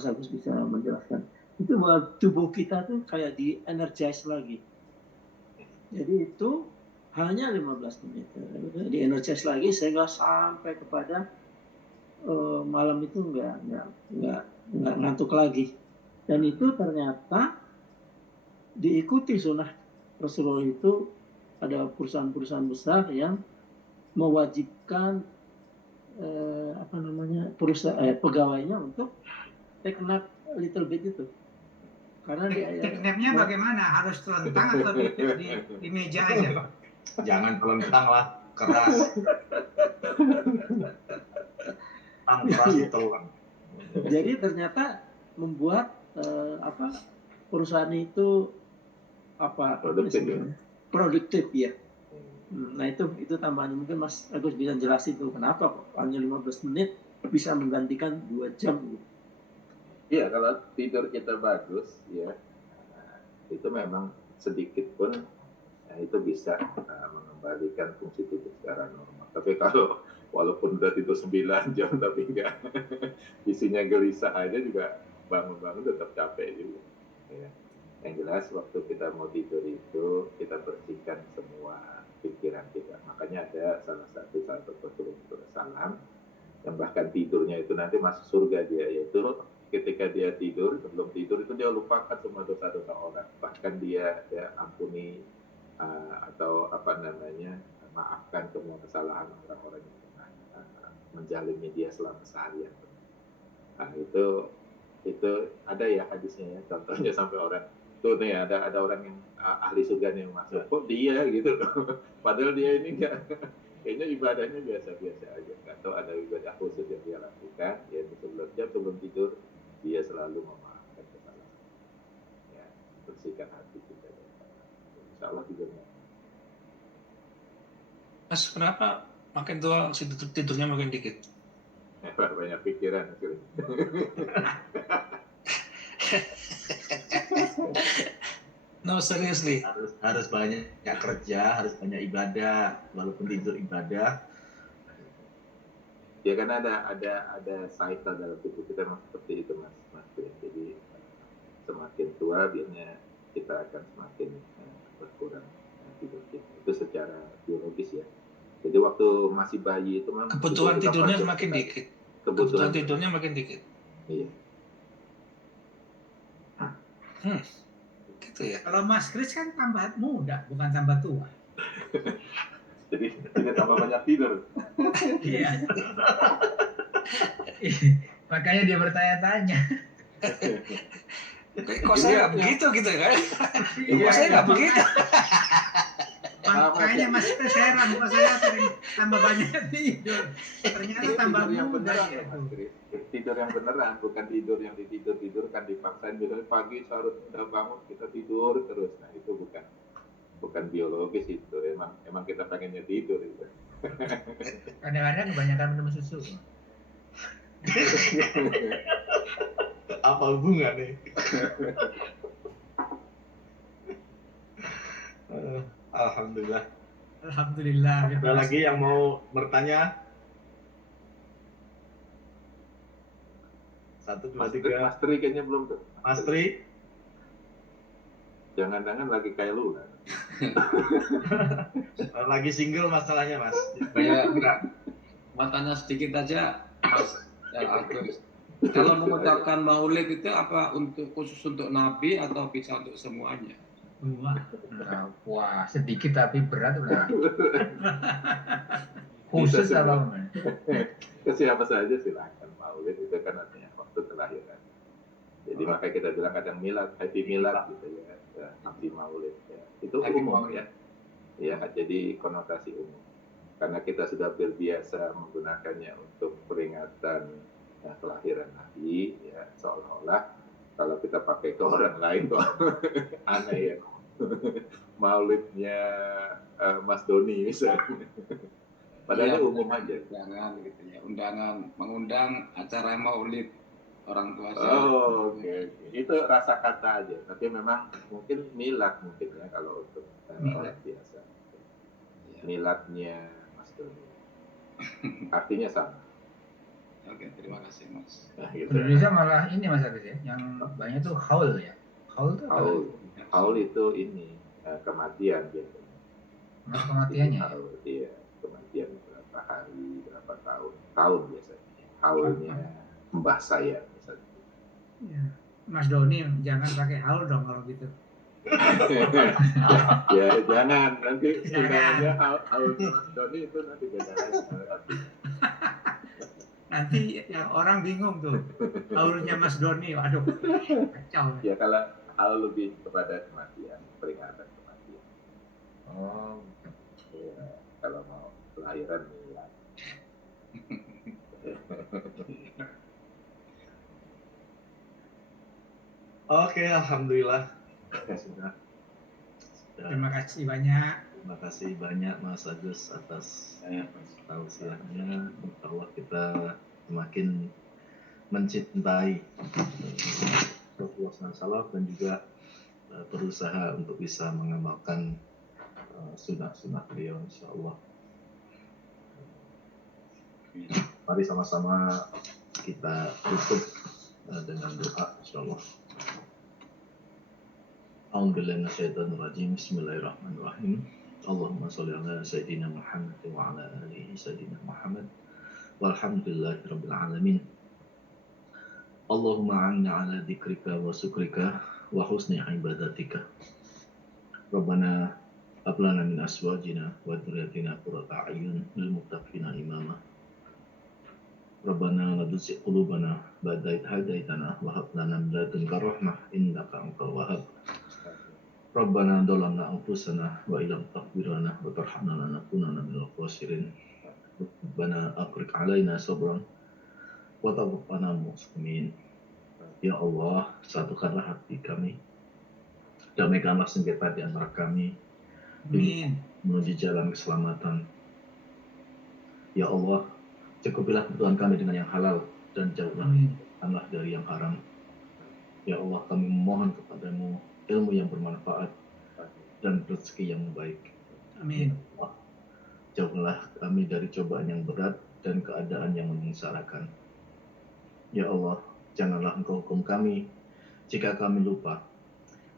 Agus bisa menjelaskan. Itu bahwa tubuh kita tuh kayak di energize lagi. Jadi itu hanya 15 menit. Di energize lagi sehingga sampai kepada malam itu nggak ngantuk lagi. Dan itu ternyata diikuti sunnah Rasulullah itu. Ada perusahaan-perusahaan besar yang mewajibkan pegawainya untuk take nap little bit itu. Karena take nap-nya bagaimana? Harus telentang atau di meja aja? Jangan telentang lah, keras. Keras ditelan. Jadi ternyata membuat perusahaan itu produktif ya. Nah itu tambahan mungkin Mas Agus bisa jelasin tuh kenapa kok hanya 15 menit bisa menggantikan 2 jam gitu. Iya, kalau tidur kita bagus ya, itu memang sedikit pun ya, itu bisa mengembalikan fungsi tubuh secara normal. Tapi kalau walaupun udah tidur 9 jam tapi enggak isinya gelisah aja juga bangun-bangun tetap capek juga. Ya. Yang jelas waktu kita mau tidur itu kita bersihkan semua pikiran kita. Makanya ada salah satu sahabat Rasulullah SAW yang bahkan tidurnya itu nanti masuk surga dia, yaitu ketika dia tidur, sebelum tidur itu dia lupakan semua dosa-dosa orang, bahkan dia ampuni atau maafkan semua kesalahan orang-orang yang pernah menzalimi dia selama seharian. Nah itu itu ada ya hadisnya ya, contohnya sampai orang tuh nih ada orang yang ahli surga nih yang masuk, kok dia gitu loh. Padahal dia ini enggak, kayaknya ibadahnya biasa-biasa aja, nggak tahu ada ibadah khusus yang dia lakukan, yaitu sebelum tidur dia selalu memaafkan kesalahan, ya, bersihkan hati kita, insya Allah tidurnya. Mas, kenapa makin tua tidurnya makin dikit? Banyak pikiran akhirnya. No, seriously. Harus banyak kerja, harus banyak ibadah, walaupun tidur ibadah. Ya karena ada cycle dalam tubuh kita memang seperti itu, Mas. Jadi semakin tua biasanya kita akan semakin berkurang tidur kita. Itu secara biologis ya. Jadi waktu masih bayi itu memang kebutuhan tidurnya semakin dikit. Kebutuhan tidurnya makin dikit. Iya. Gitu ya. Kalau Mas Kris kan tambah muda, bukan tambah tua. Jadi tidak tambah banyak tidur. Iya. Makanya dia bertanya-tanya. Kok saya nggak begitu gitu kan? Kok saya nggak begitu? Makanya Mas Kris heran, kok saya sering tambah banyak tidur. Ternyata tambah muda ya. Tidur yang beneran, bukan tidur yang ditidurkan dipaksain. Misalnya pagi seharus udah bangun kita tidur terus. Nah itu bukan biologis itu, emang kita pengennya tidur itu. Kadang-kadang kebanyakan minum susu. Apa hubungan nih? Alhamdulillah. Alhamdulillah. Ada lagi yang mau bertanya? 1, 2, 3. Mas Tri kayaknya belum tuh. Mas Tri? Jangan-jangan lagi kayak lu kan? Lagi single masalahnya, Mas. Banyak enggak. Mau tanya sedikit aja, Mas Agus. Kalau mengucapkan maulid itu apa khusus untuk Nabi atau bisa untuk semuanya? Wah, sedikit tapi berat udah. Khusus apa? Ke siapa saja silakan. Maulid itu kan artinya waktu kelahiran. Jadi makanya kita bilang kadang milad, happy milad gitu ya, happy maulid ya. Itu umum ya. Ya, jadi konotasi umum. Karena kita sudah terbiasa menggunakannya untuk peringatan kelahiran Nabi, ya seolah-olah kalau kita pakai ke orang lain kok aneh ya. Maulidnya Mas Doni misalnya. Padahal ya, umum aja. Undangan gitu ya, mengundang acara maulid orang tua saya. Oh, oke. Itu rasa kata aja. Tapi memang mungkin milad mungkin ya kalau untuk orang biasa. Ya. Miladnya Mas Doni. Artinya sama. Oke, terima kasih Mas. Nah, gitu. Indonesia malah ini Mas Agus ya, yang banyak tuh haul ya. Haul itu apa? Haul itu ini kematian biasanya. Kematiannya ya? Iya, kematian berapa hari, berapa tahun biasanya. Haulnya mbah saya misalnya. Ya. Mas Doni jangan pakai haul dong kalau gitu. Ya jangan, nanti sebenarnya haul Mas Doni itu nanti beda lagi. Nanti yang orang bingung tuh, haulnya Mas Doni, waduh, kacau. Ya kalau haul lebih kepada kematian, peringatan kematian. Oh. Ya, kalau mau kelahiran ya. Oke, alhamdulillah. Sudah. Terima kasih banyak. Terima kasih banyak Mas Agus atas tausiahnya. Insyaallah kita semakin mencintai Rasulullah SAW dan juga berusaha untuk bisa mengamalkan sunnah-sunnah beliau insyaallah. Mari sama-sama kita tutup dengan doa insyaallah. A'udzubillahi minasyaitonir rajim. Bismillahirrahmanirrahim. Allahumma shalli ala sayyidina Muhammad wa ala alihi sayyidina Muhammad. Walhamdulillahirabbil alamin. Allahumma a'inna ala dzikrika wa syukrika wa husni ibadatika. Rabbana hab lana min azwajina wa dzurriyyatina qurrata a'yun lil muttaqina imama. Rabbana la tuzigh qulubana ba'da idh hadaytana wa hab lana min ladunka rahmah innaka antal wahhab. Rabbana dhalamna anfusana wa illam taghfir lana wa tarhamna lanakunanna minal khasirin. Rabbana afriq alaina sabran wa tawaffana muslimin. Ya Allah, satukanlah hati kami, damaikanlah sengketa di antara kami, Amin. menuju jalan keselamatan. Ya Allah, cukupilah kebutuhan kami dengan yang halal dan jauhkanlah dari yang haram. Ya Allah, kami memohon kepadamu ilmu yang bermanfaat dan rezeki yang baik. Amin. Jauhkanlah kami dari cobaan yang berat dan keadaan yang menyengsarakan. Ya Allah, janganlah Engkau hukum kami jika kami lupa.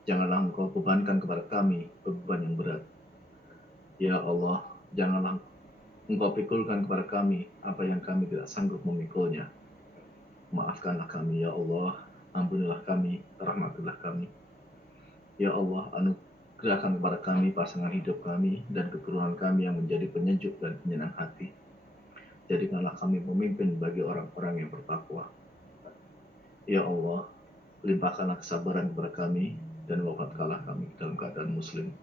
Janganlah Engkau bebankan kepada kami beban yang berat. Ya Allah, janganlah Engkau pikulkan kepada kami apa yang kami tidak sanggup memikulnya. Maafkanlah kami, ya Allah. Ampunilah kami, rahmatilah kami. Ya Allah, anugerahkan kepada kami pasangan hidup kami dan keturunan kami yang menjadi penyejuk dan penyenang hati. Jadikanlah kami pemimpin bagi orang-orang yang bertakwa. Ya Allah, limpahkanlah kesabaran kepada kami dan wafatkanlah kami dalam keadaan muslim.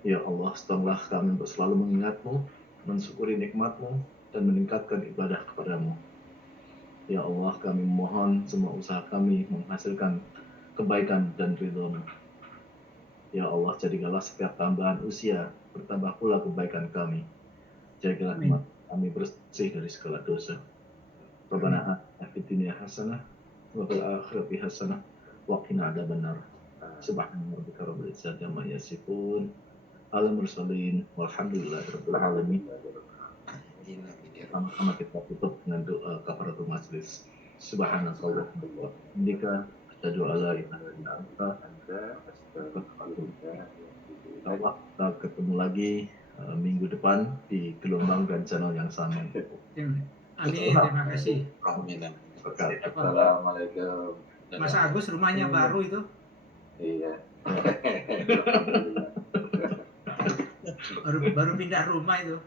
Ya Allah, tolonglah kami untuk selalu mengingat-Mu, mensyukuri nikmat-Mu, dan meningkatkan ibadah kepadamu. Ya Allah, kami mohon semua usaha kami menghasilkan kebaikan dan ridho-Mu. Ya Allah, jadikanlah setiap tambahan usia bertambah pula kebaikan kami. Jadikanlah kami bersih dari segala dosa. Rabbana atina fid dunya hasanah wa fil akhirati hasanah wa qina adzabannar. Subhana rabbika rabbil izzati amma yasifun. Al-mursalin walhamdulillahirabbil alamin. Sama-sama kita tutup dengan doa kafaratul majlis. Subhanallah wa bihamdika asyhadu an la ilaha illa anta astaghfiruka. Kita ketemu lagi minggu depan di gelombang dan channel yang sama. Amin, terima kasih. Assalamualaikum. Mas Agus rumahnya baru itu? Iya. baru pindah rumah itu.